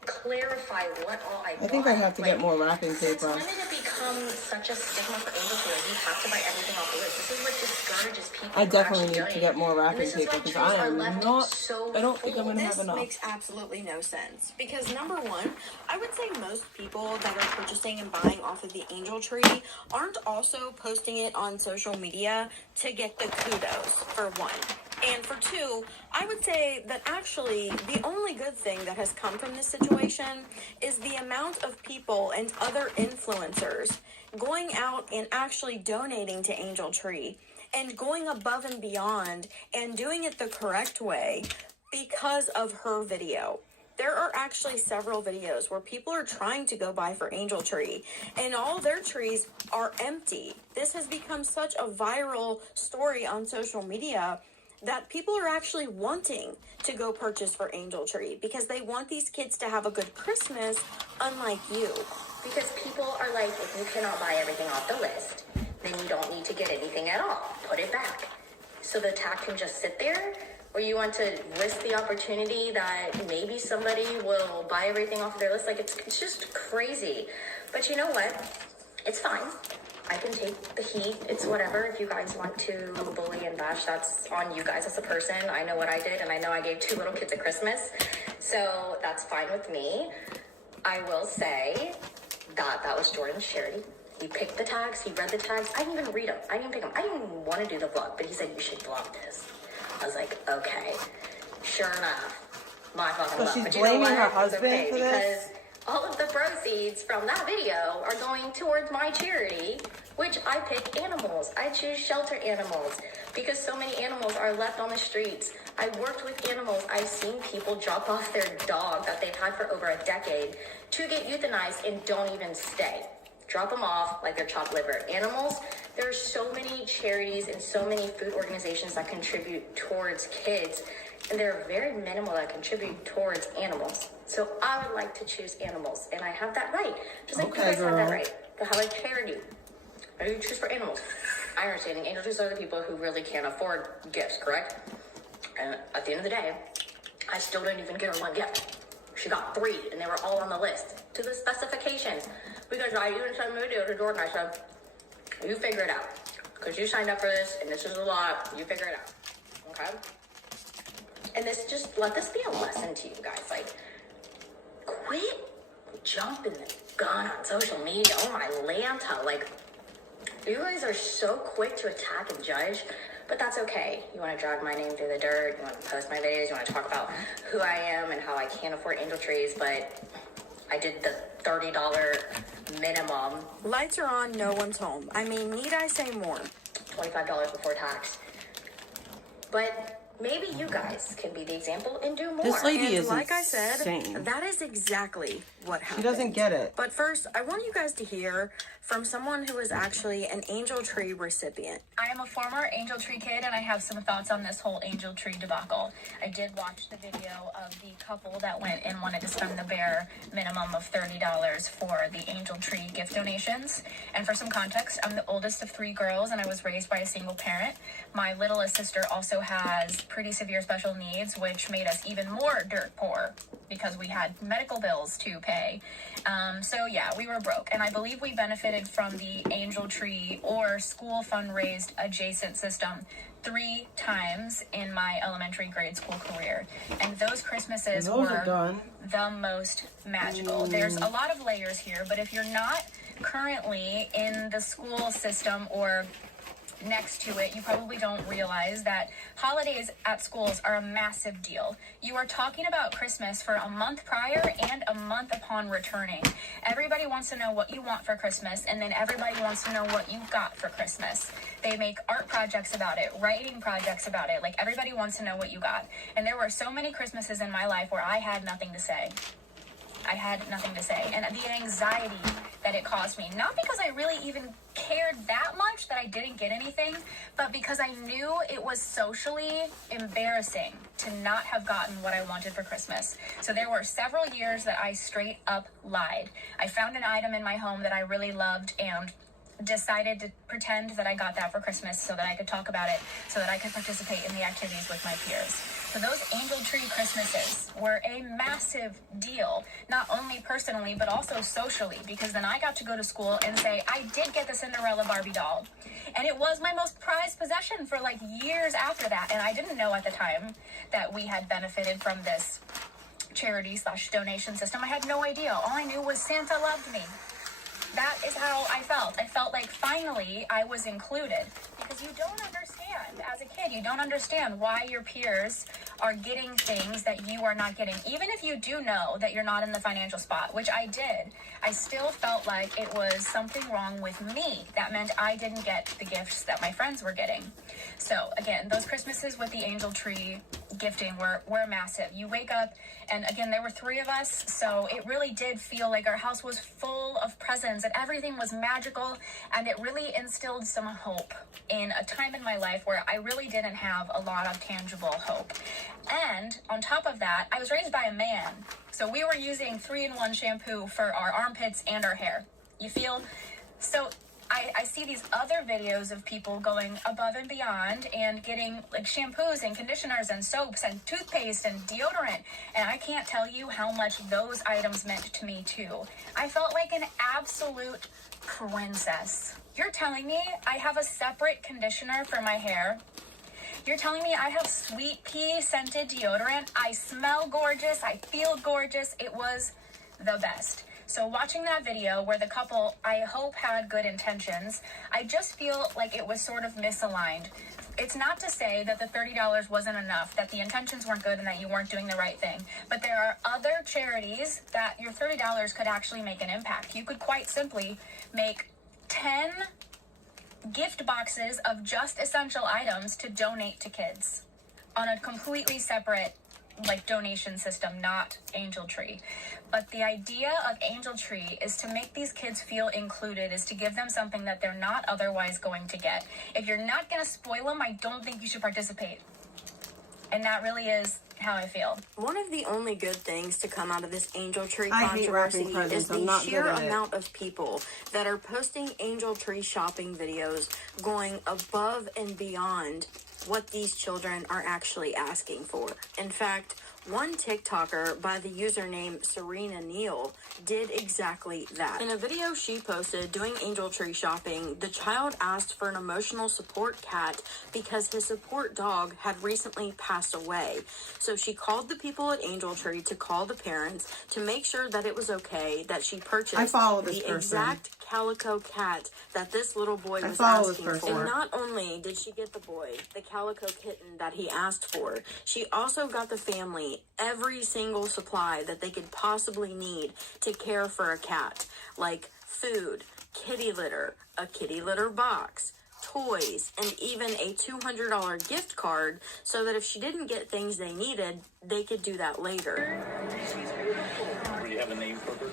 clarify what all I I think I have to get more wrapping Since paper. when did it become such a stigma for Angel Tree? Like, you have to buy everything off the list. This is what discourages people. I from definitely actually need to get more donating. wrapping And this is paper why because trees I are am left not, so I don't think I'm full. going to have This enough. makes absolutely no sense, because number one, I would say most people that are purchasing and buying off of the Angel Tree aren't also posting it on social media to get the kudos, for one. And for two, I would say that actually the only good thing that has come from this situation is the amount of people and other influencers going out and actually donating to Angel Tree and going above and beyond and doing it the correct way because of her video. There are actually several videos where people are trying to go buy for Angel Tree and all their trees are empty. This has become such a viral story on social media that people are actually wanting to go purchase for Angel Tree because they want these kids to have a good Christmas, unlike you. Because people are like, if you cannot buy everything off the list, then you don't need to get anything at all. Put it back. So the tag can just sit there? Or you want to risk the opportunity that maybe somebody will buy everything off of their list? Like, it's just crazy. But you know what? It's fine. I can take the heat. It's whatever. If you guys want to bully and bash, that's on you guys as a person. I know what I did, and I know I gave 2 little kids a Christmas. So that's fine with me. I will say that that was Jordan's charity. He picked the tags. He read the tags. I didn't even read them. I didn't even pick them. I didn't even want to do the vlog, but he said, you should vlog this. I was like, okay. Sure enough. My fucking So love. she's But you know blaming what? her It's husband okay, for this? because all of the proceeds from that video are going towards my charity, which I pick animals. I choose shelter animals because so many animals are left on the streets. I worked with animals. I've seen people drop off their dog that they've had for over a decade to get euthanized and don't even stay. Drop them off like they're chopped liver. Animals, there are so many charities and so many food organizations that contribute towards kids, and there are very minimal that contribute towards animals. So I would like to choose animals, and I have that right. Just like you guys have that right to have a charity. Or you choose for animals. I understand angel trees are the people who really can't afford gifts, correct? And at the end of the day, I still didn't even get her one gift. She got 3, and they were all on the list to the specifications. Because I even sent a video to Jordan. I said, you figure it out. Because you signed up for this, and this is a lot. You figure it out. Okay? And let this be a lesson to you guys. Like, quit jumping the gun on social media. Oh my Lanta. Like, you guys are so quick to attack and judge, but that's okay. You want to drag my name through the dirt. You want to post my videos. You want to talk about who I am and how I can't afford angel trees, but I did the $30 minimum. Lights are on, no one's home. I mean, need I say more? $25 before tax. But maybe you guys can be the example and do more. This lady is like I said, insane. that is exactly what happened. She doesn't get it. But first, I want you guys to hear from someone who is actually an Angel Tree recipient. I am a former Angel Tree kid, and I have some thoughts on this whole Angel Tree debacle. I did watch the video of the couple that went and wanted to spend the bare minimum of $30 for the Angel Tree gift donations. And for some context, I'm the oldest of 3 girls, and I was raised by a single parent. My littlest sister also has pretty severe special needs, which made us even more dirt poor because we had medical bills to pay. So yeah, we were broke, and I believe we benefited from the Angel Tree or school fundraised adjacent system 3 times in my elementary grade school career, and those Christmases were the most magical. There's a lot of layers here, but if you're not currently in the school system or next to it, you probably don't realize that holidays at schools are a massive deal. You are talking about Christmas for a month prior and a month upon returning. Everybody wants to know what you want for Christmas, and then everybody wants to know what you got for Christmas. They make art projects about it, writing projects about it. Like, everybody wants to know what you got. And there were so many Christmases in my life where I had nothing to say. I had nothing to say. And the anxiety that it caused me, not because I really even cared that much that I didn't get anything, but because I knew it was socially embarrassing to not have gotten what I wanted for Christmas. So there were several years that I straight up lied. I found an item in my home that I really loved and decided to pretend that I got that for Christmas so that I could talk about it, so that I could participate in the activities with my peers. So those Angel Tree Christmases were a massive deal, not only personally, but also socially, because then I got to go to school and say, I did get the Cinderella Barbie doll. And it was my most prized possession for like years after that. And I didn't know at the time that we had benefited from this charity/donation system. I had no idea. All I knew was Santa loved me. That is how I felt. I felt like finally I was included, because you don't understand, as a kid, you don't understand why your peers are getting things that you are not getting. Even if you do know that you're not in the financial spot, which I did, I still felt like it was something wrong with me. That meant I didn't get the gifts that my friends were getting. So again, those Christmases with the Angel Tree gifting were massive. You wake up, and again, there were 3 of us, so it really did feel like our house was full of presents and everything was magical, and it really instilled some hope in a time in my life where I really didn't have a lot of tangible hope. And on top of that, I was raised by a man, so we were using 3-in-1 shampoo for our armpits and our hair. You feel? So I see these other videos of people going above and beyond and getting like shampoos and conditioners and soaps and toothpaste and deodorant. And I can't tell you how much those items meant to me too. I felt like an absolute princess. You're telling me I have a separate conditioner for my hair? You're telling me I have sweet pea scented deodorant? I smell gorgeous. I feel gorgeous. It was the best. So watching that video where the couple, I hope, had good intentions, I just feel like it was sort of misaligned. It's not to say that the $30 wasn't enough, that the intentions weren't good and that you weren't doing the right thing. But there are other charities that your $30 could actually make an impact. You could quite simply make 10 gift boxes of just essential items to donate to kids on a completely separate donation system, not Angel Tree. But the idea of Angel Tree is to make these kids feel included, is to give them something that they're not otherwise going to get. If you're not going to spoil them, I don't think you should participate. And that really is how I feel. One of the only good things to come out of this Angel Tree controversy is the sheer amount of people that are posting Angel Tree shopping videos going above and beyond what these children are actually asking for. In fact, one TikToker by the username Serena Neal did exactly that. In a video she posted doing Angel Tree shopping, the child asked for an emotional support cat because his support dog had recently passed away. So she called the people at Angel Tree to call the parents to make sure that it was okay that she purchased the exact calico cat that this little boy was follow this asking for. person. And not only did she get the boy the calico kitten that he asked for, she also got the family every single supply that they could possibly need to care for a cat, like food, kitty litter, a kitty litter box, toys, and even a $200 gift card, so that if she didn't get things they needed, they could do that later. Do you have a name for her?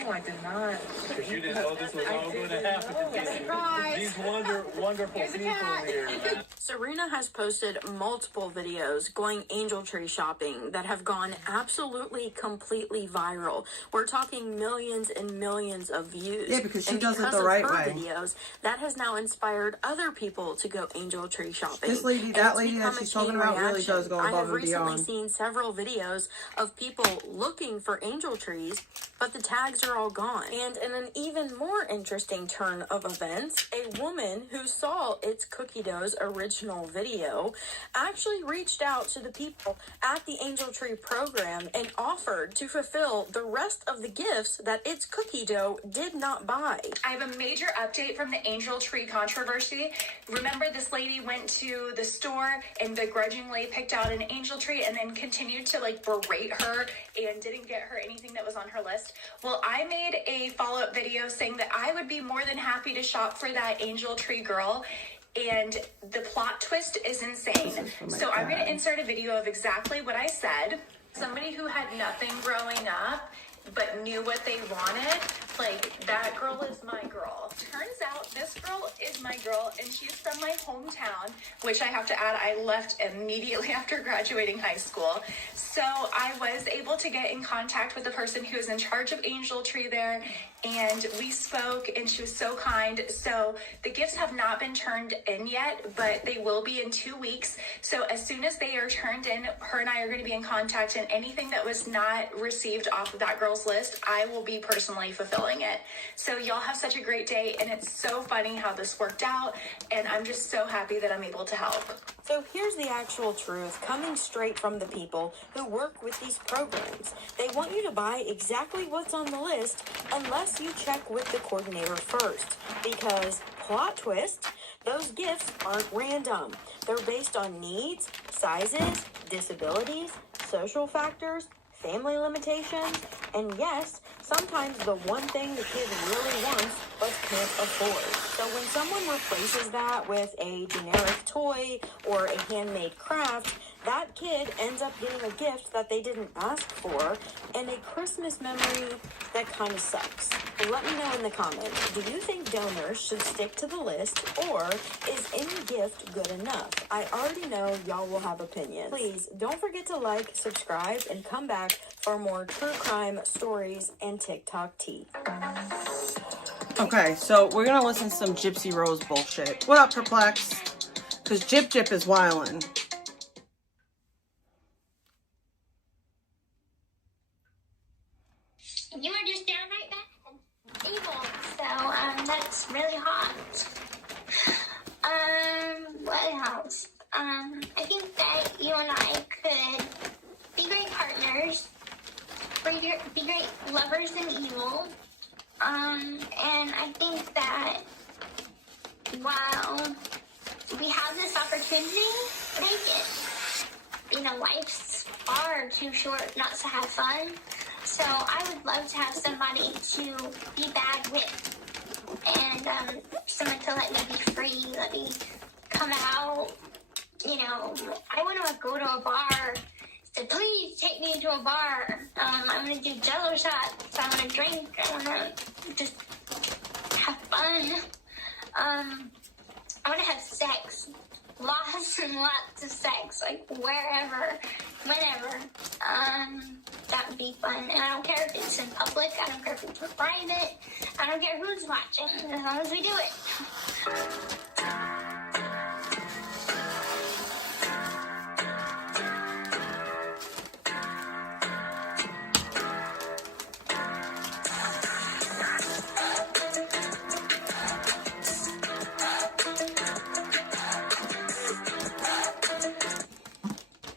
No, I did not. Because you didn't know this was all going to happen. These wonderful people here. Serena has posted multiple videos going angel tree shopping that have gone absolutely, completely viral. We're talking millions and millions of views. Yeah, because she and does it because the of right her way. videos, that has now inspired other people to go angel tree shopping. This lady, And that it's lady that become a she's talking chain about really reaction. does go I above have and recently beyond. seen several videos of people looking for angel trees, but the tags are all gone. And in an even more interesting turn of events, a woman who saw It's Cookie Dough's original video actually reached out to the people at the Angel Tree program and offered to fulfill the rest of the gifts that It's Cookie Dough did not buy. I have a major update from the Angel Tree controversy. Remember, this lady went to the store and begrudgingly picked out an angel tree and then continued to berate her and didn't get her anything that was on her list. Well, I made a follow-up video saying that I would be more than happy to shop for that angel tree girl. And the plot twist is insane. So I'm going to insert a video of exactly what I said. Somebody who had nothing growing up but knew what they wanted, that girl is my girl. Turns out this girl is my girl, and she's from my hometown, which I have to add, I left immediately after graduating high school. So I was able to get in contact with the person who is in charge of Angel Tree there, and we spoke, and she was so kind. So the gifts have not been turned in yet, but they will be in 2 weeks. So as soon as they are turned in, her and I are going to be in contact, and anything that was not received off of that girl's list, I will be personally fulfilling it. So y'all have such a great day, and it's so funny how this worked out, and I'm just so happy that I'm able to help. So here's the actual truth coming straight from the people who work with these programs. They want you to buy exactly what's on the list unless you check with the coordinator first. Because, plot twist, those gifts aren't random. They're based on needs, sizes, disabilities, social factors, family limitations, and yes, sometimes the one thing the kid really wants but can't afford. So when someone replaces that with a generic toy or a handmade craft, that kid ends up getting a gift that they didn't ask for and a Christmas memory that kind of sucks. Let me know in the comments, do you think donors should stick to the list, or is any gift good enough? I already know y'all will have opinions. Please don't forget to like, subscribe, and come back for more true crime stories and TikTok tea. Okay, so we're gonna listen to some Gypsy Rose bullshit. What up, Perplex? Because Jip is wildin'. You are just downright bad. Evil. So, that's really hot. What else? I think that you and I could be great partners, be great lovers in evil. And I think that while we have this opportunity, take it. Life's far too short not to have fun. So I would love to have somebody to be bad with. And someone to let me be free, let me come out. I want to go to a bar. So please take me to a bar. I want to do Jello shots. I want to drink. I want to just have fun. I want to have sex. Lots and lots of sex. Wherever, whenever. That would be fun. And I don't care if it's in public. I don't care if it's private. I don't care who's watching. As long as we do it.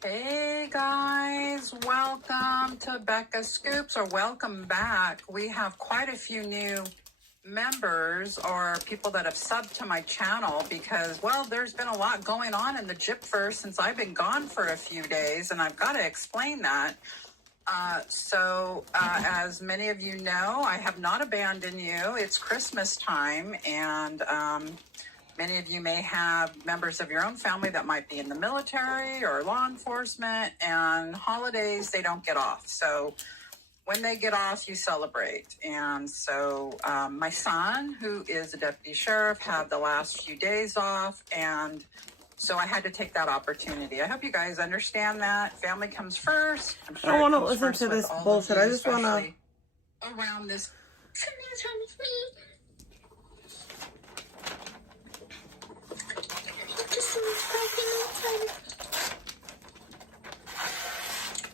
Hey guys, welcome to Becca Scoops, or welcome back. We have quite a few new members or people that have subbed to my channel because, well, there's been a lot going on in the Gypverse since I've been gone for a few days, and I've got to explain that. As many of you know, I have not abandoned you. It's Christmas time, and many of you may have members of your own family that might be in the military or law enforcement, and holidays, they don't get off. So when they get off, you celebrate. And so my son, who is a deputy sheriff, had the last few days off, and so I had to take that opportunity. I hope you guys understand that. Family comes first. I don't want to listen to this bullshit. I just want to... Around this... Something's wrong with me. Just someone's broken inside.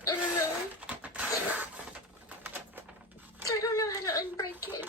I don't know. I don't know how to unbreak it.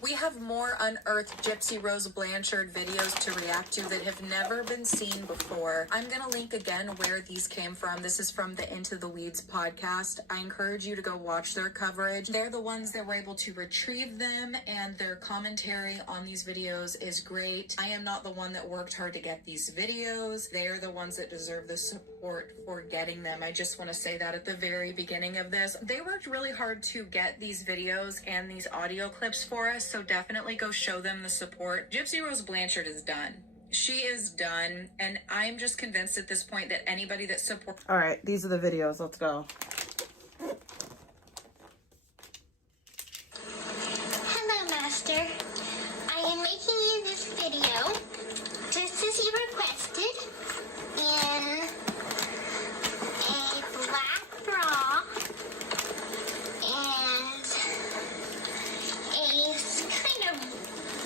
We have more unearthed Gypsy Rose Blanchard videos to react to that have never been seen before. I'm going to link again where these came from. This is from the Into the Weeds podcast. I encourage you to go watch their coverage. They're the ones that were able to retrieve them, and their commentary on these videos is great. I am not the one that worked hard to get these videos. They are the ones that deserve the support for getting them. I just want to say that at the very beginning of this. They worked really hard to get these videos and these audio clips for us, so definitely go show them the support. Gypsy Rose Blanchard is done. She is done, and I'm just convinced at this point that anybody that supports... All right, these are the videos. Let's go. Hello, Master. I am making you this video, just as you requested, in a black bra and a kind of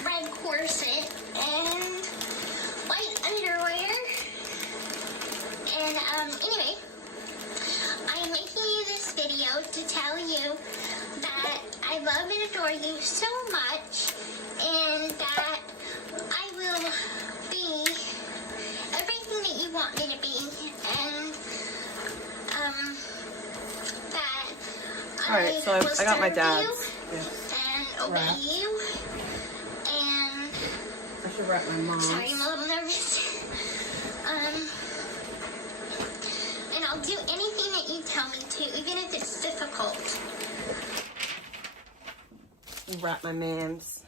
red corset and white underwear. And anyway, I'm making you this video to tell you that I love and adore you so much, and that I will be everything that you want me to be, and that Alright, so I got my dad's. and obey you, and I should wrap my mom's. sorry, I'm a little nervous. And I'll do anything that you tell me to, even if it's difficult. Wrap my man's.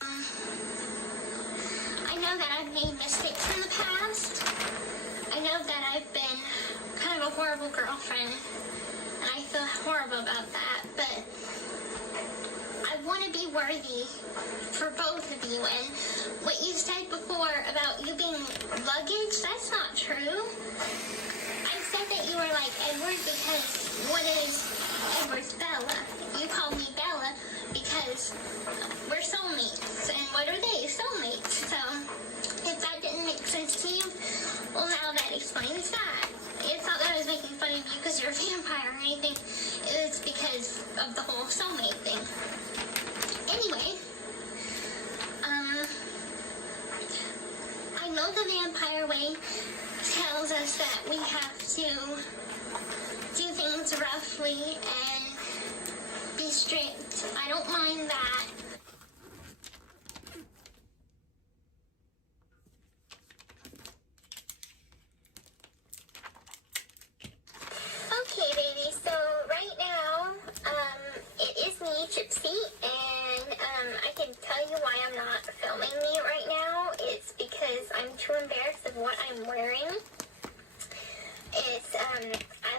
I know that I've made mistakes in the past. I know that I've been kind of a horrible girlfriend, and I feel horrible about that, but I want to be worthy for both of you. And what you said before about you being luggage, that's not true. I said that you were like Edward because what is Edward's Bella? You call me Bella because we're soulmates. And what are they? Soulmates. So if that didn't make sense to you, well, now that explains that. It's not that I was making fun of you because you're a vampire or anything. It was because of the whole soulmate thing. Anyway, I know the vampire way tells us that we have to do things roughly and be strict. I don't mind that. Okay, baby, so right now, it is me, Gypsy, and I can tell you why I'm not filming me right now. It's because I'm too embarrassed of what I'm wearing. It's, I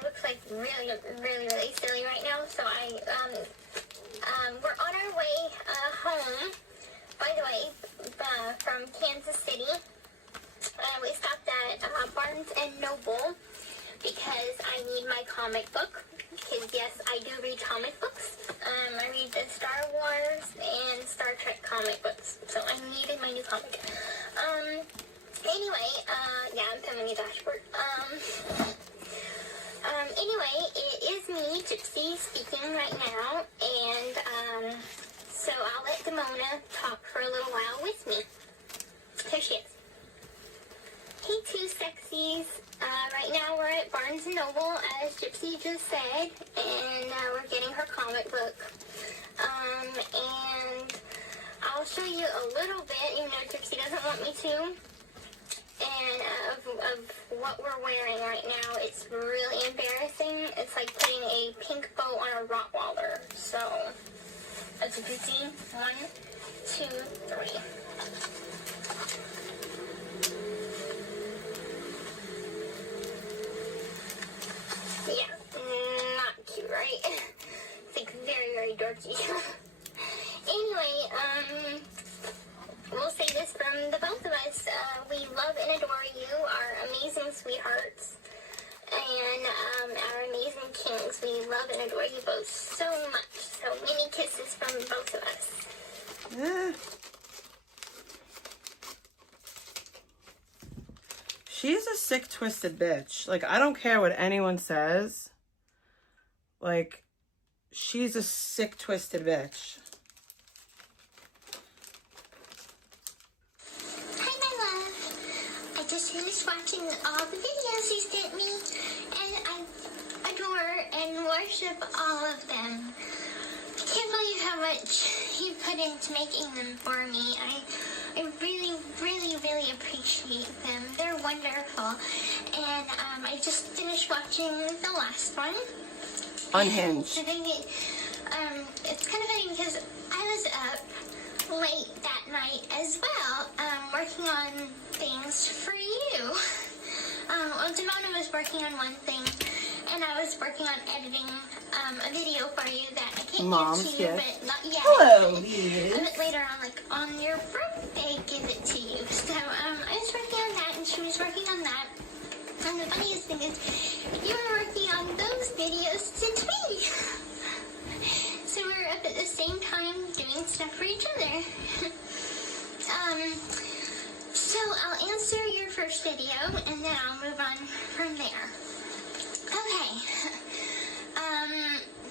look like really silly right now, so we're on our way, home, by the way, from Kansas City. We stopped at, Barnes & Noble, because I need my comic book, because yes, I do read comic books. I read the Star Wars and Star Trek comic books, so I needed my new comic. Anyway, yeah, I'm filming a dashboard. Anyway, it is me, Gypsy, speaking right now, and, so I'll let Demona talk for a little while with me. Here she is. Hey, two sexies. Right now we're at Barnes & Noble, as Gypsy just said, and we're getting her comic book. And I'll show you a little bit, even though Gypsy doesn't want me to, and of what we're wearing right now. It's really embarrassing. It's like putting a pink bow on a Rottweiler. So, as you can see, 1, 2, 3. Yeah, not cute, right? It's like very, very dorky. Anyway, we'll say this from the both of us. We love and adore you, our amazing sweethearts, and our amazing kings. We love and adore you both so much. So many kisses from both of us. Yeah. She's a sick, twisted bitch. Like, I don't care what anyone says. Like, she's a sick, twisted bitch. Hi, my love. I just finished watching all the videos you sent me, and I adore and worship all of them. I can't believe how much you put into making them for me. I really, really, really appreciate them. They're wonderful. And I just finished watching the last one. Unhinged. It's kind of funny because I was up late that night as well, working on things for you. Well, Demona was working on one thing, and I was working on editing a video for you that I can't give to you, but not yet. Hello, a bit later on, like on your birthday, give it to you. So I was working on that, and she was working on that. And the funniest thing is, you were working on those videos since me. So we're up at the same time doing stuff for each other. So I'll answer your first video, and then I'll move on from there. Okay.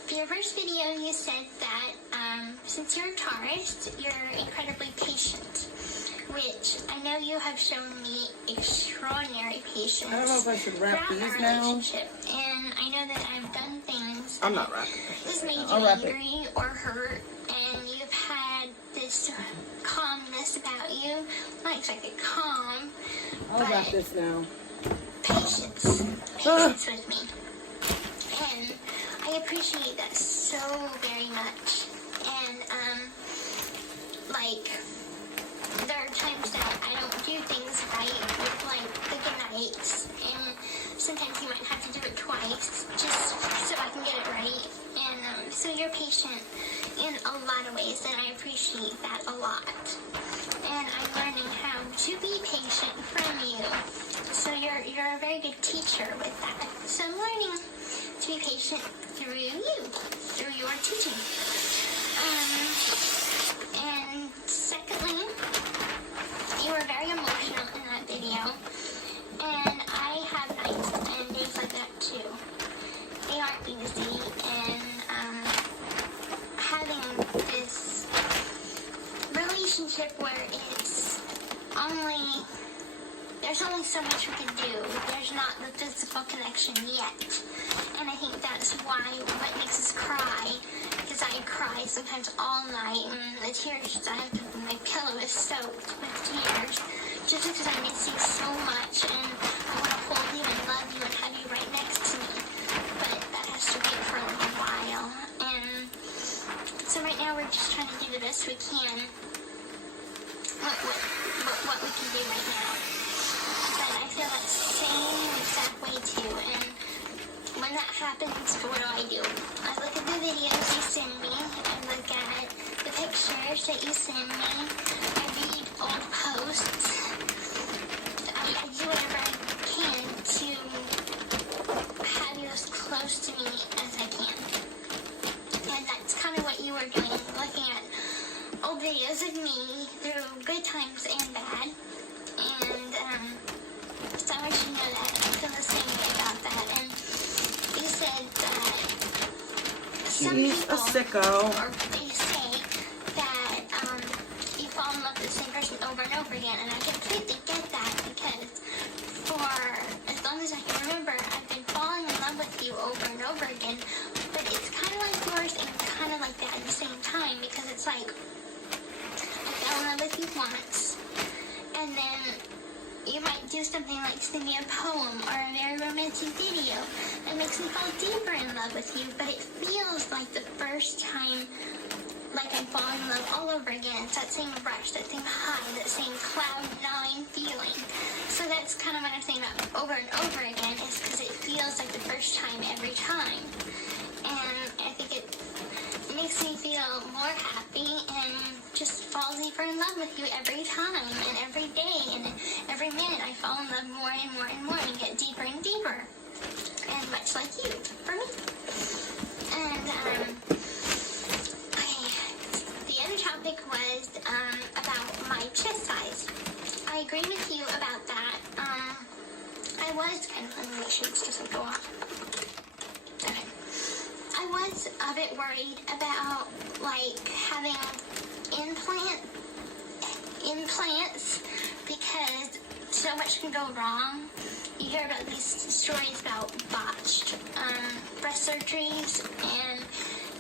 For your first video, you said that since you're a Taurus, you're incredibly patient, which I know you have shown me extraordinary patience. I don't know if I should wrap throughout these our now. relationship, and I know that I've done things I'm not wrapping. this made you I'll wrap it. angry or hurt, and you've had this calmness about you. Not exactly calm, I'll but wrap this now. patience with me. And I appreciate that so very much. And, like, there are times that I don't do things right with, like, the good nights. And sometimes you might have to do it twice just so I can get it right. And, so you're patient in a lot of ways, and I appreciate that a lot. And I'm learning how to be patient from you. So you're a very good teacher with that. So I'm learning to be patient through you, through your teaching. And secondly, you were very emotional in that video. And I have nights and days like that too. They aren't easy, and having this relationship where it's there's only so much we can do. There's not the physical connection yet. And I think that's what makes us cry. Because I cry sometimes all night, and the tears, my pillow is soaked with tears. Just because I miss you so much, and I want to hold you and love you and have you right next to me. But that has to wait for a little while. And so right now we're just trying to do the best we can. What we can do right now. But I feel that same exact way too. And when that happens, what do? I look at the videos you send me. I look at the pictures that you send me. I read old posts. I do whatever I can to have you as close to me as I can. And that's kind of what you were doing, looking at old videos of me through good times and bad. And so I want you to know that I feel the same way about that. And you said that some She's people, a sicko. or they say that you fall in love with the same person over and over again. And I completely get that, because something like singing a poem or a very romantic video that makes me fall deeper in love with you, but it feels like the first time, like I'm falling in love all over again. It's that same rush, that same high, that same cloud-9 feeling. So that's kind of what I'm saying about over and over again, is because it feels like the first time every time. And I think it makes me feel more happy and just fall deeper in love with you every time and every day and every minute. I fall in love more and more and more and get deeper and deeper. And much like you, for me. And, okay, the other topic was about my chest size. I agree with you about that. I was kind of, let me make sure this doesn't go off. Okay. I was a bit worried about, like, having implants because so much can go wrong. You hear about these stories about botched breast surgeries, and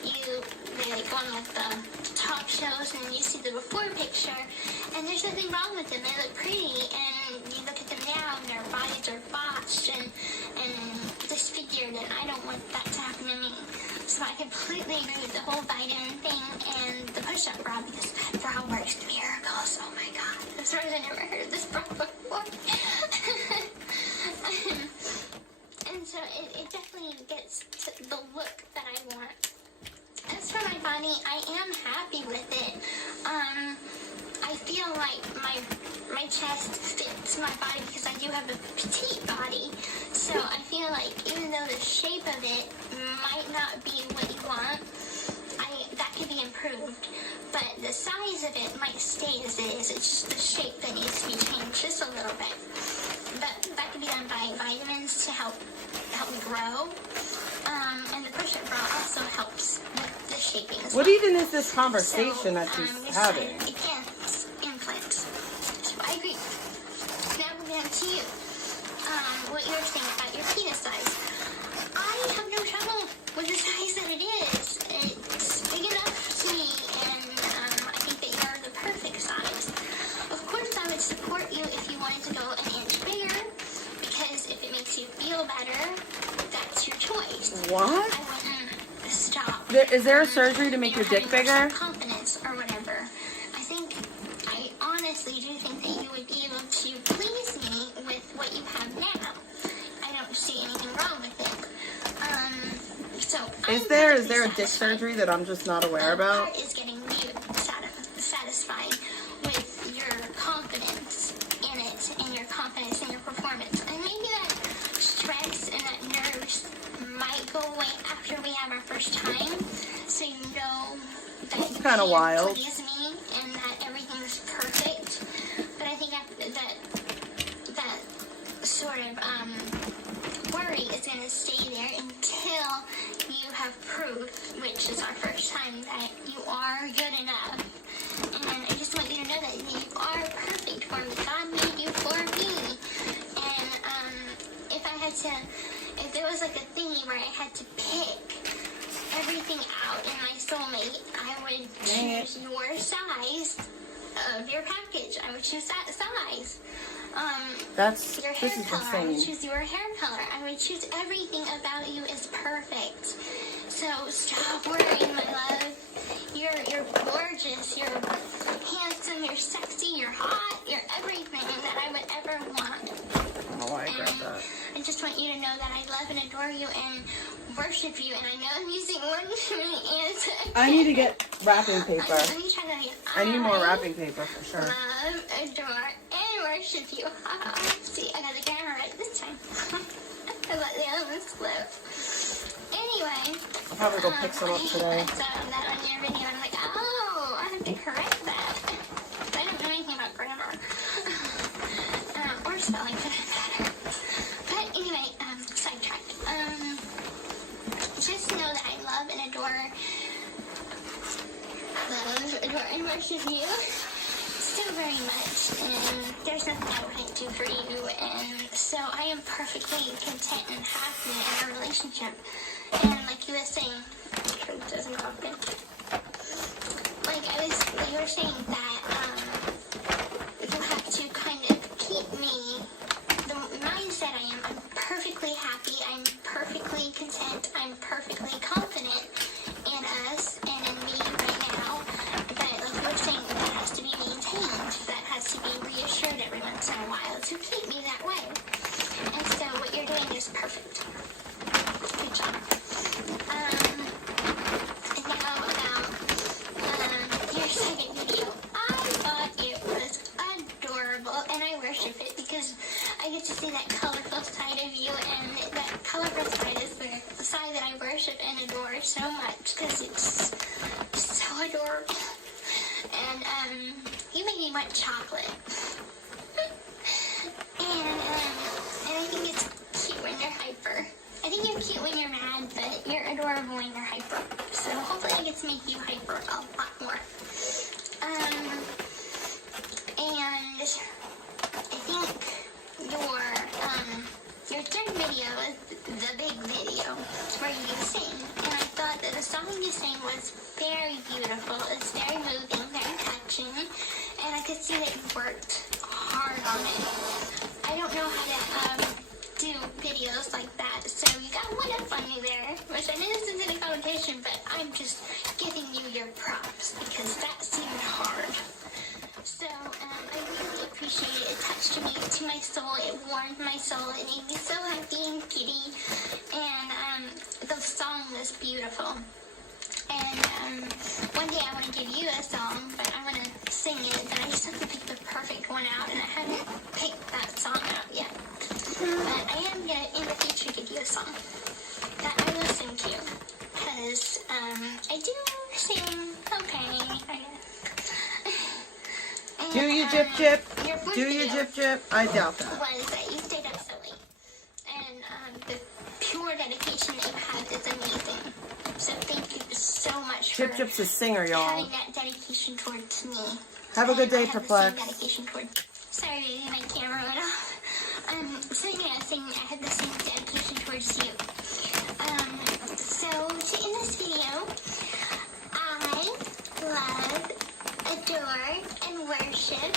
they like go on like the talk shows, and you see the before picture, and there's nothing wrong with them. They look pretty, and you look at them now, and their bodies are botched and disfigured, and I don't want that to happen to me. So I completely agree with the whole vitamin thing and the push-up bra, because that bra works miracles. Oh my god, I'm surprised I never heard of this bra before. And so it definitely gets to the look that I want. As for my body, I am happy with it. I feel like my chest fits my body because I do have a petite body. So I feel like even though the shape of it might not be what you want, that could be improved. But the size of it might stay as it is. It's just the shape that needs to be changed just a little bit. But that could be done by vitamins to help me grow. And the push-up bra also helps with the shaping as well. What even is this conversation that she's having? Against implants. So I agree. Now moving on to you. What you were saying about your penis size. I have no trouble with the size that it is. It's big enough to me, and I think that you're the perfect size. Of course, I would support you if you wanted to go an inch bigger, because if it makes you feel better, that's your choice. What? I wouldn't stop. Is there a surgery to make your dick bigger? Confidence or whatever. I honestly do think that you would be able to please me with what you have now. I don't see anything wrong with it. Is there a dick surgery that I'm just not aware about? Part is getting you satisfied with your confidence in it and your confidence in your performance. And maybe that stress and that nerves might go away after we have our first time, so you know that it's kind of wild. Please me and that everything's perfect. But I think that sort of worry is going to stay there until you have proof, which is our first time, that you are good enough. And I just want you to know that you are perfect for me. God made you for me. And if there was like a thingy where I had to pick everything out in my soulmate, I would choose your size of your package. I would choose that size. Your hair color. I would choose your hair color. I would choose everything about you is perfect. So stop worrying, my love. You're gorgeous. You're handsome. You're sexy. You're hot. You're everything that I would ever want. Oh, I got that. I just want you to know that I love and adore you and worship you. And I know I'm using one too many ands. I need to get wrapping paper. Let me try that again. I need more wrapping paper for sure. Love, adore, and worship you. See, I got the camera right this time. I let the other one slip. Anyway. I'll probably go pick some up today. I saw that on your video and I'm like, oh, I have to correct that. I don't know anything about grammar. Or spelling for that matter. But anyway, sidetracked. Just know that I love and adore and worship you so very much, and there's nothing I wouldn't do for you, and so I am perfectly content and happy in our relationship. And like you were saying, it doesn't go good. Like you were saying that you have to kind of keep me, the so much because it's so adorable. And you made me want chocolate. And I think it's cute when you're hyper. I think you're cute when you're mad, but you're adorable when you're hyper. So hopefully I get to make you hyper a lot more. And I think your third video is the big video where you sing. And I thought that the song you sang was very beautiful. It's very moving, very touching. And I could see that you worked hard on it. I don't know how to do videos like that, so you got one up on me there, which I know this isn't a competition, but I'm just giving you your props because that seemed hard. So I really appreciate it. It touched me to my soul. It warmed my soul. It made me so happy and giddy. And the song was beautiful. And one day I want to give you a song, but I want to sing it, and I just have to pick the perfect one out, and I haven't picked that song out yet. But I am going to, in the future, give you a song that I listen to, because I do sing okay, I guess. And, Do you jip jip? Your first Do you video jip jip? I doubt that. was that you stayed up so late. And the pure dedication that you have is amazing. So thank you so much Jip for Jip's a singer, y'all. having that dedication towards me. Have a good day, I have the same Perplex. dedication towards. Sorry, baby, my camera went off. So yeah, I had the same dedication towards you. So to end this video, I love, adore, and worship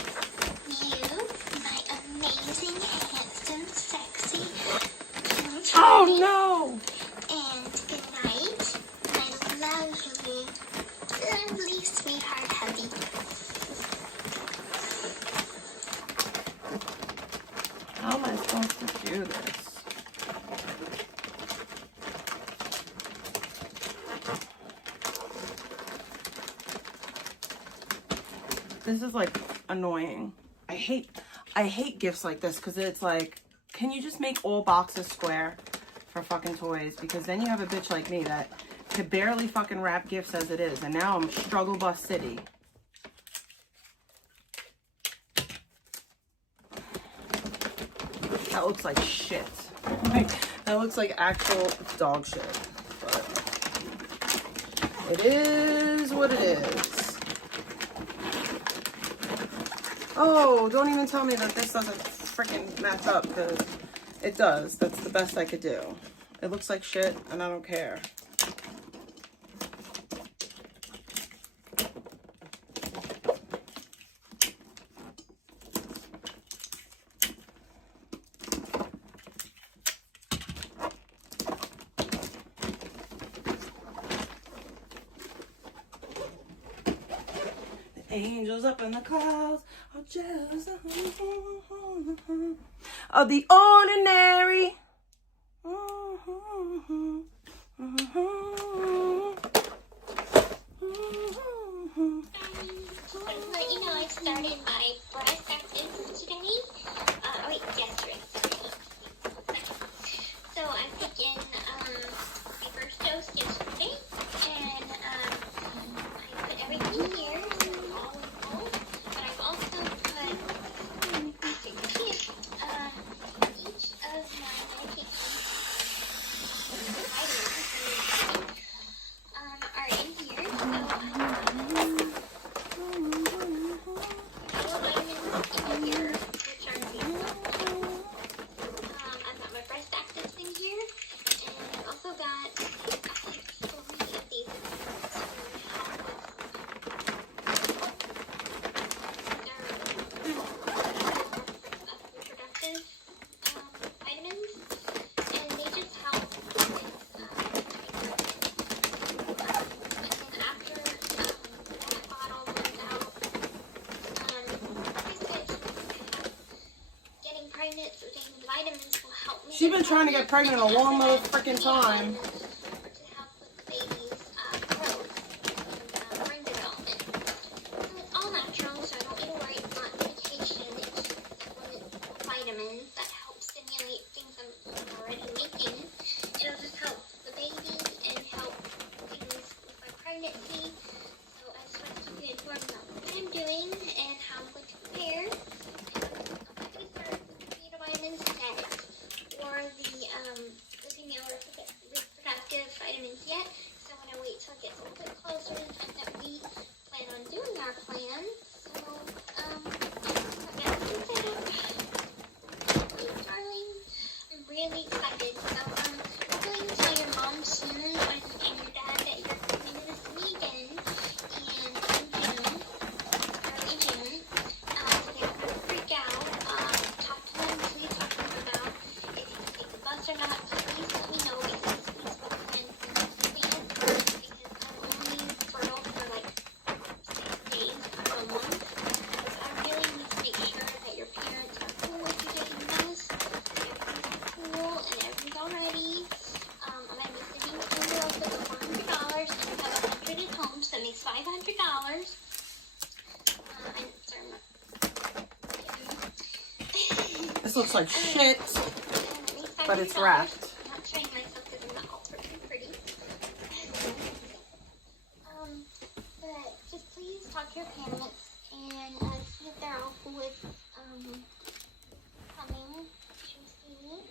you, my amazing, handsome, sexy, Oh no! and good night, my lovely, lovely sweetheart hubby. How am I supposed to do this? This is like annoying. I hate gifts like this because it's like, can you just make all boxes square for fucking toys? Because then you have a bitch like me that could barely fucking wrap gifts as it is, and now I'm struggle bus city. That looks like shit. That looks like actual dog shit. But it is what it is. Oh, don't even tell me that this doesn't freaking match up, because it does. That's the best I could do. It looks like shit, and I don't care. Angels up in the clouds are jealous of the ordinary. But you know, I started my breast practice today. Yesterday. So I'm taking my first dose yesterday, and I put everything in here, so it's all involved. But I've also put each of my medications, are in here. So vitamins in here, which are beautiful. I've got my breast actives in here, and I've also got so many of these reproductive vitamins, and they just help with and then after that bottle runs out, getting pregnant, so taking the vitamins will help me. She's been trying to get pregnant a long mother freaking time. To help with the baby's growth, brain development. So it's all natural, so I don't need to worry. It's not medication. It's just vitamins that help stimulate things I'm already making. It'll just help the baby and help looks like shit, but it's wrapped. I'm not showing myself because I'm not all pretty. But just please talk to your parents and see if they're all cool with coming to see me.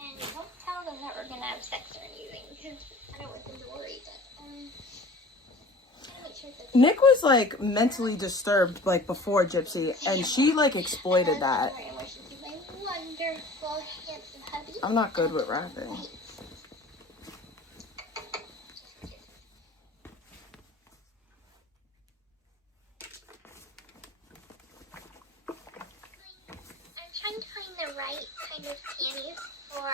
And don't tell them that we're gonna have sex or anything because I don't want them to worry. But make sure that Nick was like mentally disturbed like before Gypsy, and she like exploited that. wonderful, handsome hubby. I'm not good with rapping. I'm trying to find the right kind of panties for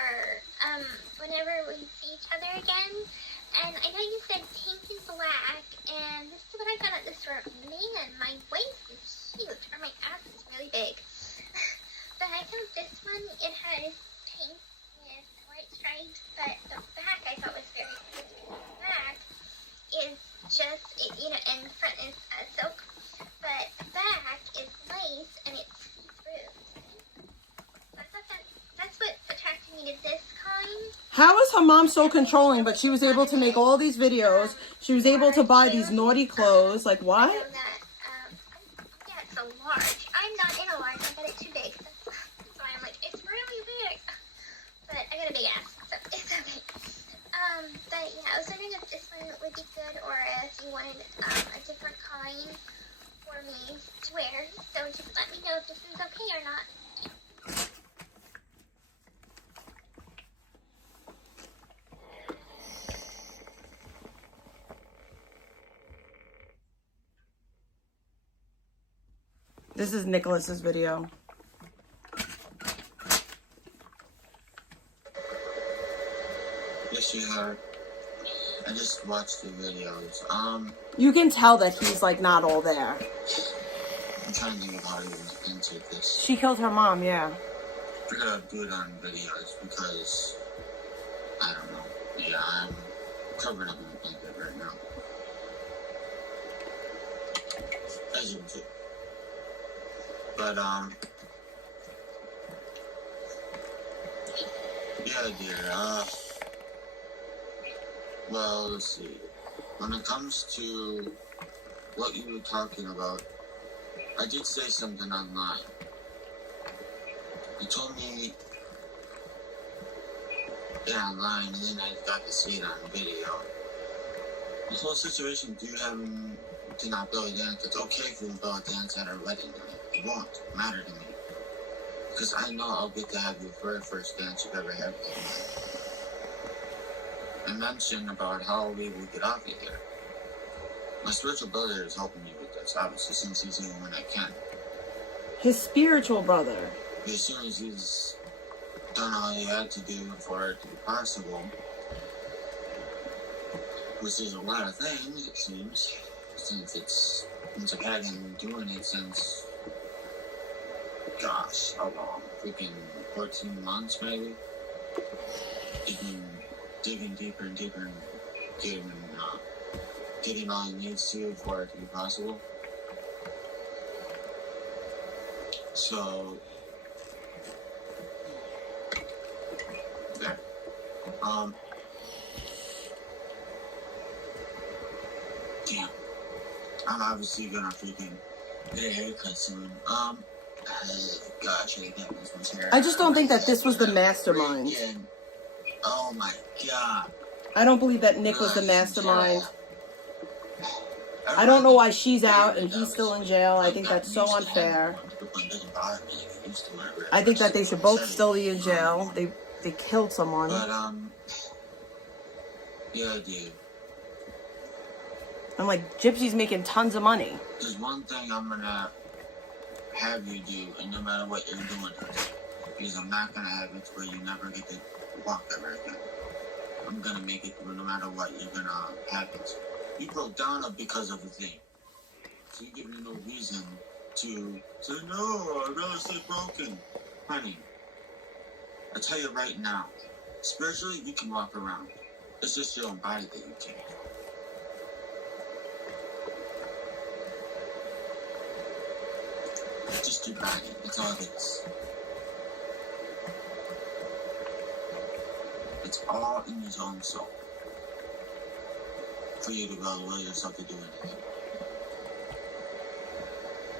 whenever we see each other again. And I know you said pink and black, and this is what I found at the store. Man, my waist is huge, or my ass is really big. But I found this one. It has pink with white stripes, but the back I thought was very good. The back is just, and the front is silk, but the back is lace, and it's see-through. So I thought that's what attracted me to this kind. How is her mom so controlling, but she was able to make all these videos? She was able to buy these naughty clothes. Like, what? Yeah, it's a large. I'm not in a large. I got it too big. That's why I'm like, it's really big. But I got a big ass, so it's okay. But yeah, I was wondering if this one would be good, or if you wanted a different kind for me to wear. So just let me know if this is okay or not. This is Nicholas's video. Yes, sweetheart. I just watched the videos. You can tell that he's like not all there. I'm trying to think of how to insert this. She killed her mom, yeah. I gotta do it on videos because I don't know. Yeah, I'm covered up in a blanket right now. As you can see. But yeah, dear. Well, let's see. When it comes to what you were talking about, I did say something online. You told me it online, and then I got to see it on video. This whole situation, do you have to not belly dance? It's okay if you belly dance at our wedding night. It won't matter to me. Because I know I'll get to have your very first dance you've ever had with me. I mentioned about how we will get off of here. My spiritual brother is helping me with this, obviously, since he's here when I can. His spiritual brother. As soon as he's done all he had to do for it to be possible, which is a lot of things, it seems, since I've had him doing it since, gosh, how long? Freaking 14 months, maybe? Digging deeper and deeper and getting all he needs to for it to be possible. So, there. Damn. I'm obviously gonna freaking get a haircut soon. Gosh, I got this hair. I just don't think that this was the mastermind. Oh my god. I don't believe that Nick was the mastermind. I don't know why she's out and he's still in jail. I think that's so unfair. I think that they should both still be in jail. They killed someone. But, yeah, dude. I'm like, Gypsy's making tons of money. There's one thing I'm gonna have you do, and no matter what you're doing, because I'm not gonna have it where you never get to walk ever again. I'm gonna make it where no matter what, you're gonna have it. You broke down because of a thing. So you give me no reason to say, no, I'd rather stay broken. Honey, I tell you right now, spiritually, you can walk around. It's just your own body that you can't. Just your body. That's all it is. It's all in his own soul. For you to be able to will yourself to do anything.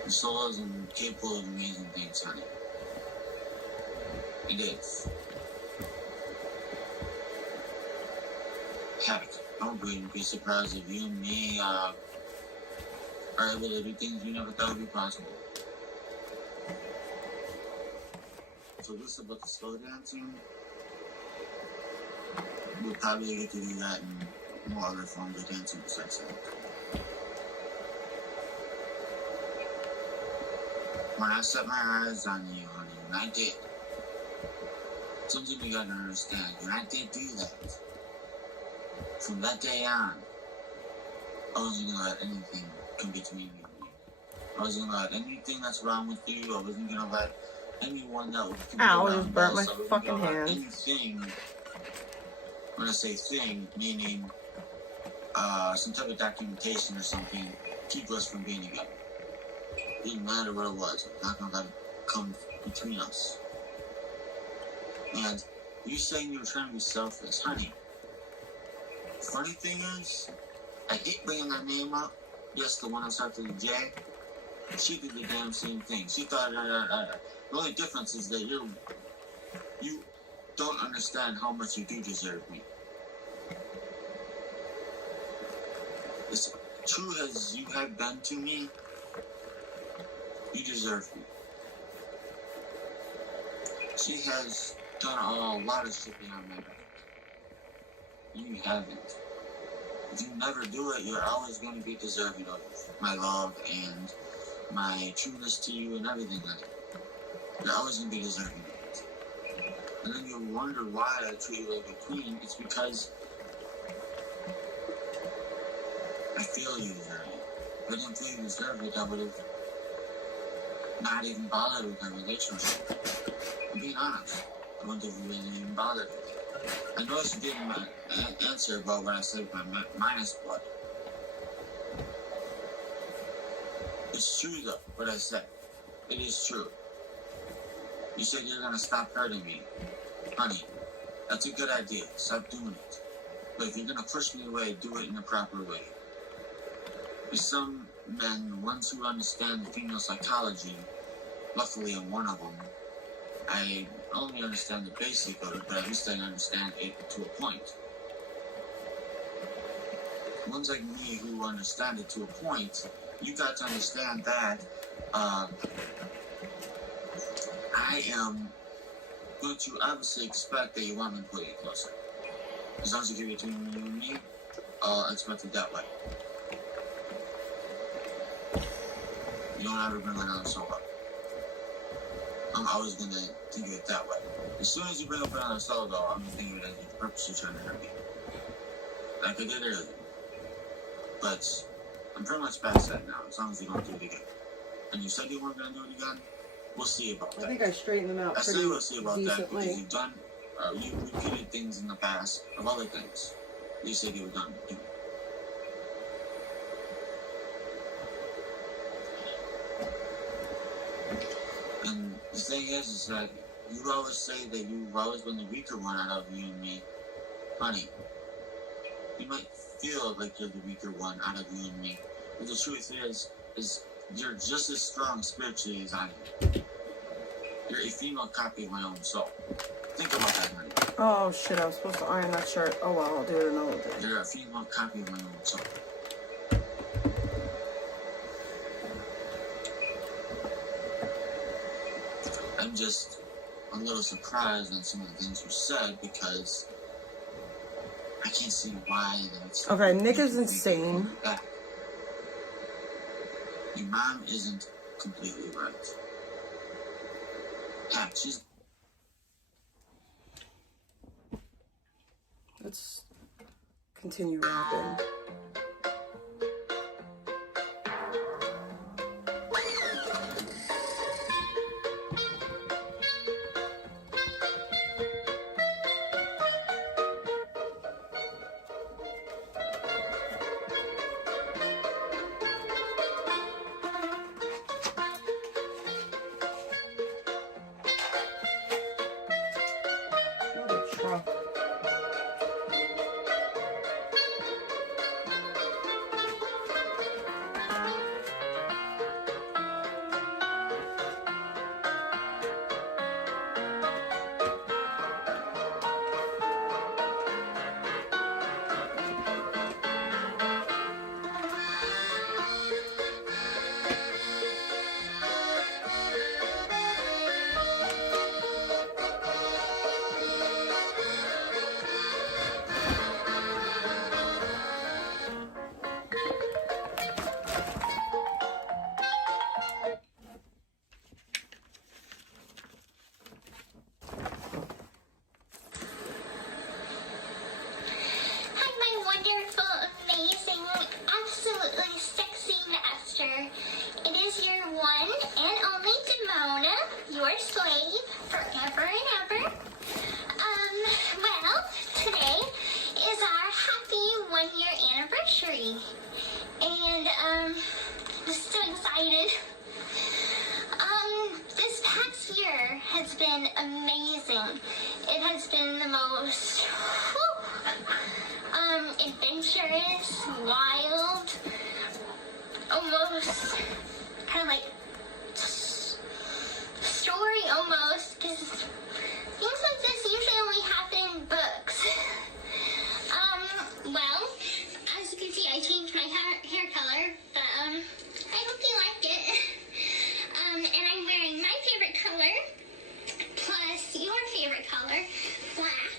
The soul is capable of amazing things, honey. It is. Heck, I wouldn't be surprised if you and me are able to do things you never thought would be possible. So this about the slow dancing, we'll probably get to do that in more other forms of dancing besides that. When I set my eyes on you, honey, when I did, something you gotta understand, when I did do that, from that day on, I wasn't gonna let anything come between you and me. I wasn't gonna let anything that's wrong with you, I wasn't gonna let anyone that would come Ow, I around just burnt my us, I wasn't fucking gonna let hand. anything, when I say thing, meaning some type of documentation or something, keep us from being together. It didn't matter what it was, I'm not gonna let it come between us. And you saying you were trying to be selfish, honey. Funny thing is, I hate bringing that name up. Yes, the one that starts with a J. She did the damn same thing. She thought, the only difference is that you don't understand how much you do deserve me. As true as you have been to me, you deserve me. She has done a lot of shit behind my back. You haven't. If you never do it, you're always going to be deserving of my love and my trueness to you and everything like that. You're always going to be deserving of it. And then you wonder why I treat you like a queen. It's because I feel you deserve it. If I didn't feel you deserve it, I would have not even bothered with my relationship. I'm being honest. I wouldn't have really even bothered with it. I noticed you didn't answer about what I said with my minus blood. It's true though, what I said. It is true. You said you're gonna stop hurting me. Honey, that's a good idea. Stop doing it. But if you're gonna push me away, do it in the proper way. There's some men, ones who understand female psychology, luckily I'm one of them, I only understand the basic of it, but at least I understand it to a point. Ones like me who understand it to a point, you got to understand that I am going to obviously expect that you want me to put you closer. As long as you keep it between you and me, I'll expect it that way. You don't ever bring another soul up. I'm always going to think of it that way. As soon as you bring up another soul, though, I'm going to think of it as you're purposely trying to hurt me. Like I did earlier. But I'm pretty much past that now, as long as you don't do it again. And you said you weren't going to do it again? We'll see about that. I think I straightened them out I pretty say we'll see about decently. that because you've done, you repeated things in the past of other things you said you were done doing. And the thing is that you always say that you've always been the weaker one out of you and me. Honey, you might feel like you're the weaker one out of you and me. But the truth is you're just as strong spiritually as I am. You're a female copy of my own soul. Think about that, honey. Oh shit, I was supposed to iron that shirt. Oh well, I'll do it another day. You're a female copy of my own soul. I'm just a little surprised on some of the things you said because I can't see why that's... Okay, Nick is insane. Back. Your mom isn't completely right. Yeah, she's... Let's continue rapping. Truck. tree. And I'm just so excited. This past year has been amazing. It has been the most adventurous, wild, almost kind of like story almost, because things like this usually only happen in books. Well, as you can see, I changed my hair color, but I hope you like it. And I'm wearing my favorite color, plus your favorite color, black.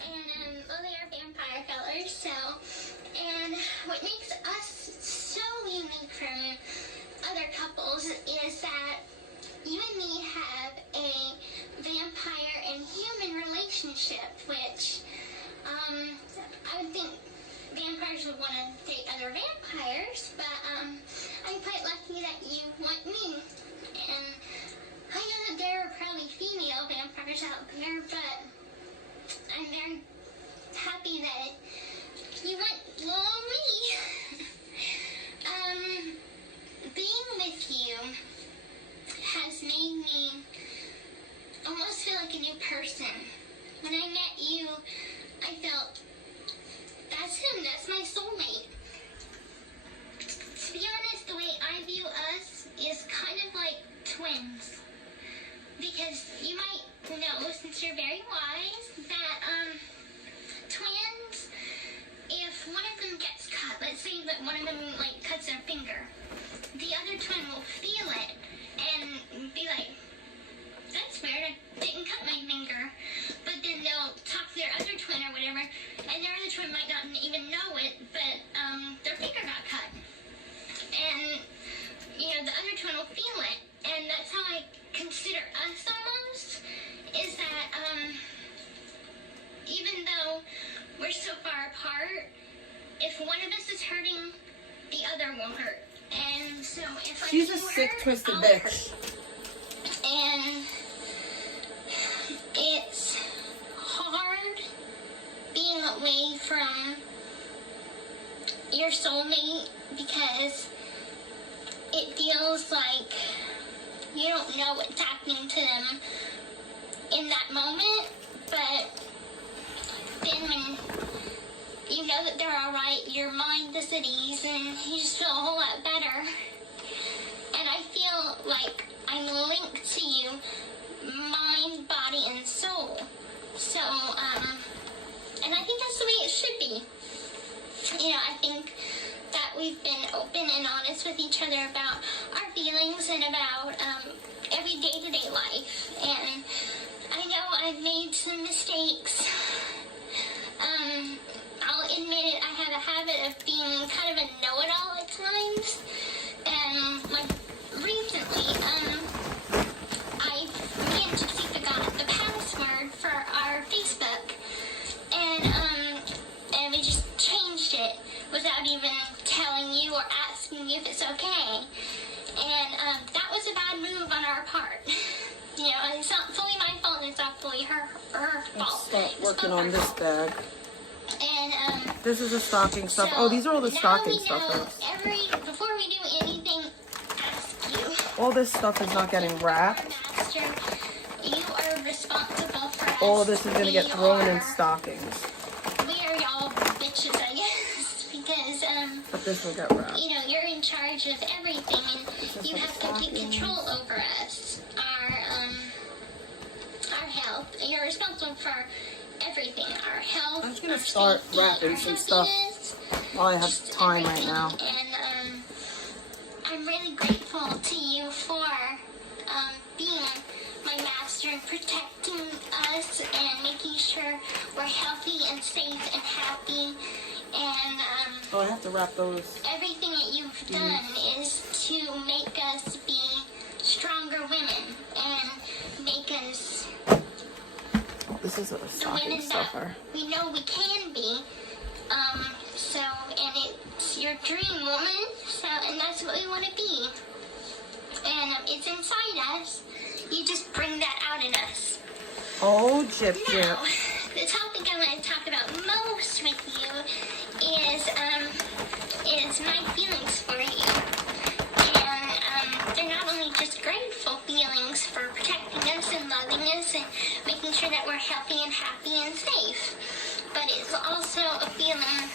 And, well, they are vampire colors, so, and what makes us so unique from other couples is that you and me have a vampire and human relationship, which, I would think vampires would want to date other vampires, but, I'm quite lucky that you want me. And I know that there are probably female vampires out there, but I'm very happy that you want me. Being with you has made me almost feel like a new person. When I met you, I felt, that's him, that's my soulmate. To be honest, the way I view us is kind of like twins. Because you might know, since you're very wise, that twins, if one of them gets cut, let's say that one of them like cuts their finger, the other twin will feel it and be like, that's weird, I didn't cut my finger. But then they'll talk to their other twin or whatever, and their other twin might not even know it, but their finger got cut. And, you know, the other twin will feel it. And that's how I consider us almost, is that even though we're so far apart, if one of us is hurting, the other won't hurt. And so if I She's a sick, twisted bitch. And it's hard being away from your soulmate because it feels like you don't know what's happening to them in that moment, but then when you know that they're alright, your mind is at ease and you just feel a whole lot better. And I feel like I'm linked to you, mind, body, and soul. So, and I think that's the way it should be. You know, I think that we've been open and honest with each other about our feelings and about every day-to-day life. And I know I've made some mistakes. I'll admit it, I have a habit of being kind of a know-it-all at times. And like recently, me and Gypsy forgot the password for our Facebook. And we just changed it without even telling you or asking you if it's okay. And that was a bad move on our part. You know, it's not fully my fault, and it's not fully her fault. Let's start working on this bag. And this is the stocking stuff. Oh, these are all the stocking stuffers. Before we do anything, ask you. All this stuff is not getting wrapped. Master, you are responsible for us. All this is gonna get thrown in stockings. We are y'all bitches, I guess, because but this will get wrapped. you know, you're in charge of everything, and you have complete control over us. Our health. You're responsible for everything. Our health. I'm just gonna start wrapping some stuff while I have time right now. And I'm really grateful to you for being my master and protecting us and making sure we're healthy and safe and happy. And oh, I have to wrap those. everything that you've done is to make us be stronger women and make us This is a the stocking women stuffer. that we know we can be. So, and it's your dream, woman. So, and that's what we want to be. And it's inside us. You just bring that out in us. Oh, Jip Jip. Now, the topic I want to talk about most with you is is my feelings for you. And they're not only just grateful feelings for protecting us and loving us and making sure that we're healthy and happy and safe, but it's also a feeling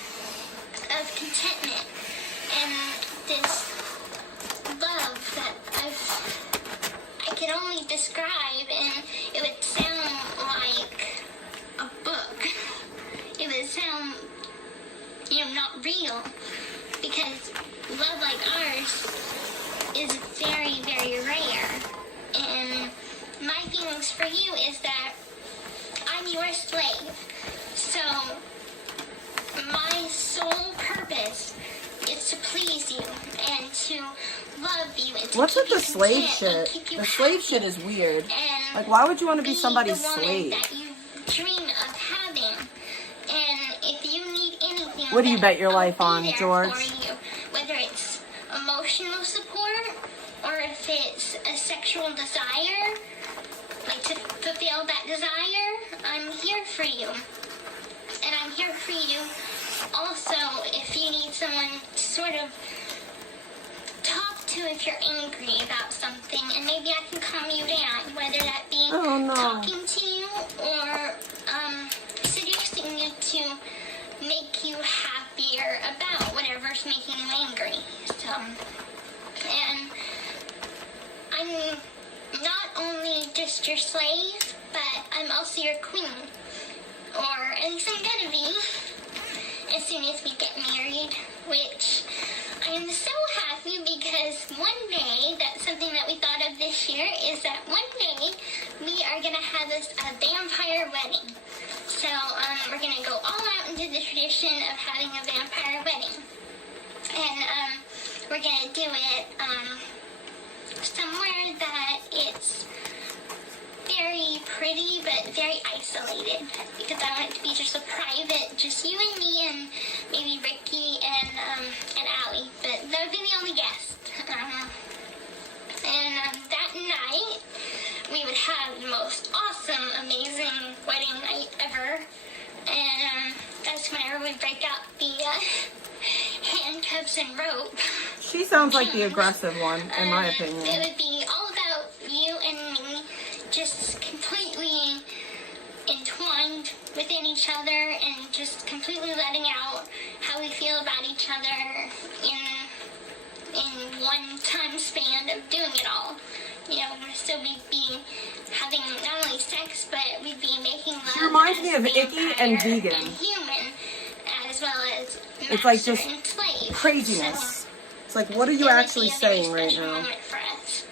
of contentment and this love that I can only describe, and it would sound like a book. It would sound, not real, because love like ours is very, very rare. And my feelings for you is that I'm your slave. So my sole purpose is to please you and to love you and to What's with keep the you slave content and shit? keep you The slave happy shit is weird. and Like, why would you want to be the somebody's woman slave? that you dream of having. And if you need anything, What do you bet your I'll life be on, there George? for you. Whether it's emotional support or if it's a sexual desire, like to fulfill that desire, I'm here for you. And I'm here for you also if you need someone to sort of talk to if you're angry about something, and maybe I can calm you down, whether that be talking to you or seducing you to make you happier about whatever's making you angry. So, and I'm not only just your slave, but I'm also your queen. Or at least I'm gonna be as soon as we get married, which I am so happy because one day, that's something that we thought of this year, is that one day we are gonna have a vampire wedding. So we're gonna go all out into the tradition of having a vampire wedding. And we're gonna do it somewhere that it's very pretty but very isolated, because I want it to be just a private, just you and me and maybe Ricky and Allie, but that would be the only guest. And that night we would have the most awesome, amazing wedding night ever, and that's whenever we break out the handcuffs and rope. She sounds like the aggressive one, in my opinion. It would be all about you and me, just completely entwined within each other and just completely letting out how we feel about each other in one time span of doing it all. We'd still be having not only sex, but we'd be making love. She reminds me of Icky and vampire Vegan. and human, as well as It's like master just and slave. craziness. It's like, what are you It would actually be a very saying right special now? moment for us.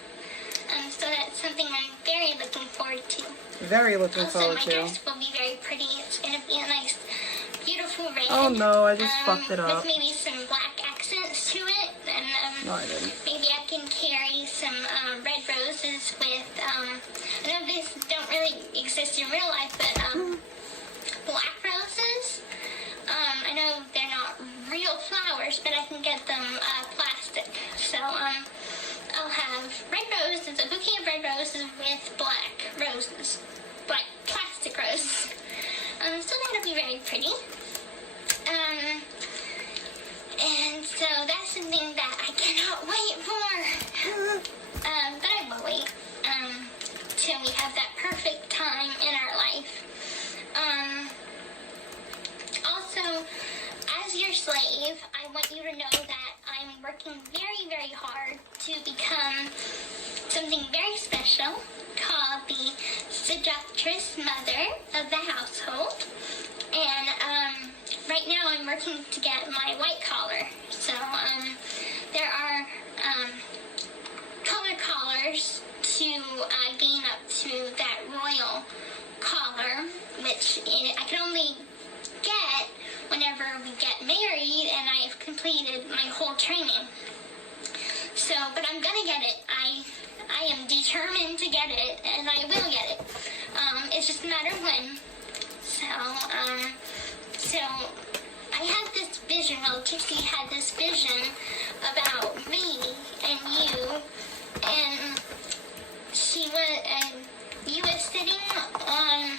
So that's something I'm very looking forward to. Very looking Also, forward my to. dress will be very pretty. It's going to be a nice, beautiful red. Oh no, I just fucked it up. With maybe some black accents to it. And No, I didn't. maybe I can carry some red roses with, I know these don't really exist in real life, but black roses. I know they're not real flowers, but I can get them plastic. So I'll have red roses, a bouquet of red roses with black roses, black plastic roses. So that'll be very pretty. And so that's something that I cannot wait for. But I will wait till we have that perfect time in our life. Also, as your slave, I want you to know that I'm working very, very hard to become something very special called the seductress mother of the household. And right now I'm working to get my white collar. So there are color collars to gain up to that royal collar, which I can only get whenever we get married and I have completed my whole training. So, but I'm gonna get it. I am determined to get it, and I will get it. It's just a matter of when. So I had this vision, well, Gypsy had this vision about me and you, and you were sitting on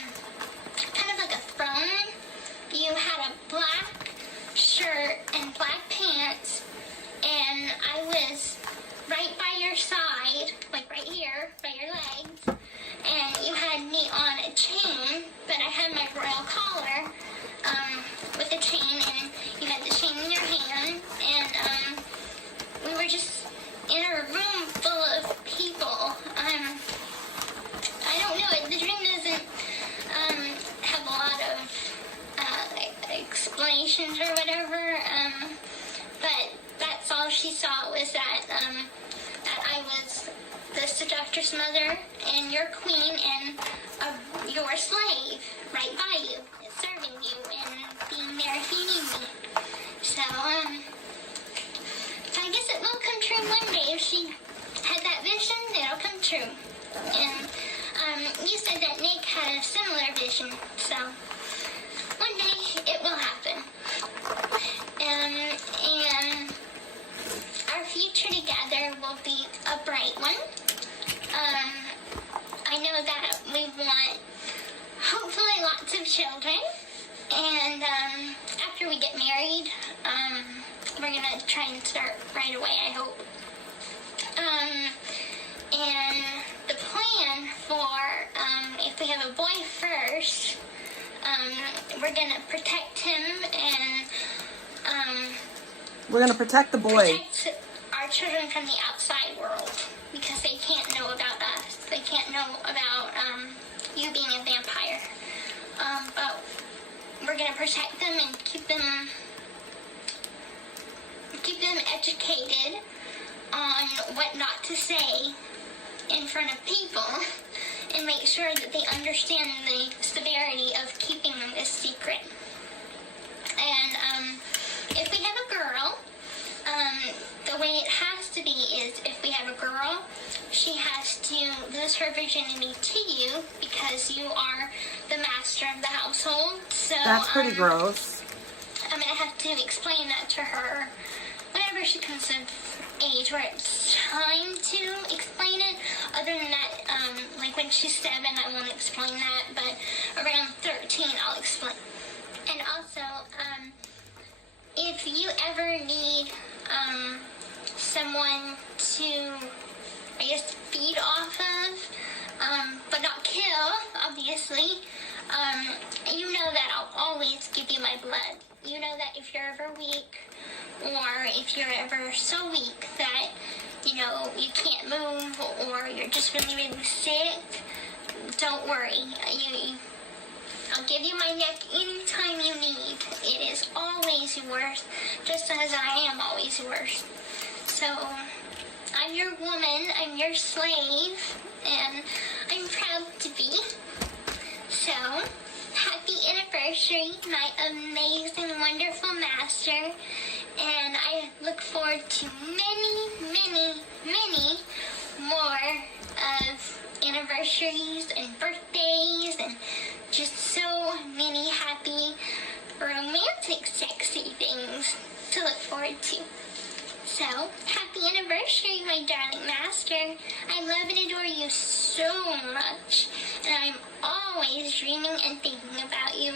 kind of like a throne. You had a black shirt she saw was that that I was the seductress mother and your queen and your slave right by you, serving you and being there if you need me. So so I guess it will come true one day. If she had that vision, it'll come true. And you said that Nick had a similar vision, so one day it will happen. And our future together will be a bright one. I know that we want hopefully lots of children, and after we get married, we're gonna try and start right away, I hope. And the plan for if we have a boy first, we're gonna protect him and we're gonna protect the boy. Protect our children from the outside world because they can't know about us. They can't know about you being a vampire. But we're gonna protect them and keep them educated on what not to say in front of people, and make sure that they understand the severity of keeping them a secret. And if we have a girl, the way it has to be is if we have a girl, she has to lose her virginity to you because you are the master of the household. So That's pretty gross. I'm gonna have to explain that to her whenever she comes of age where it's time to explain it. Other than that, like when she's 7, I won't explain that, but around 13, I'll explain. And also, if you ever need someone to, I guess, feed off of, but not kill, obviously, you know that I'll always give you my blood. You know that if you're ever weak, or if you're ever so weak that, you know, you can't move, or you're just really, really sick, don't worry. I'll give you my neck anytime you need. It is always yours, just as I am always yours. So, I'm your woman, I'm your slave, and I'm proud to be. So, happy anniversary, my amazing, wonderful master. And I look forward to many, many, many more of anniversaries and birthdays and just so many happy, romantic, sexy things to look forward to. So, happy anniversary, my darling master. I love and adore you so much, and I'm always dreaming and thinking about you.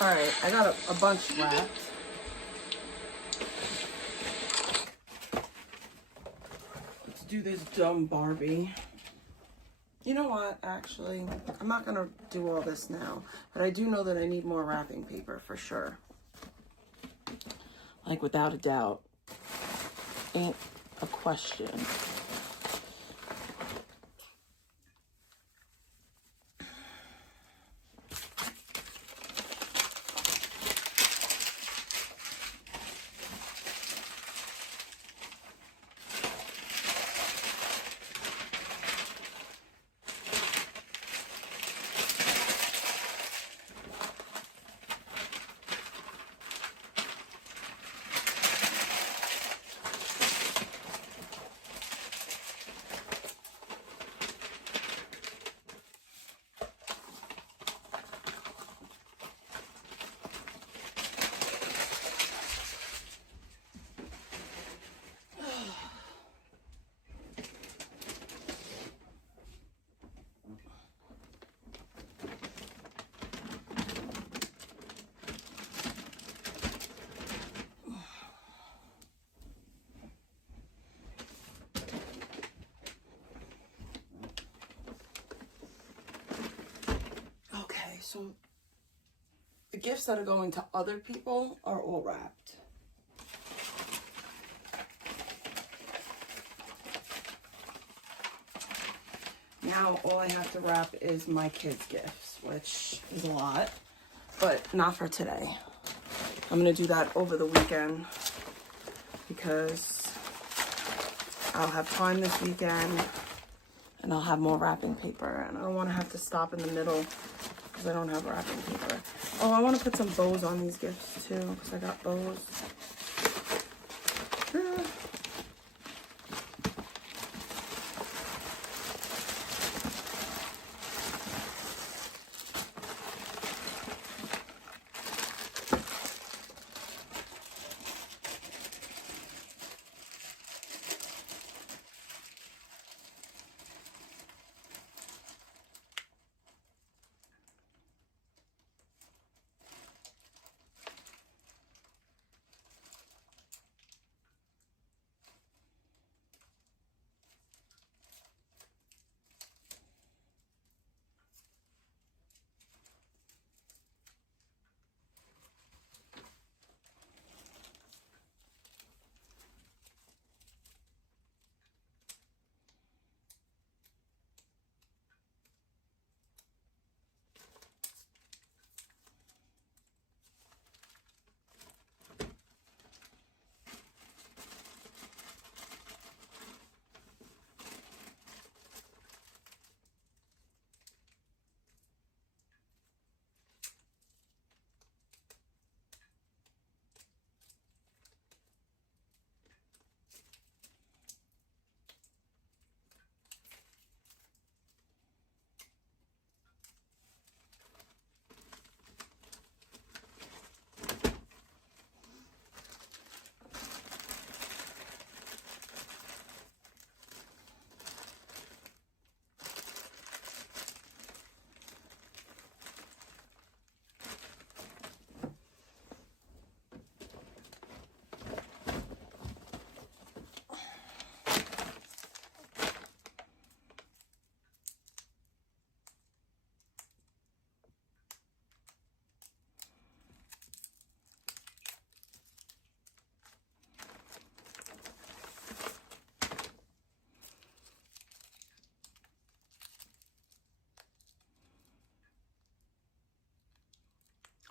Alright, I got a bunch wrapped. Let's do this dumb Barbie. You know what, actually, I'm not going to do all this now, but I do know that I need more wrapping paper for sure. Like, without a doubt. Ain't a question. So the gifts that are going to other people are all wrapped. Now all I have to wrap is my kids' gifts, which is a lot, but not for today. I'm gonna do that over the weekend. because I'll have time this weekend and I'll have more wrapping paper, and I don't want to have to stop in the middle because I don't have wrapping paper. Oh, I want to put some bows on these gifts too because I got bows.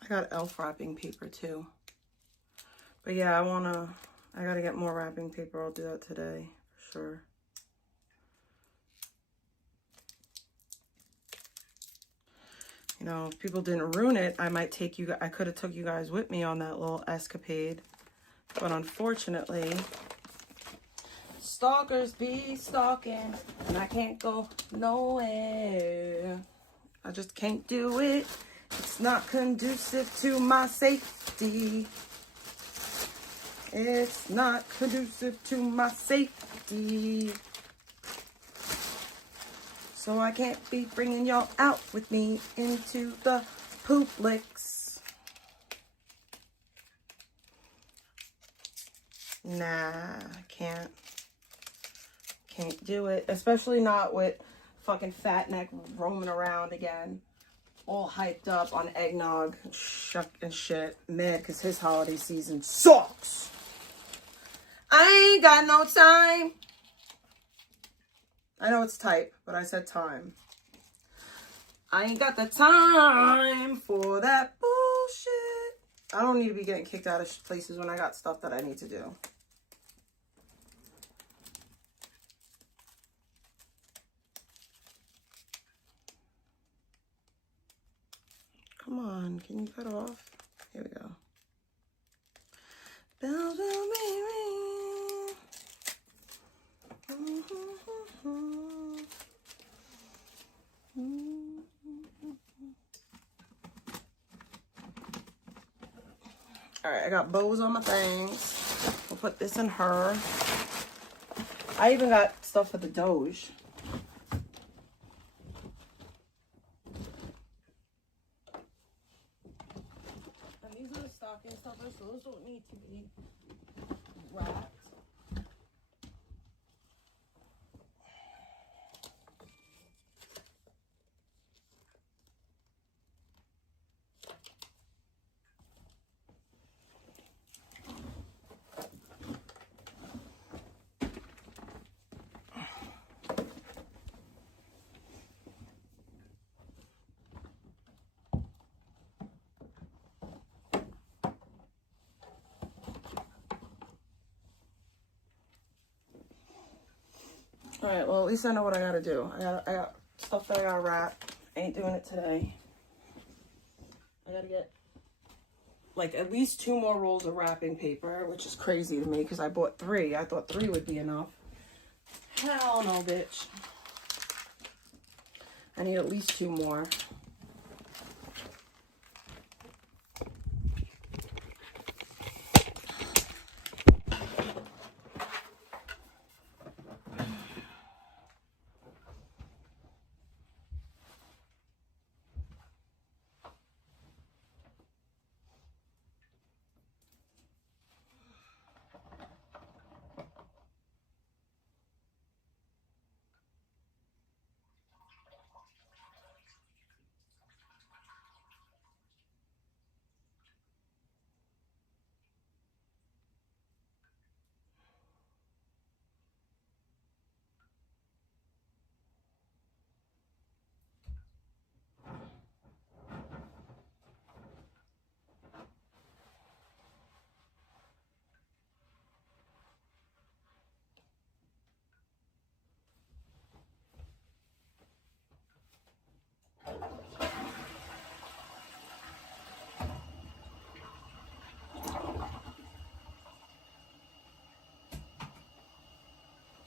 I got elf wrapping paper too. But yeah, I gotta get more wrapping paper. I'll do that today for sure. You know, if people didn't ruin it, I could have took you guys with me on that little escapade. But unfortunately, stalkers be stalking and I can't go nowhere. I just can't do it. It's not conducive to my safety. It's not conducive to my safety. So I can't be bringing y'all out with me into the poop licks. Nah, I can't. Can't do it. Especially not with fucking fat neck roaming around again. All hyped up on eggnog and shit. Mad because his holiday season sucks. I ain't got no time. I know it's type, but I said time. I ain't got the time for that bullshit. I don't need to be getting kicked out of places when I got stuff that I need to do. Come on, can you cut off? Here we go. Bells will be ringing. All right, I got bows on my things. We'll put this in her. I even got stuff for the Doge. And these are the stocking stuffers, so those don't need to be wrapped. Alright, well, at least I know what I gotta do. I got stuff that I gotta wrap. I ain't doing it today. I gotta get like at least 2 more rolls of wrapping paper, which is crazy to me because I bought 3. I thought 3 would be enough. Hell no, bitch. I need at least 2 more.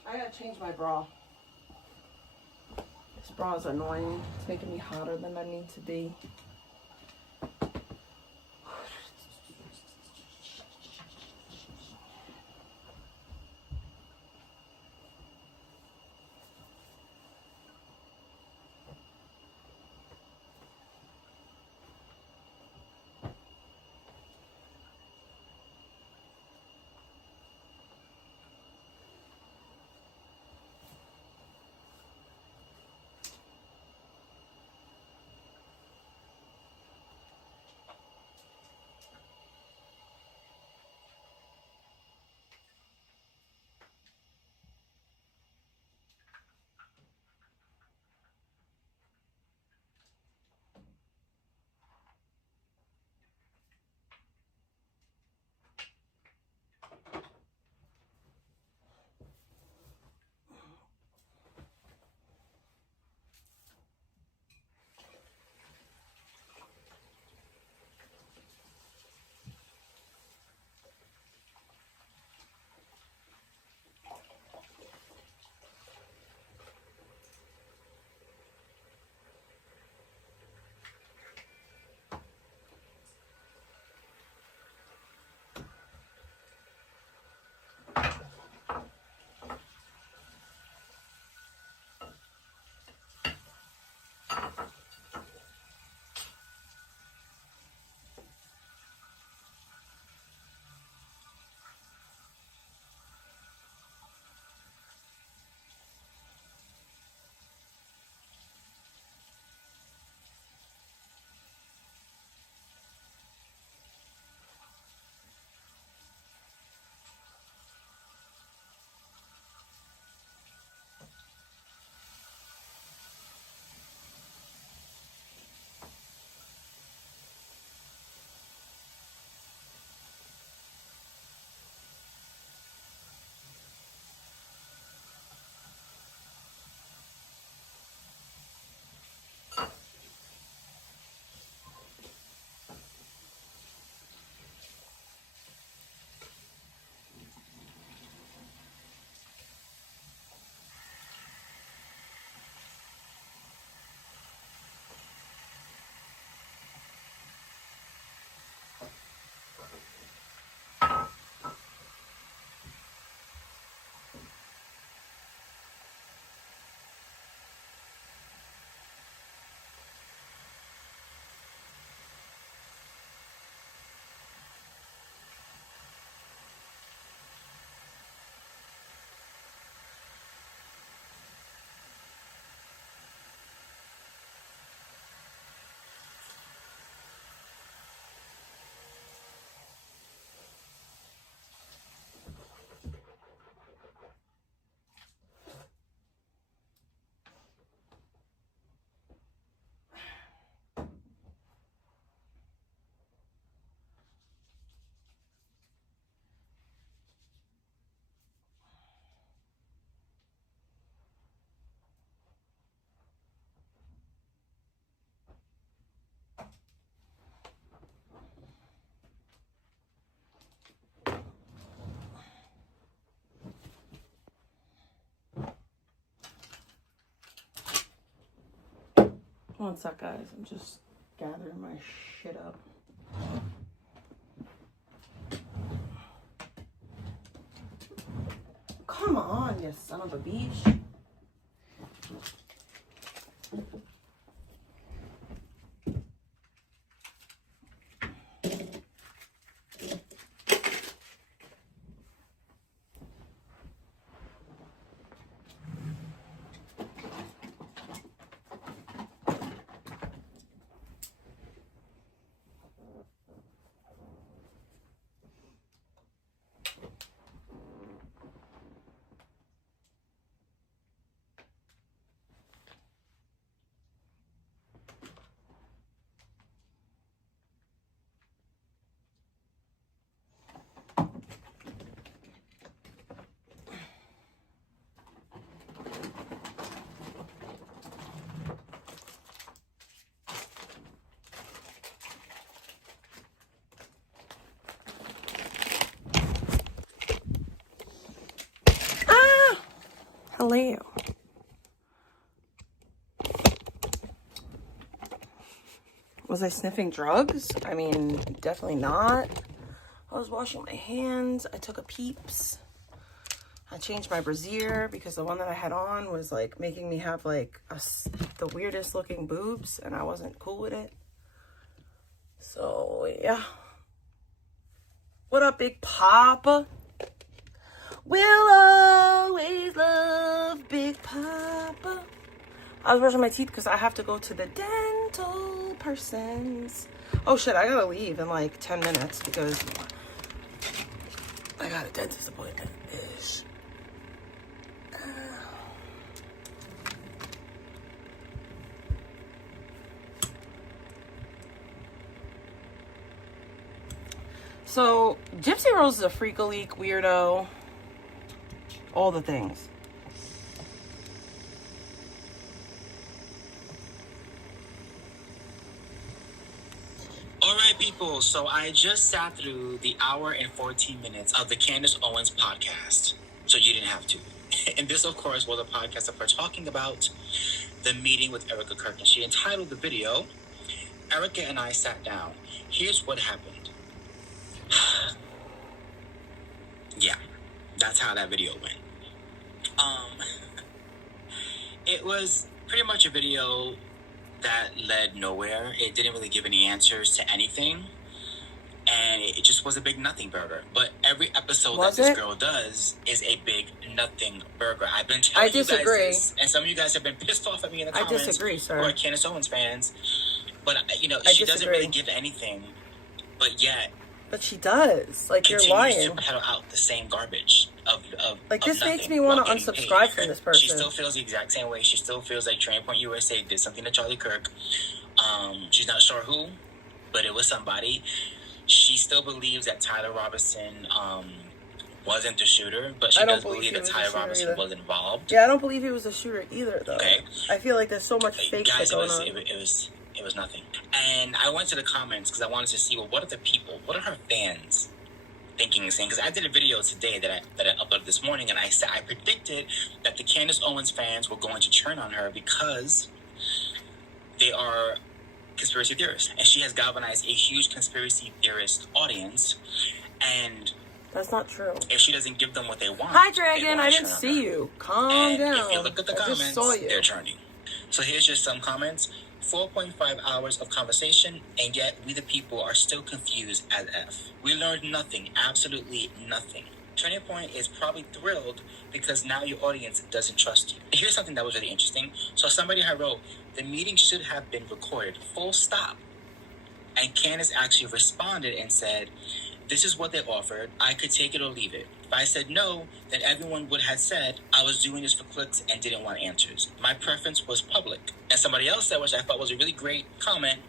I gotta change my bra. This bra is annoying. It's making me hotter than I need to be. One sec, guys. I'm just gathering my shit up. Come on, you son of a bitch. Hello. Was I sniffing drugs? I mean, definitely not. I was washing my hands. I took a Peeps. I changed my brassiere because the one that I had on was like making me have like the weirdest looking boobs, and I wasn't cool with it. So yeah. What up, Big Papa? We'll always love Big Papa. I was brushing my teeth because I have to go to the dental person's. Oh shit, I gotta leave in like 10 minutes because I got a dentist appointment. Ish. So, Gypsy Rose is a freak-a-leak, weirdo. All the things. Alright people, so I just sat through the hour and 14 minutes of the Candace Owens podcast, so you didn't have to. And this, of course, was a podcast of her talking about the meeting with Erica Kirk, and she entitled the video, Erica and I Sat Down. Here's what happened. Yeah, that's how that video went. It was pretty much a video that led nowhere. It didn't really give any answers to anything, and it just was a big nothing burger. But every episode that this girl does is a big nothing burger. I've been telling you guys this, and some of you guys have been pissed off at me in the comments. I disagree, sir. Who are Candace Owens fans, but you know, she doesn't really give anything, but yet. But she does. Like, you're lying. Continues to peddle out the same garbage of like, this nothing makes me want to unsubscribe paid. from this person. She still feels the exact same way. She still feels like Training Point USA did something to Charlie Kirk. She's not sure who, but it was somebody. She still believes that Tyler Robinson wasn't the shooter, but she does believe that Tyler Robinson was involved. Yeah, I don't believe he was a shooter either, though. Okay. I feel like there's so much fake shit going on. It was nothing. And I went to the comments because I wanted to see, well, what are the people, what are her fans thinking and saying? Because I did a video today that I uploaded this morning, and I predicted that the Candace Owens fans were going to turn on her because they are conspiracy theorists. And she has galvanized a huge conspiracy theorist audience. And that's not true. If she doesn't give them what they want. Hi, Dragon. I didn't see you. Calm down. If you look at the comments, just saw you. They're turning. So here's just some comments. 4.5 hours of conversation, and yet we the people are still confused as F. We learned nothing, absolutely nothing. Turning Point is probably thrilled because now your audience doesn't trust you. Here's something that was really interesting. So somebody had wrote, the meeting should have been recorded, full stop. And Candace actually responded and said, this is what they offered. I could take it or leave it. If I said no, then everyone would have said I was doing this for clicks and didn't want answers. My preference was public. And somebody else said, which I thought was a really great comment,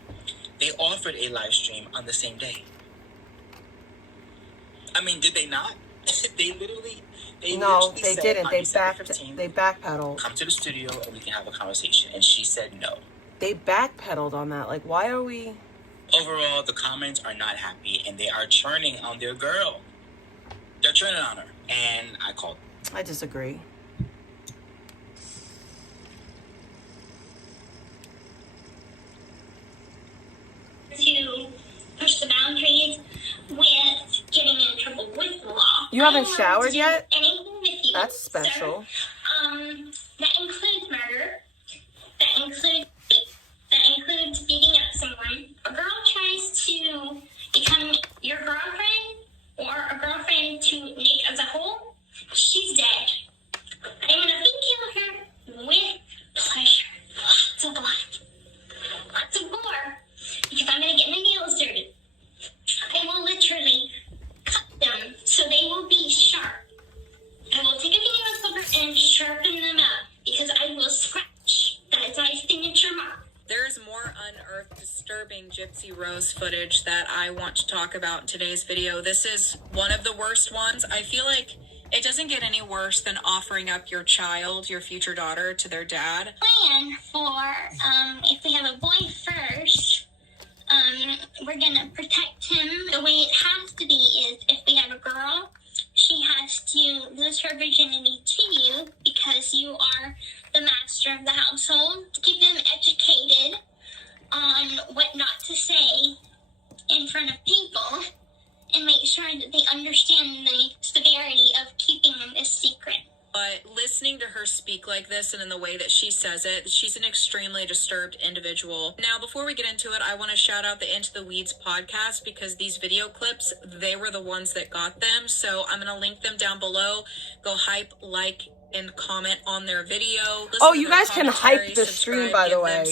they offered a live stream on the same day. I mean, did they not? They literally didn't. They they backpedaled. Come to the studio and we can have a conversation. And she said no. They backpedaled on that. Like, why are we... Overall, the comments are not happy, and they are churning on their girl. They're churning on her, and I called. I disagree. You haven't I'm willing showered to do yet? anything with you, That's special. sir. That includes murder. That includes beating up someone. A girl tries to become your girlfriend or a girlfriend to Nick as a whole, she's dead. I'm gonna kill her with pleasure. Lots of blood. Lots of gore. Because I'm gonna get my nails dirty. I will literally cut them so they will be sharp. I will take a fingernail clipper and sharpen them up because I will scratch. That is my signature mark. There is more unearthed, disturbing Gypsy Rose footage that I want to talk about in today's video. This is one of the worst ones. I feel like it doesn't get any worse than offering up your child, your future daughter, to their dad. Plan for, if we have a boy first, we're gonna protect him. The way it has to be is if we have a girl, she has to lose her virginity to you because you are the master of the household. Keep them educated on what not to say in front of people and make sure that they understand the severity of keeping this secret. But listening to her speak like this and in the way that she says it, she's an extremely disturbed individual. Now, before we get into it, I want to shout out the Into the Weeds podcast because these video clips, they were the ones that got them. So I'm going to link them down below. Go hype, like, and comment on their video. Oh, you guys can hype the stream, by the way.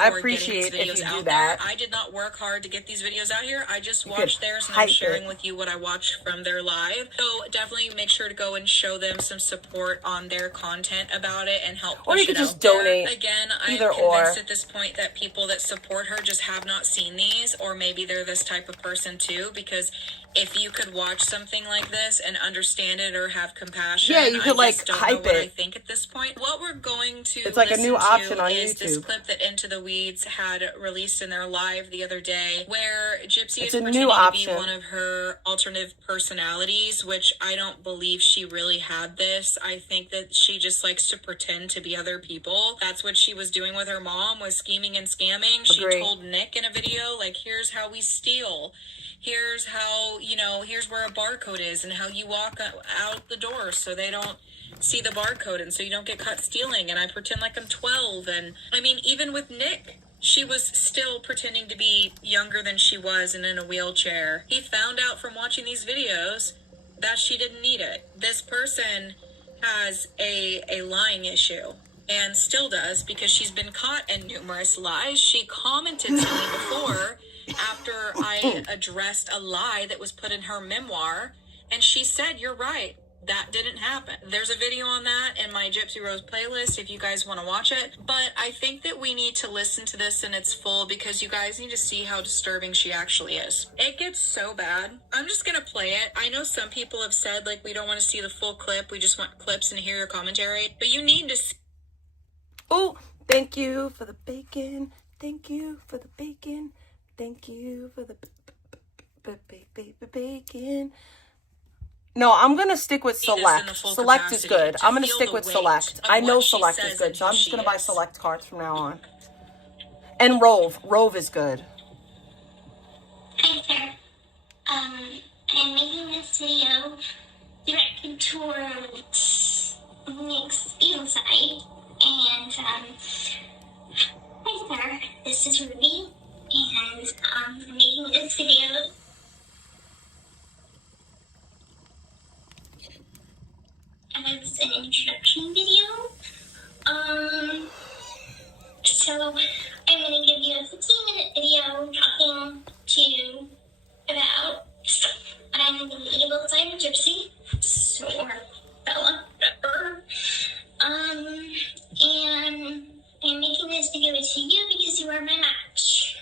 I appreciate if you do that. I did not work hard to get these videos out here. I just watched theirs and I'm sharing with you what I watched from their live. So definitely make sure to go and show them some support on their content about it and help push it out. Or you could just donate. Again, I'm convinced at this point that people that support her just have not seen these, or maybe they're this type of person too, because if you could watch something like this and understand it or have compassion, yeah, you could like hype it. I think at this point, what we're going to it's like a new option on is YouTube. This clip that Into the Weeds had released in their live the other day, where Gypsy is a pretending new option. to be one of her alternative personalities, which I don't believe she really had this. I think that she just likes to pretend to be other people. That's what she was doing with her mom, was scheming and scamming. She told Nick in a video, like, here's how we steal. Here's how, here's where a barcode is and how you walk out the door so they don't see the barcode and so you don't get caught stealing. And I pretend like I'm 12. And I mean, even with Nick, she was still pretending to be younger than she was and in a wheelchair. He found out from watching these videos that she didn't need it. This person has a lying issue and still does, because she's been caught in numerous lies. She commented to me before after I addressed a lie that was put in her memoir, and she said, you're right, that didn't happen. There's a video on that in my Gypsy Rose playlist if you guys want to watch it. But I think that we need to listen to this in its full, because you guys need to see how disturbing she actually is. It gets so bad. I'm just gonna play it. I know some people have said, like, we don't want to see the full clip, we just want clips and hear your commentary, but you need to see. Oh, thank you for the bacon. Thank you for the bacon. Thank you for the bacon. No, I'm going to stick with Select. Select is good. I'm going to stick with Select. I know Select is good, so I'm just going to buy Select cards from now on. And Rove. Rove is good. Hi, sir. I'm making this video directed towards Nick's evil side. And, hi, sir. This is Ruby. And I'm making this video as an introduction video. So I'm gonna give you a 15-minute video talking to you about I'm the evil side of Gypsy, or Bella, and I'm making this video to you because you are my match.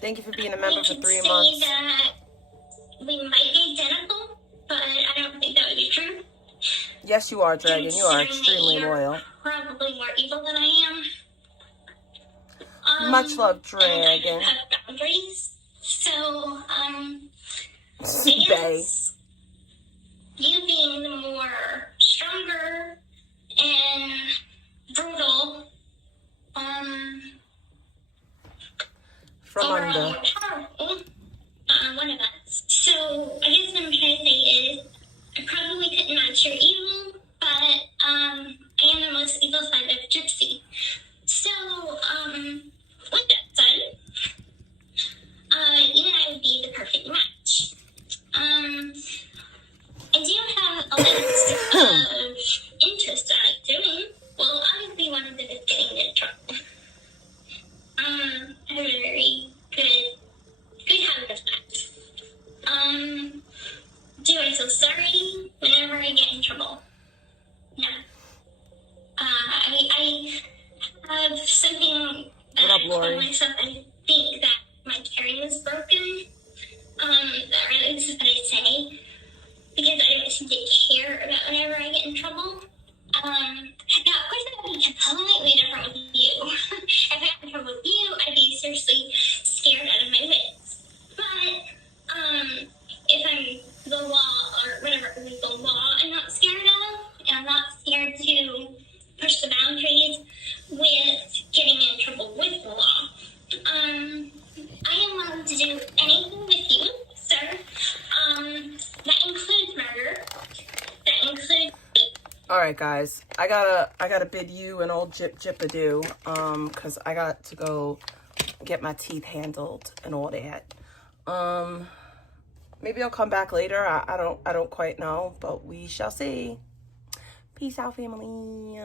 Thank you for being a member for 3 months. Say that we might be identical, but I don't think that would be true. Yes, you are, Dragon. You are extremely loyal. Probably more evil than I am. Much love, Dragon. I have boundaries, so I Bay. guess you being the more stronger and brutal, from or under. more powerful, one of us. So feel sorry whenever I get in trouble. No. I have something that I told myself. I think that my caring is broken. Or this is what I say, because I don't seem to care about whenever I get in trouble. Now, of course, that would be completely different with you. If I got in trouble with you, I'd be seriously scared out of my wits. But, if I'm the law, or whatever, like the law I'm not scared of, and I'm not scared to push the boundaries with getting in trouble with the law. I am willing to do anything with you, sir. That includes murder. That includes... All right, guys, I gotta bid you an old jip-jip-a-doo, because I got to go get my teeth handled and all that. Maybe I'll come back later. I don't quite know, but we shall see. Peace out, family.